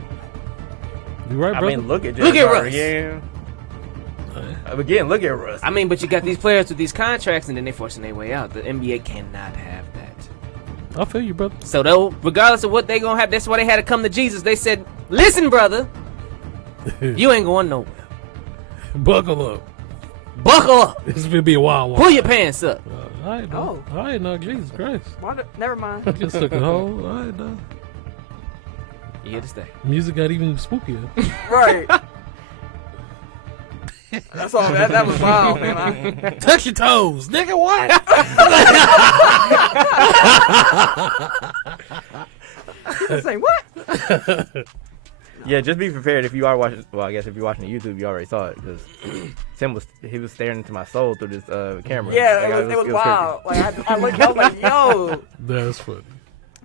You right, I brother? mean, look at Russ. Yeah. Again, look at Russ. I mean, but you got these players with these contracts, and then they forcing their way out. The NBA cannot have that. I feel you, brother. So, though, regardless of what they gonna have, that's why they had to come to Jesus. They said, listen, brother, you ain't going nowhere. Buckle up. Buckle up. This is gonna be a wild one. Pull your pants up. I ain't know. I ain't know. Jesus Christ. Never mind. Just took a whole. I ain't know. You here to stay. Music got even spookier. Right. That's all. That was wild, man. Touch your toes, nigga. What? Say what? Yeah, just be prepared if you are watching. Well, I guess if you're watching the YouTube, you already saw it because Tim was staring into my soul through this camera. Yeah, Like, it was crazy. wild. Like I looked, I was like, yo. That's funny.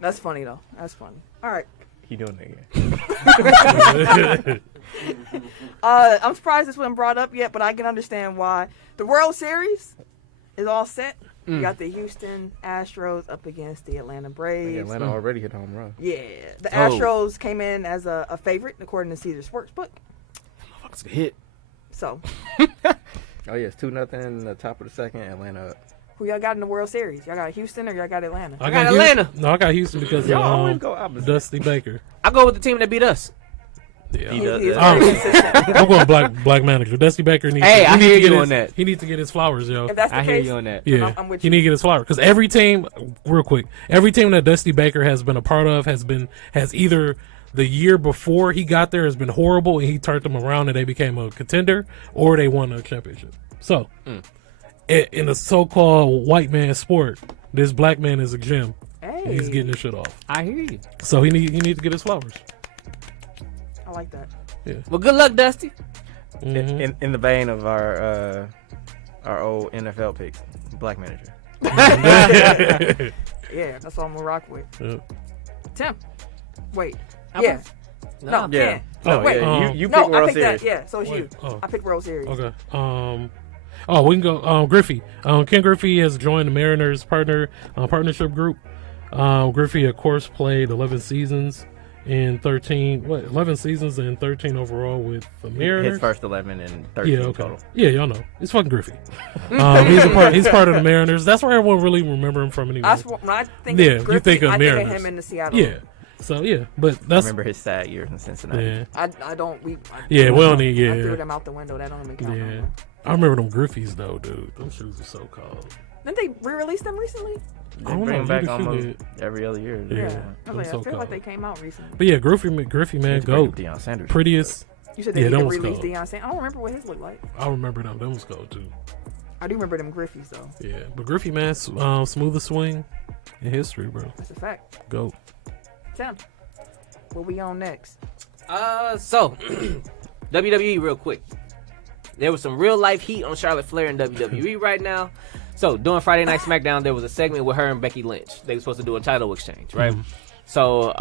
That's funny though. That's funny. All right. He doing it again. I'm surprised this wasn't brought up yet, but I can understand why. The World Series is all set. You got the Houston Astros up against the Atlanta Braves. Atlanta already hit home run. Yeah, the Astros came in as a favorite according to Caesar Sportsbook. Motherfuckers get hit. So, Oh yeah, it's 2-0 in the top of the second. Atlanta up. who y'all got in the World Series? Y'all got Houston or y'all got Atlanta? I got Houston. Atlanta. No, I got Houston because Y'all always of go opposite. Dusty Baker. I go with the team that beat us. Yeah. He does He is that. very consistent. I'm going black manager. Dusty Baker needs. Hey, he I needs hear to get you his, on that. He needs to get his flowers, yo. If that's the I hear case, you on that. Yeah, I'm with he you. need to get his flowers because every team, real quick, every team that Dusty Baker has been a part of has either the year before he got there has been horrible and he turned them around and they became a contender, or they won a championship. So, in a so-called white man sport, this black man is a gem. Hey, And he's getting his shit off. I hear you. So he needs to get his flowers. I like that. Well, good luck, Dusty. In the vein of our old NFL picks, black manager. Yeah, that's all I'm gonna rock with. Yeah. Tim, wait. I'm Yeah, No, Yeah. Ken. No, Wait. yeah. You No, picked I World picked Series. that. Yeah, so it's you. Oh. I picked World Series. Okay. We can go. Griffey. Ken Griffey has joined the Mariners partnership group. Griffey, of course, played 11 seasons in 11 seasons and 13 overall with the Mariners. His first 11 and 13 Yeah, okay. total. Yeah, y'all know. It's fucking Griffey. He's part of the Mariners. That's where everyone really remember him from anyway. When I think Yeah, of you Griffey, think of I think Mariners. of him in the Seattle. Yeah. So, yeah. But I that's... remember his sad years in Cincinnati. Yeah. I don't. We don't need... I threw Yeah. them out the window. That don't even count. No Yeah. more. I remember them Griffies, though, dude. Those shoes are so cold. Didn't they re-release them recently? They I don't bring know, him back maybe she almost did. every other year. Yeah. I was them like, so I feel like cold. they came out recently. But, yeah, Griffey, man, Bring GOAT. Deion Sanders. Prettiest. You said they Yeah, need that to was release cold. Deion Sanders. I don't remember what his looked like. I remember them. Them was cold, too. I do remember them Griffies though. Yeah. But Griffey, man, smoothest swing in history, bro. That's a fact. GOAT. Tim, what we on next? So WWE real quick. There was some real life heat on Charlotte Flair in WWE right now. So during Friday Night SmackDown, there was a segment with her and Becky Lynch. They were supposed to do a title exchange, right? Mm-hmm. So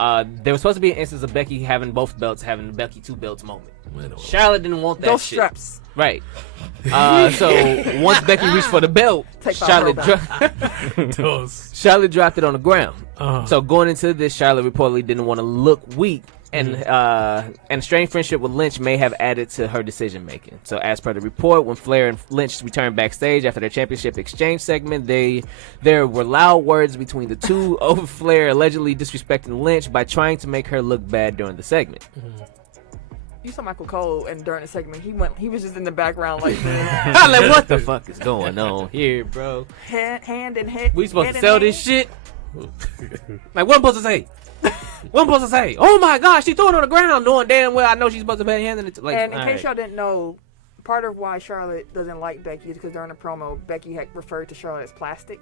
there was supposed to be an instance of Becky having both belts, having the Becky 2 belts moment. Charlotte didn't want that Those shit. straps. Right. So once Becky reached for the belt, Take off Charlotte, her Charlotte dropped it on the ground. Uh-huh. So going into this, Charlotte reportedly didn't want to look weak, and strained friendship with Lynch may have added to her decision making. So as per the report, when Flair and Lynch returned backstage after their championship exchange segment, there were loud words between the two over Flair allegedly disrespecting Lynch by trying to make her look bad during the segment. You saw Michael Cole, and during the segment, he was just in the background like I'm like, what the fuck is going on here, bro? hand in head. We supposed head to in sell hand. this shit? Like, what I'm supposed to say? What I'm supposed to say? Oh my gosh, she threw it on the ground, knowing damn well I know she's supposed to be handing it to. Like, And in all case right. y'all didn't know, part of why Charlotte doesn't like Becky is because during the promo, Becky had referred to Charlotte as plastic.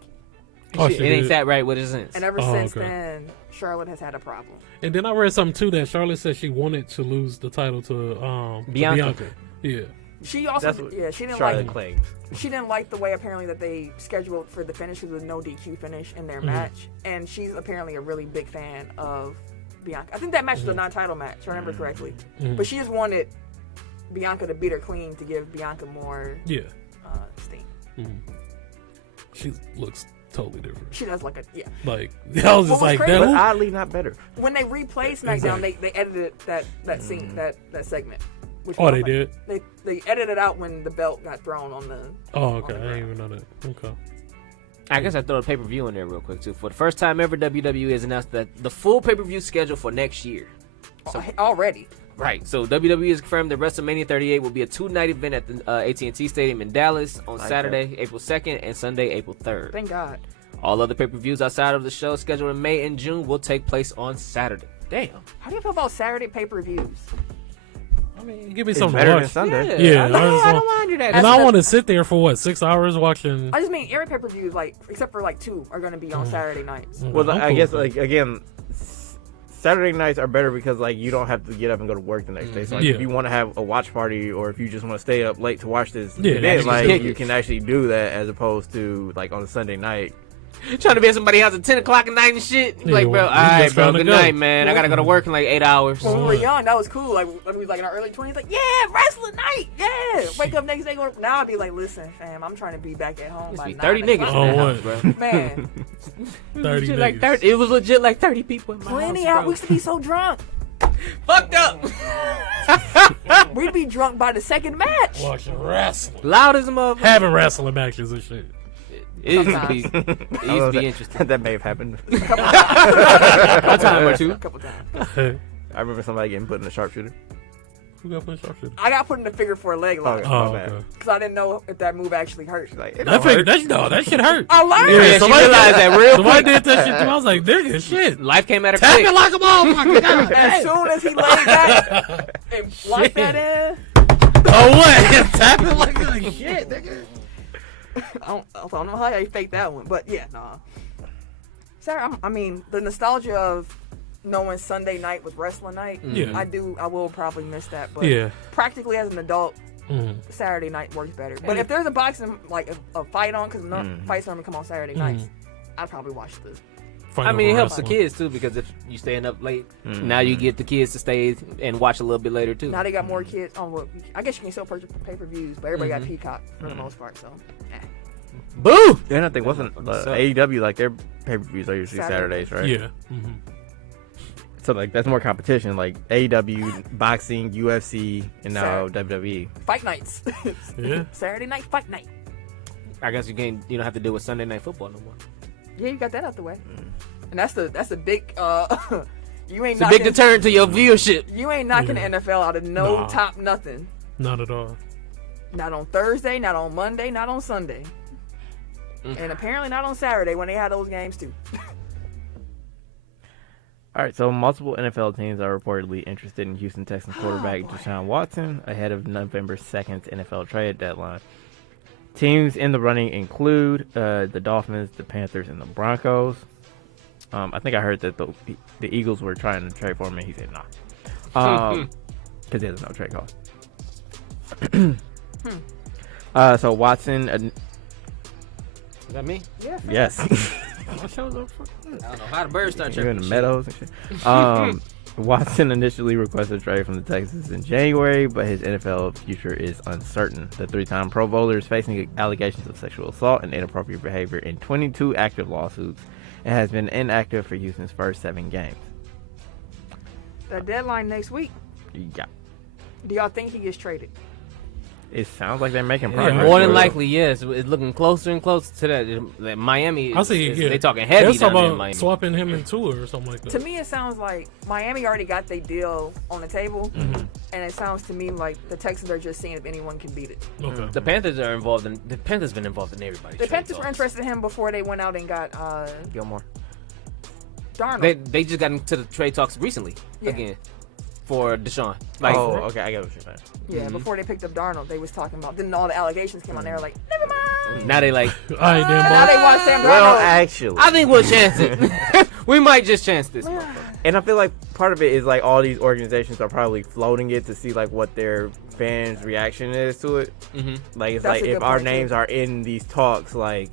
Oh, Shit, she it ain't did. sat right with his sense. And ever Oh, since okay. then, Charlotte has had a problem. And then I read something too that Charlotte said she wanted to lose the title to Bianca. Yeah. She also, That's what she didn't Charlotte like. claims. She didn't like the way apparently that they scheduled for the finishes with no DQ finish in their match, and she's apparently a really big fan of Bianca. I think that match was a non-title match, if I remember correctly. But she just wanted Bianca to beat her clean to give Bianca more Yeah. steam. She looks totally different. She does like a Like I was just What was like crazy- that. But who- oddly, not better. When they replayed SmackDown, they edited that scene that segment. Which Oh, was they like- did. They edited out when the belt got thrown on the. Oh, okay. on I the didn't ground. even know that. Okay. I guess I throw a pay-per-view in there real quick too. For the first time ever, WWE has announced that the full pay-per-view schedule for next year. Already. Right. So WWE has confirmed that WrestleMania 38 will be a 2-night event at the AT&T Stadium in Dallas on Like Saturday, April 2nd, and Sunday, April 3rd. Thank God. All other pay-per-views outside of the show scheduled in May and June will take place on Saturday. Damn. How do you feel about Saturday pay-per-views? I mean, give me It's something to better than watch. Sunday. Yeah, I know, I just I want- don't mind you that. And That's I the- want to sit there for what 6 hours watching. I just mean every pay-per-views, like except for like 2, are going to be on Saturday nights. Well, I'm I cool guess with like again, Saturday nights are better because like you don't have to get up and go to work the next day. So like, Yeah. if you want to have a watch party or if you just want to stay up late to watch this, Yeah, event, actually like kick you it. can actually do that as opposed to like on a Sunday night. Trying to be at somebody's house at 10 o'clock at night and shit. Yeah, Like, bro, well, all you right, just bro, trying to good go. night, man. I got to go to work in like 8 hours. When we were young, that was cool. Like when we was like in our early 20s, like yeah, wrestling night, yeah. Wake up next day, go. Now I'd be like, listen, fam, I'm trying to be back at home Used by to be 9 30 niggas o'clock. in Oh, that what? house, bro. Man, 30 Legit, like niggas. 30, it was legit like 30 people in my plenty house, out. bro. We used to be so drunk. Fucked up. We'd be drunk by the second match. Watching wrestling, Loud as a motherfucker. having wrestling matches and shit. It used to be, it used to be interesting. That may have happened. A time or two. A couple times. I remember somebody getting put in a sharpshooter. Who got put in sharpshooter? I got put in the figure 4 leg lock Okay. Oh, My bad. okay. because I didn't know if that move actually hurt. Like, it That don't figure, hurt. that shit hurt. I learned. Yeah, she somebody realized that real Somebody quick. did that shit too. I was like, nigga, shit. Life came at her Tap quick. it like a motherfucker. God As damn. soon as he laid back and locked that in, Oh, what? Tap it like a shit, nigga. I don't know how you faked that one, but yeah, nah. Sarah, I mean, the nostalgia of knowing Sunday night was wrestling night, Yeah. I will probably miss that, but Yeah. practically as an adult, Mhm. Saturday night works better. But if there's a boxing, like a fight on, because fights normally come on Saturday nights, I'd probably watch the fight I mean, it over helps the wrestling. kids too because if you staying up late, now you get the kids to stay and watch a little bit later too. Now they got more kids. Oh, well, I guess you can still purchase pay-per-views, but everybody got Peacock for the most part. So, Boo! Then I think wasn't AEW like their pay-per-views are usually Saturdays, right? Yeah. So like that's more competition, like AEW, boxing, UFC, and now WWE. fight nights. Yeah. Saturday night fight night. I guess you don't have to deal with Sunday Night Football no more. Yeah, you got that out the way. And that's the big. You ain't It's a knocking, big deterrent to your viewership. You ain't knocking Yeah. the NFL out of no Nah. top nothing. Not at all. Not on Thursday, not on Monday, not on Sunday. And apparently not on Saturday when they had those games too. All right, so multiple NFL teams are reportedly interested in Houston Texans quarterback Deshaun Watson ahead of November 2nd's NFL trade deadline. Teams in the running include the Dolphins, the Panthers, and the Broncos. I think I heard that the Eagles were trying to trade for him, and he said nah. Because there's no trade cost. So Watson, Is that me? Yeah. yes. I don't know how the birds start You're in the chirping. meadows and shit. Watson initially requested a trade from the Texans in January, but his NFL future is uncertain. The three-time Pro Bowler is facing allegations of sexual assault and inappropriate behavior in 22 active lawsuits and has been inactive for Houston's first 7 games. The deadline next week. Yeah. Do y'all think he gets traded? It sounds like they're making Yeah, progress. more than with it. likely, yes. It's looking closer and closer to that. Miami, I see. Yeah. they talking heavy They're down there in about Miami. swapping him in Tua or something like that. To me, it sounds like Miami already got their deal on the table, and it sounds to me like the Texans are just seeing if anyone can beat it. Okay. The Panthers are involved in. The Panthers been involved in everybody. The Panthers were interested in him before they went out and got Gilmore. Darnold. They just got into the trade talks recently again for Deshaun. Okay, I get what you're saying. Yeah, before they picked up Darnold, they was talking about. Then all the allegations came on. They were like, never mind. now they like. All right, then, Now boy. they want Sam Darnold. Well, actually, I think we'll chance it. We might just chance this. and I feel like part of it is like all these organizations are probably floating it to see like what their fans' reaction is to it. Like it's That's like a if good our point, names too. are in these talks, like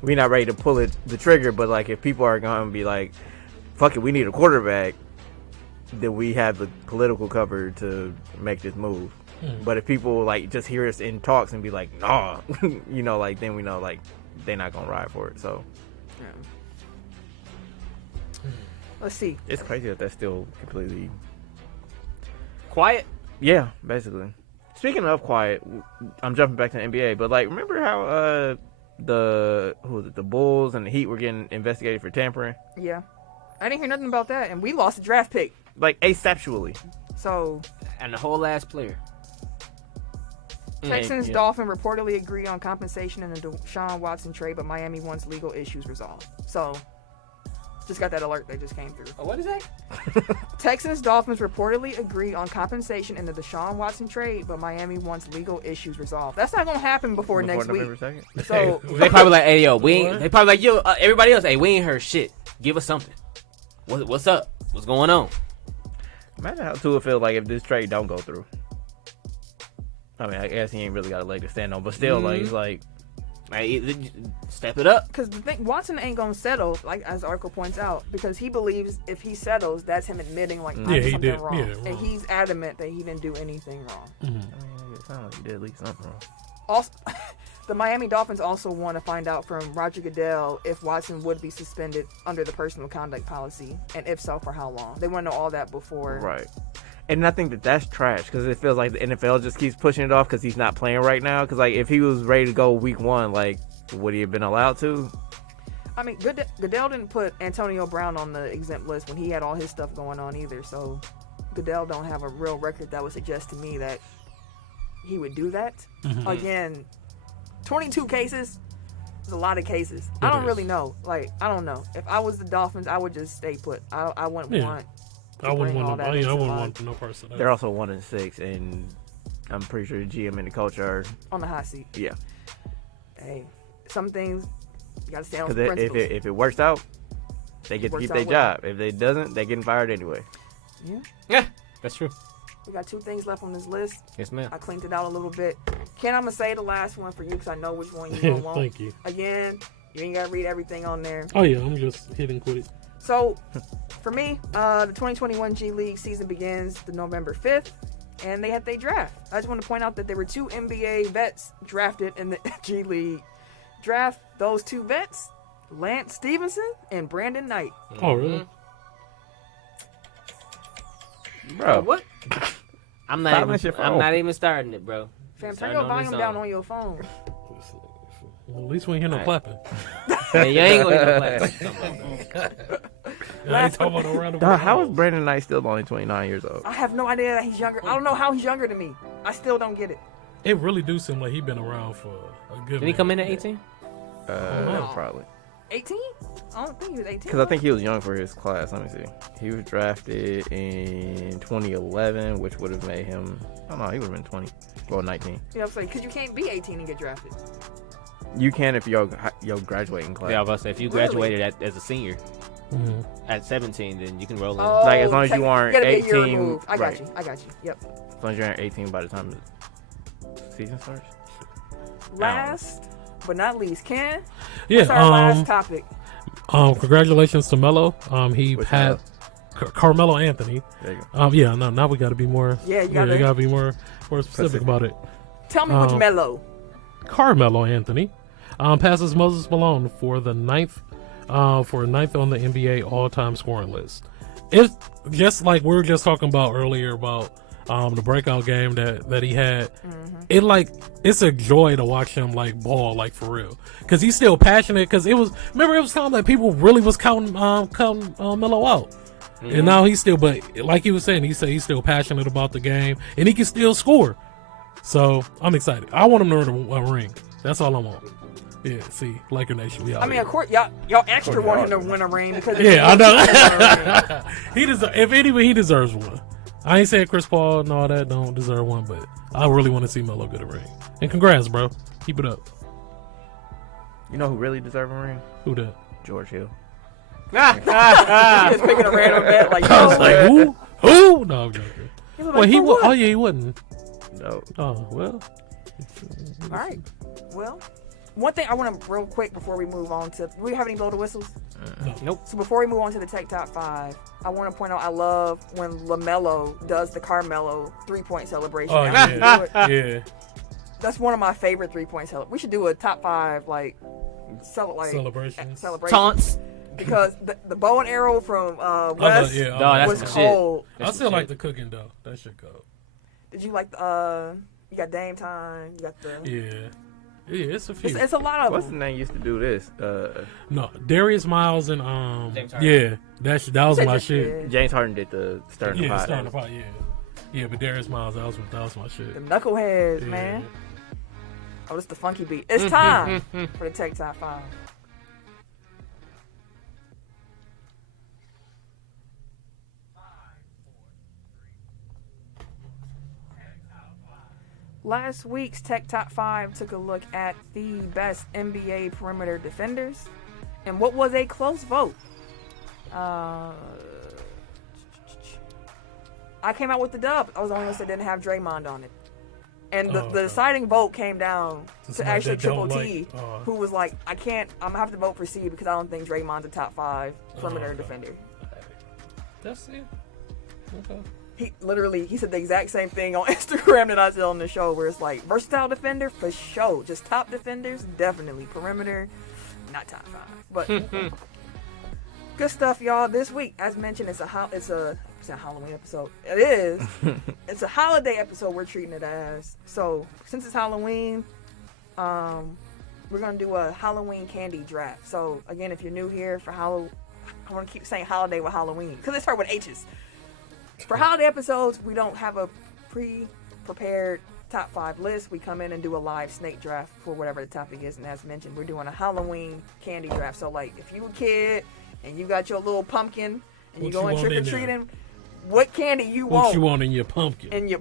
we're not ready to pull the trigger. But like if people are going to be like, "Fuck it, we need a quarterback," then we have the political cover to make this move. But if people like just hear us in talks and be like, "Nah," like then we know like they're not gonna ride for it. So Let's see. it's crazy that that's still completely. Quiet. Yeah, basically. Speaking of quiet, I'm jumping back to the NBA, but like, remember how the Bulls and the Heat were getting investigated for tampering, Yeah, I didn't hear nothing about that, and we lost a draft pick. like asexually. So And the whole last player. Texans yeah. Dolphins reportedly agree on compensation in the Deshaun Watson trade, but Miami wants legal issues resolved. So just got that alert that just came through. Oh, what is that? Texans Dolphins reportedly agree on compensation in the Deshaun Watson trade, but Miami wants legal issues resolved. That's not gonna happen before next November week. 2nd. So They probably like, hey yo, we ain't. They probably like, yo, everybody else, hey, we ain't heard shit. Give us something. What's up? What's going on? Imagine how Tua feel like if this trade don't go through. I mean, I guess he ain't really got a leg to stand on, but still, like, it's like, Like, step it up. because the thing, Watson ain't gonna settle, like as the article points out, because he believes if he settles, that's him admitting like I Yeah, did he something did. wrong, Yeah, and wrong. he's adamant that he didn't do anything wrong. I mean, it sounds like he did at least something wrong. Also, the Miami Dolphins also want to find out from Roger Goodell if Watson would be suspended under the personal conduct policy, and if so, for how long. They want to know all that before. Right. And I think that's trash because it feels like the NFL just keeps pushing it off because he's not playing right now. Because like if he was ready to go week 1, like would he have been allowed to? I mean, Goodell didn't put Antonio Brown on the exempt list when he had all his stuff going on either. So Goodell don't have a real record that would suggest to me that he would do that. Again, 22 cases is a lot of cases. I don't really know. Like, I don't know. If I was the Dolphins, I would just stay put. I wouldn't want. I wouldn't bring all want that to. I into wouldn't life. want no parts of that. They're also 1-6, and I'm pretty sure the GM and the coach are On the hot seat. yeah. Hey, some things you gotta stand on Because some principles. if it works out, they get to Works keep out their well. job. If it doesn't, they're getting fired anyway. Yeah, that's true. We got 2 things left on this list. Yes, ma'am. I cleaned it out a little bit. Ken, I'm gonna say the last one for you because I know which one you don't want. Thank you. Again, You ain't gotta read everything on there. Oh yeah, I'm just hitting quit it. So, for me, the 2021 G League season begins the November 5th, and they had their draft. I just want to point out that there were 2 NBA vets drafted in the G League draft. Those 2 vets, Lance Stevenson and Brandon Knight. Oh really? Bro, What? I'm Silence your phone. not even starting it, bro. Fam, turn Starting your on volume this down song. on your phone. Well, at least we ain't hear no Alright. clapping. Yeah, you ain't gonna get no class. I ain't talking about no round of dog, how is applause. Brandon Knight still only 29 years old? I have no idea that he's younger. I don't know how he's younger than me. I still don't get it. It really do seem like he been around for a good. Did he come in at 18? no. Probably. 18? I don't think he was 18. Because I think he was young for his class. Let me see. He was drafted in 2011, which would have made him. I don't know. He would have been 20. Well, 19. Yeah, I'm saying, because you can't be 18 and get drafted. You can if you're graduating class. Yeah, I was about to say, if you Really? graduated as a senior Mhm. at 17, then you can roll in. Oh, Like, as long as you take- aren't gotta be a year 18, removed. I got right. you. I got you. Yep. As long as you aren't 18 by the time the season starts. Last but not least, Ken. Yeah. What's our last topic? Congratulations to Melo. He Which had Carmelo Anthony. There you go. Yeah. No. Now we got to be more. Yeah, you gotta- you gotta be more specific about it. Tell me which Melo. Carmelo Anthony passes Moses Malone for ninth on the NBA all-time scoring list. It's just like we were just talking about earlier about the breakout game that he had. Mm-hmm. It's a joy to watch him like ball like for real because he's still passionate. Because it was time that people really was counting Melo out. And now he's still, but like he was saying, he said he's still passionate about the game and he can still score. So I'm excited. I want him to win a ring. That's all I want. Yeah, see, Laker Nation, we out I mean, here. of course, y'all extra want him to win a ring because Yeah, I know. If anyone, he deserves one. I ain't saying Chris Paul and all that don't deserve one, but I really want to see Melo get a ring. And congrats, bro. Keep it up. You know who really deserves a ring? Who that? George Hill. just picking a random bet like, I was yo, like, who? Who? No, I'm joking. he was Well, like, he "For was. what?" Oh yeah, he wasn't. No. Oh well. All right. Well, one thing I want to real quick before we move on to, we have any blow the whistles? Nope. So before we move on to the Tech Top 5, I want to point out I love when LaMelo does the Carmelo 3-point celebration. Oh I should yeah. do it. Yeah. That's one of my favorite 3-point celebrations. We should do a top 5 Celebrations. celebration. Taunts. Because the bow and arrow from West Yeah. No, that's was some shit. cold. I still like the cooking though. That shit go. Did you like you got Dame Time, you got the Yeah. Yeah, it's a few. it's a lot of What's the them. name used to do this? No, Darius Miles and James Harden. yeah, that was Said my just- shit. yeah. James Harden did the starting Yeah, the pot. starting the pot. Yeah, but Darius Miles, that was my shit. The knuckleheads, Yeah. man. Oh, this is the funky beat. It's time for the Tech Top 5. Last week's Tech Top 5 took a look at the best NBA perimeter defenders and what was a close vote. I came out with the dub. I was the only one that didn't have Draymond on it. And the okay. deciding vote came down to somebody actually that Triple don't T, like, who was like, I'm going to have to vote for C because I don't think Draymond's a top 5 perimeter okay. defender. That's it. Okay. He said the exact same thing on Instagram that I said on the show, where it's like, versatile defender, for sure. Just top defenders, definitely. Perimeter, not top 5. But good stuff, y'all. This week, as mentioned, it's a Halloween episode. It is. It's a holiday episode we're treating it as. So, since it's Halloween, we're going to do a Halloween candy draft. So, again, if you're new here for Halloween, I want to keep saying holiday with Halloween, because it starts with H's. For holiday episodes, we don't have a pre-prepared top 5 list. We come in and do a live snake draft for whatever the topic is. And as mentioned, we're doing a Halloween candy draft. So, like, if you a kid and you got your little pumpkin and you What going you want in trick-or-treating, what candy you What want? you want in your pumpkin? In your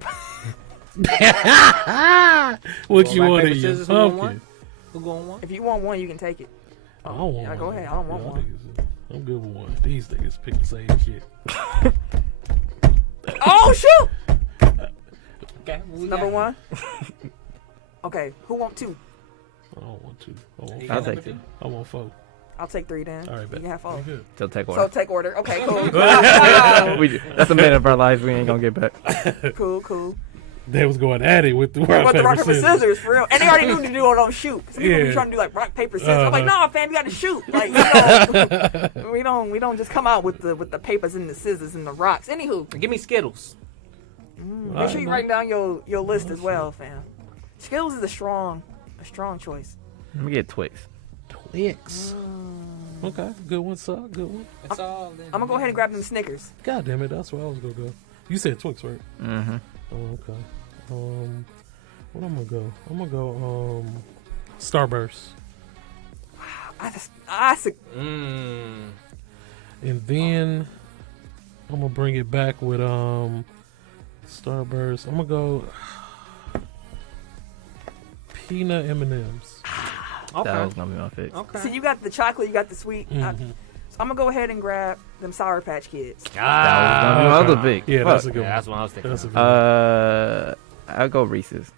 What you Rock, want paper, in your scissors, who gonna pumpkin? want? Who going one? If you want one, you can take it. I don't want Yeah, one. go ahead. I don't want Y'all one. niggas, I'm good with one. These niggas pick the same shit. Oh, shoot! Okay. Number 1. Okay, who want 2? I don't want 2. I want I'll 4. take 2. I want 4. I'll take 3 then. All right, You bet. can have 4. I'm good. So take So order. take order. Okay, cool. That's a minute of our lives we ain't gonna get back. cool. They was going at it with the rock, What the rock, paper, paper, scissors, for real. And they already knew to do it on shoot. Some people be Yeah. trying to do like rock, paper, scissors. I'm like, Uh-huh. nah, fam, you got to shoot. Like, we don't just come out with the papers and the scissors and the rocks. Anywho, Give me Skittles. make sure you write down your list as well, fam. Skittles is a strong choice. Let me get Twix. Twix. Okay, good one, son. Good one. That's all. I'm gonna go ahead and grab them Snickers. God damn it, that's where I was gonna go. You said Twix, right? Mm-hmm. Oh, okay. What I'm gonna go? I'm gonna go Starburst, Mm. and then I'm gonna bring it back with Starburst. I'm gonna go peanut M&Ms. That was Okay. gonna be my fix. Okay. So you got the chocolate, you got the sweet. Mhm. So I'm gonna go ahead and grab them Sour Patch Kids. That was gonna be my other pick. Yeah, Fuck. that's a good Yeah, one. that's what I was thinking. That's a good one. I'll go Reese's.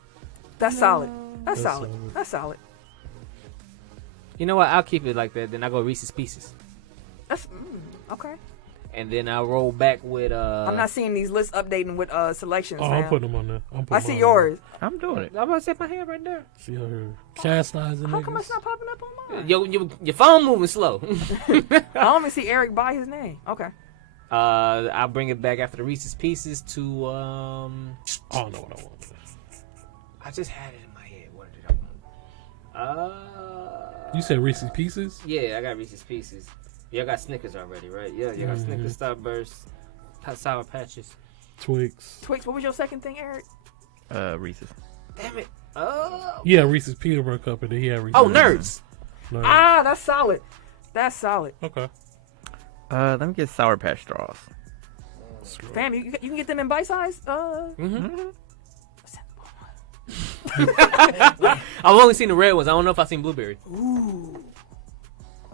That's solid. That's That's solid. solid. That's solid. You know what? I'll keep it like that. Then I go Reese's Pieces, That's okay. and then I'll roll back with I'm not seeing these lists updating with selections. Oh, I'm fam. putting them on there. I see yours. I'm doing it. I'm about to set my hand right there. See how her chastising How come niggas. it's not popping up on mine? Your phone moving slow. I only see Eric by his name. Okay. I'll bring it back after the Reese's Pieces to I don't know what I want. I just had it in my head. What did I want? You said Reese's Pieces? Yeah, I got Reese's Pieces. Y'all got Snickers already, right? Yeah, you got Snickers, Starburst, Sour Patches. Twix. Twix, what was your second thing, Eric? Reese's. Damn it. Oh. Yeah, Reese's Peanut Butter Cup, and then he had Reese's. Oh, Nerds. Nerds. Ah, that's solid. That's solid. Okay. Let me get Sour Patch Straws. Fam, you can get them in bite size. I've only seen the red ones. I don't know if I've seen blueberry. Ooh.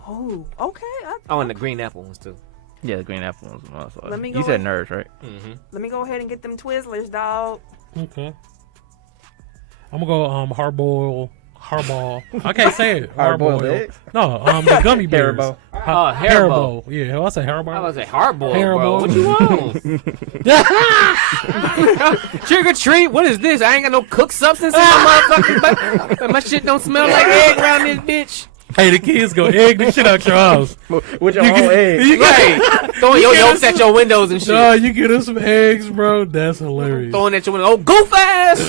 Oh, okay. Oh, and the green apple ones, too. Yeah, the green apple ones. Also. Let me You go said with- Nerds, right? Mm-hmm. Let me go ahead and get them Twizzlers, dog. Okay. I'm gonna go hardball. I can't say it. Hard-boiled Hardboiled. eggs? No, the gummy bears. Haribo. Oh, Haribo. Yeah, I say Haribo. I was a hardboiled, Haribo. bro. What you want? Trick or treat? What is this? I ain't got no cooked substance in my motherfucking butt. My shit don't smell like egg around this bitch. Hey, the kids go egg the shit out your house. With your You whole get- egg. you get- Right. Throwing your yolks at your windows and shit. No, you get us some eggs, bro. That's hilarious. Throwing at your window. Oh, go fast!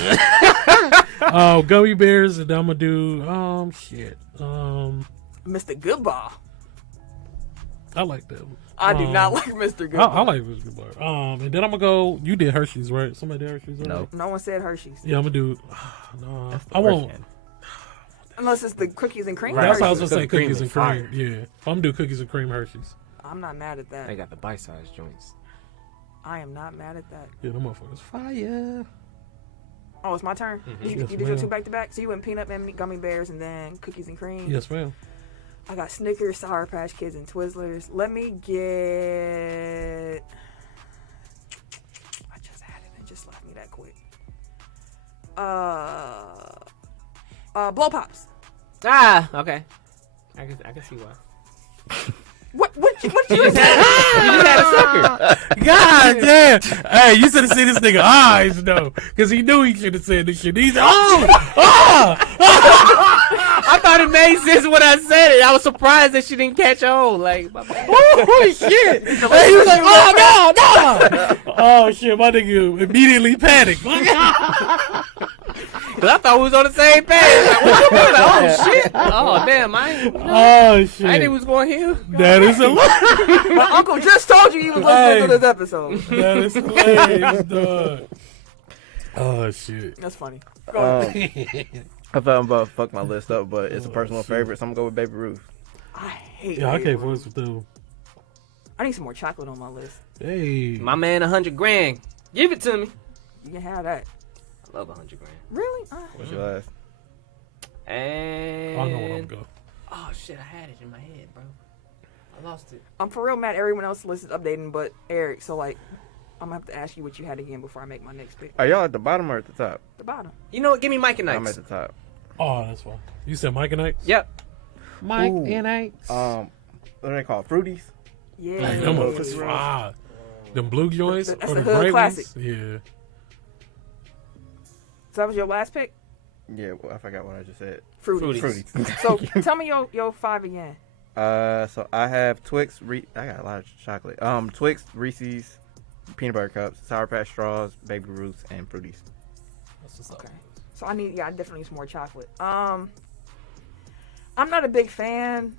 Gummy bears, and I'm gonna do shit. Mr. Goodbar. I like them. I do not like Mr. I Goodbar. like Mr. Goodbar. And then I'm gonna go. You did Hershey's, right? Somebody did Hershey's. Right? No. No one said Hershey's. Yeah, I'm gonna do. No, That's the I worst won't. candy. Unless it's the cookies and cream. Right. That's what I was Hershey's. gonna say. Cream Cookies and is cream. fire. Yeah, I'm gonna do cookies and cream Hershey's. I'm not mad at that. They got the bite-sized joints. I am not mad at that. Yeah, them motherfuckers fire. Oh, it's my turn. Mhm. You Yes, did your ma'am. two back to back. So you went peanut and gummy bears and then cookies and cream. Yes, ma'am. I got Snickers, Sour Patch Kids, and Twizzlers. Let me get. I just had it and just left me that quick. Blow pops. Ah, okay. I can see why. What you You just had a sucker. God damn! Hey, you should have seen this nigga eyes though, because he knew he should have said this shit. He's I thought it made sense when I said it. I was surprised that she didn't catch on. Like, my bad. holy shit! Hey, he was like, oh no! Oh shit! My nigga immediately panicked. Cause I thought we was on the same page. Like, what you doing? Like, oh shit! Oh damn! I ain't Oh shit! I didn't was going here. That is hilarious. My uncle just told you he was listening to this episode. That is hilarious, dog. Oh shit! That's funny. Go ahead. I thought I'm about to fuck my list up, but it's a personal favorite, so I'm gonna go with Baby Ruth. I hate Yeah, I Babe can't Ruth. force with them. I need some more chocolate on my list. Hey, My man, $100 grand. Give it to me. You can have that. I love $100 grand. Really? What's your last? And I know where I'm going. oh shit! I had it in my head, bro. I lost it. I'm for real mad everyone else's list is updating but Eric, so like I'm gonna have to ask you what you had again before I make my next pick. Are y'all at the bottom or at the top? The bottom. You know what? Give me Mike and I'm Ike's. at the top. Oh, that's fine. You said Mike and Ike? Yep. Mike Ooh. and Ike. What are they called? Fruities? Yeah. Like, Yeah. them motherfuckers fire. Them blue joints That's or the the hood gray classic. ones? Yeah. So that was your last pick? Yeah, well, I forgot what I just said. Fruities. Fruities. So tell me your 5 again. So I have Twix. I got a lot of chocolate. Twix, Reese's, peanut butter cups, Sour Patch straws, Baby Ruths, and Fruities. That's what's up. Okay. So I definitely need some more chocolate. I'm not a big fan.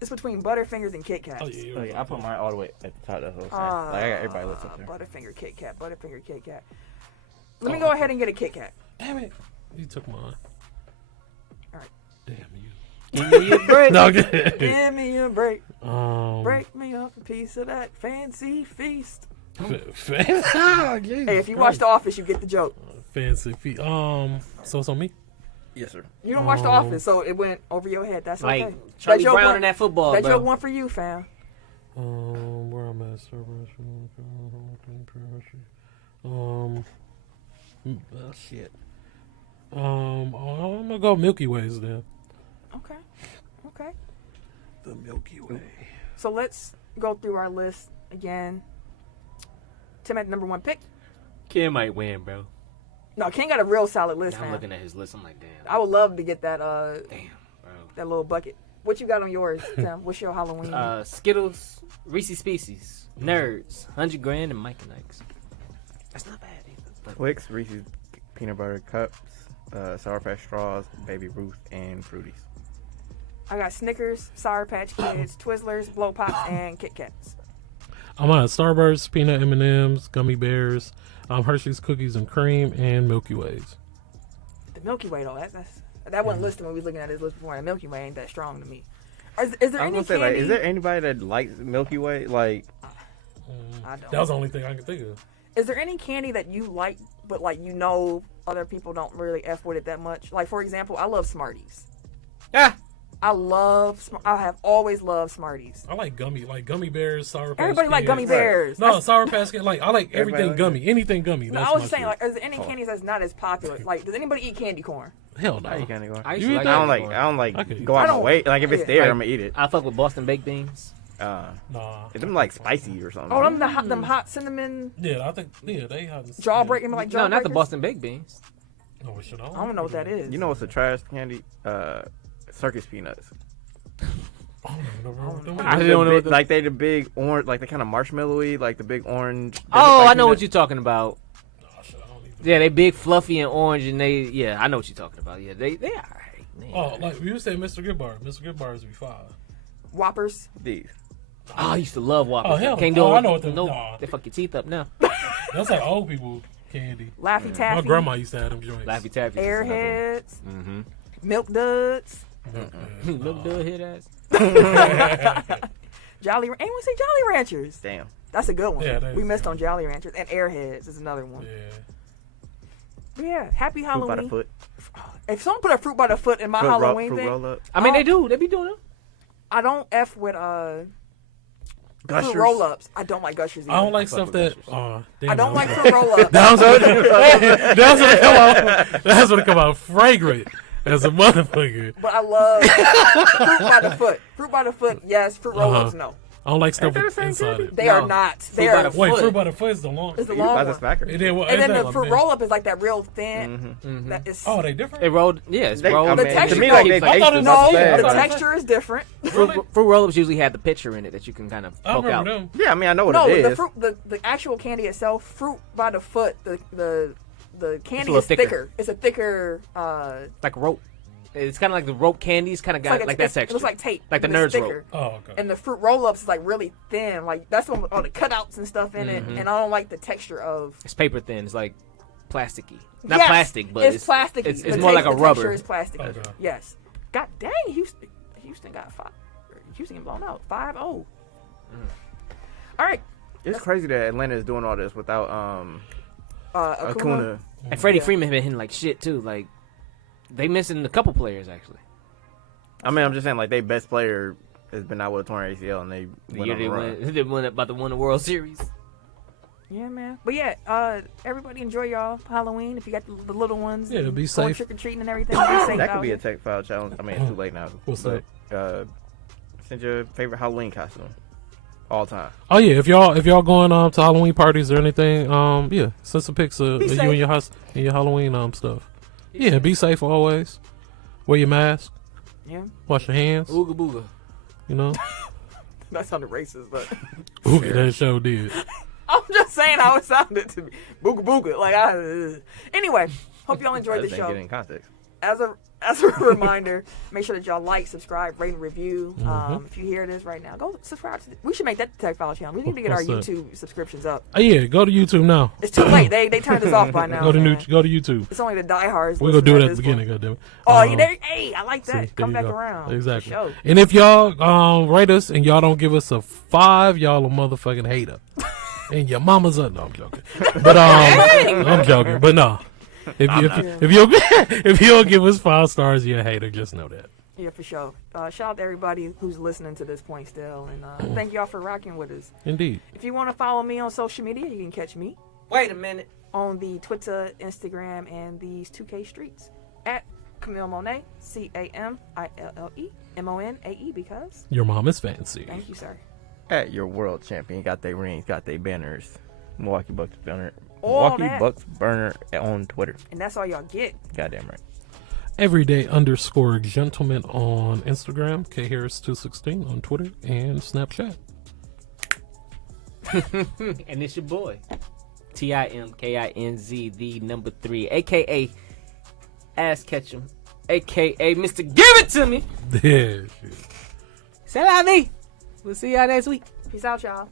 It's between Butterfingers and Kit Kats. Oh, yeah, Oh, yeah, I put mine all the way at the top. That's what I'm saying. Like, I got everybody list up there. Butterfinger Kit Kat. Butterfinger Kit Kat. Let me go ahead and get a Kit Kat. Damn it. You took mine. All right. Damn you. Give me a break. No, okay. Give me a break. Break. Break me off a piece of that fancy feast. Hey, Hey, if you watch The Office, you get the joke. Fancy feet. So it's on me. Yes, sir. You don't watch The Office, so it went over your head. That's Like okay. Charlie joke Brown went- in that football, That bro. joke one for you, fam. Where I'm at, shit. I'm gonna go Milky Ways then. Okay. Okay. The Milky Way. So let's go through our list again. Tim at number 1 pick. Kim might win, bro. No, King got a real solid list, I'm fam. looking at his list. I'm like, damn. I would love to get that Damn, bro. that little bucket. What you got on yours, Tim? What's your Halloween? Skittles, Reese's Pieces, Nerds, 100 Grand, and Mike and Ike's. That's not bad either. But Twix, Reese's peanut butter cups, Sour Patch straws, Baby Ruth, and Fruities. I got Snickers, Sour Patch Kids, Twizzlers, Blow Pops, and Kit Kats. I'm at Starburst, peanut M&Ms, gummy bears, Hershey's cookies and cream, and Milky Ways. The Milky Way, though, that wasn't listed when we was looking at his list before. The Milky Way ain't that strong to me. Is there I any was gonna say, candy? like, is there anybody that likes Milky Way? Like, I don't. That was the only thing I could think of. Is there any candy that you like, but like you know other people don't really f with it that much? Like for example, I love Smarties. ah, I have always loved Smarties. I like gummy bears, Sour Patch Everybody like Kids. gummy bears. No, Sour Patch Kids. Like I like everything Everybody gummy, anything gummy. No, That's I was my just saying, shit. like, is there any candies that's not as popular? Like, does anybody eat candy corn? Hell no. I eat candy corn. I I used You to eat like that? don't like. corn. I don't like Okay. go out I my don't- way. Like if it's yeah. there, Like, I'm gonna eat it. I fuck with Boston baked beans. Nah. Them like spicy or something. Oh, them hot cinnamon Yeah, I think they have jawbreaking like No, not the jawbreakers? Boston baked beans. Oh, shit, I don't know what that is. You know what's a trash candy? Circus peanuts. I don't know. I The don't know big- what the- like they the big orange, like they kind of marshmallowy, like the big orange. they Oh, look like I know what peanuts. you're talking about. Oh, shit, I don't even. Yeah, they big, fluffy, and orange, and I know what you're talking about. Yeah, they alright. Oh, like you said, Mr. Goodbar. Mr. Goodbar's be fine. Whoppers. These. Oh, I used to love Whoppers. Oh, hell Can't no. do Oh, it. I know what the- No, nah. they fuck your teeth up now. That's like old people candy. Laffy Taffy. My grandma used to have them joints. Laffy Taffy. Airheads. Mm-hmm. Milk Duds. Look good, hit ass. Jolly. Anyone say Jolly Ranchers? Damn. That's a good one. Yeah, that We is missed good. on Jolly Ranchers. And Airheads is another one. Yeah. But yeah, happy Fruit by the Halloween. foot. If someone put a fruit by the foot in my Fruit Halloween fruit thing, roll up. I mean, they Oh. do. They be doing it. I don't F with Gushers. fruit roll ups. I don't like gushers either. I don't like fuck stuff with that. Gushers. Damn, I don't like that fruit roll ups. was gonna come out. That's gonna come out fragrant as a motherfucker. But I love fruit by the foot. Fruit by the foot, yes. Fruit roll ups, no. I don't like stuff Ain't that the with same inside candy? it. They No. are not. Fruit They by are. the Wait, foot. fruit by the foot is the long. It's the You long buy one. the smacker. And then, And then the like fruit this. roll up is like that real thin. Mm-hmm. That is. Oh, they different. It rolled. Yeah, it's They, rolled. I The mean, texture- to me, like they no, I thought taste it the was- no, same. the thought- texture is different. Fruit roll-ups usually had the picture in it that you can kind of I poke remember out. them. Yeah, I mean, I know what No, it the is. fruit, the actual candy itself, fruit by the foot. The candy little is thicker. thicker. It's a thicker. Like rope. It's kind of like the rope candies. Kind of got like that It texture. looks like tape. Like the but it's Nerds thicker. rope. Oh, okay. And the fruit roll-ups is like really thin. Like that's one with all the cutouts and stuff in it. And I don't like the texture of. It's paper thin. It's like plasticky. Not Yes, plastic, but it's plastic. It's more like a The rubber. texture is plastic. Okay. Yes. God dang, Houston got five. Houston getting blown out. 5-0. All right. It's crazy that Atlanta is doing all this without Acuna. And Freddie Yeah. Freeman been hitting like shit too. Like they missing a couple players actually. I mean, I'm just saying, like, their best player has been out with a torn ACL, and they The went year on a run. they won about to win the World Series. Yeah, man. But yeah, everybody enjoy y'all Halloween. If you got the little ones, Yeah, and be going safe. trick or treating and everything. Be safe That out could be a here. tech file challenge. I mean, it's too late now. What's but, send your favorite Halloween costume, all time. Oh yeah, if y'all going to Halloween parties or anything, yeah, send some pics of you safe. and your house and your Halloween stuff. Yeah, be safe always. Wear your mask. Yeah, Wash your hands. Ooga booga. You know. that sounded racist, but Ooh, that show did. I'm just saying how it sounded to me. Booga booga. Like anyway, hope y'all enjoyed the Get show. in context. As a reminder, make sure that y'all like, subscribe, rate, and review. If you hear this right now, go subscribe. We should make that the Tech File channel. We need to get our What's that? YouTube subscriptions up. Oh yeah, go to YouTube now. It's too late. They turned us off by now. Go to man. go to YouTube. It's only the diehards. We're gonna do it at the listening beginning, goddamn it. Oh, hey, I like that. See, Come there back you go. around. Exactly. For sure. And if y'all rate us and y'all don't give us a 5, y'all a motherfucking hater. And your mama's a no, I'm joking. But I'm joking. But no. If you don't give us 5 stars, you're a hater. Just know that. Yeah, for sure. Shout out to everybody who's listening to this point still, and thank y'all for rocking with us. Indeed. If you want to follow me on social media, you can catch me Wait a minute. on the Twitter, Instagram, and these 2K streets at Camille Monet, CAMILLEMONAE, because Your mom is fancy. thank you, sir. At your world champion, got their rings, got their banners. Milwaukee Bucks burner. All Milwaukee that. Bucks burner on Twitter. And that's all y'all get. Goddamn right. Everyday_gentleman on Instagram. KHarris216 on Twitter and Snapchat. And it's your boy, TIMKINZ, the number 3, aka Ass Ketchum, aka Mr. Give It To Me. Yeah. C'est la vie. We'll see y'all next week. Peace out, y'all.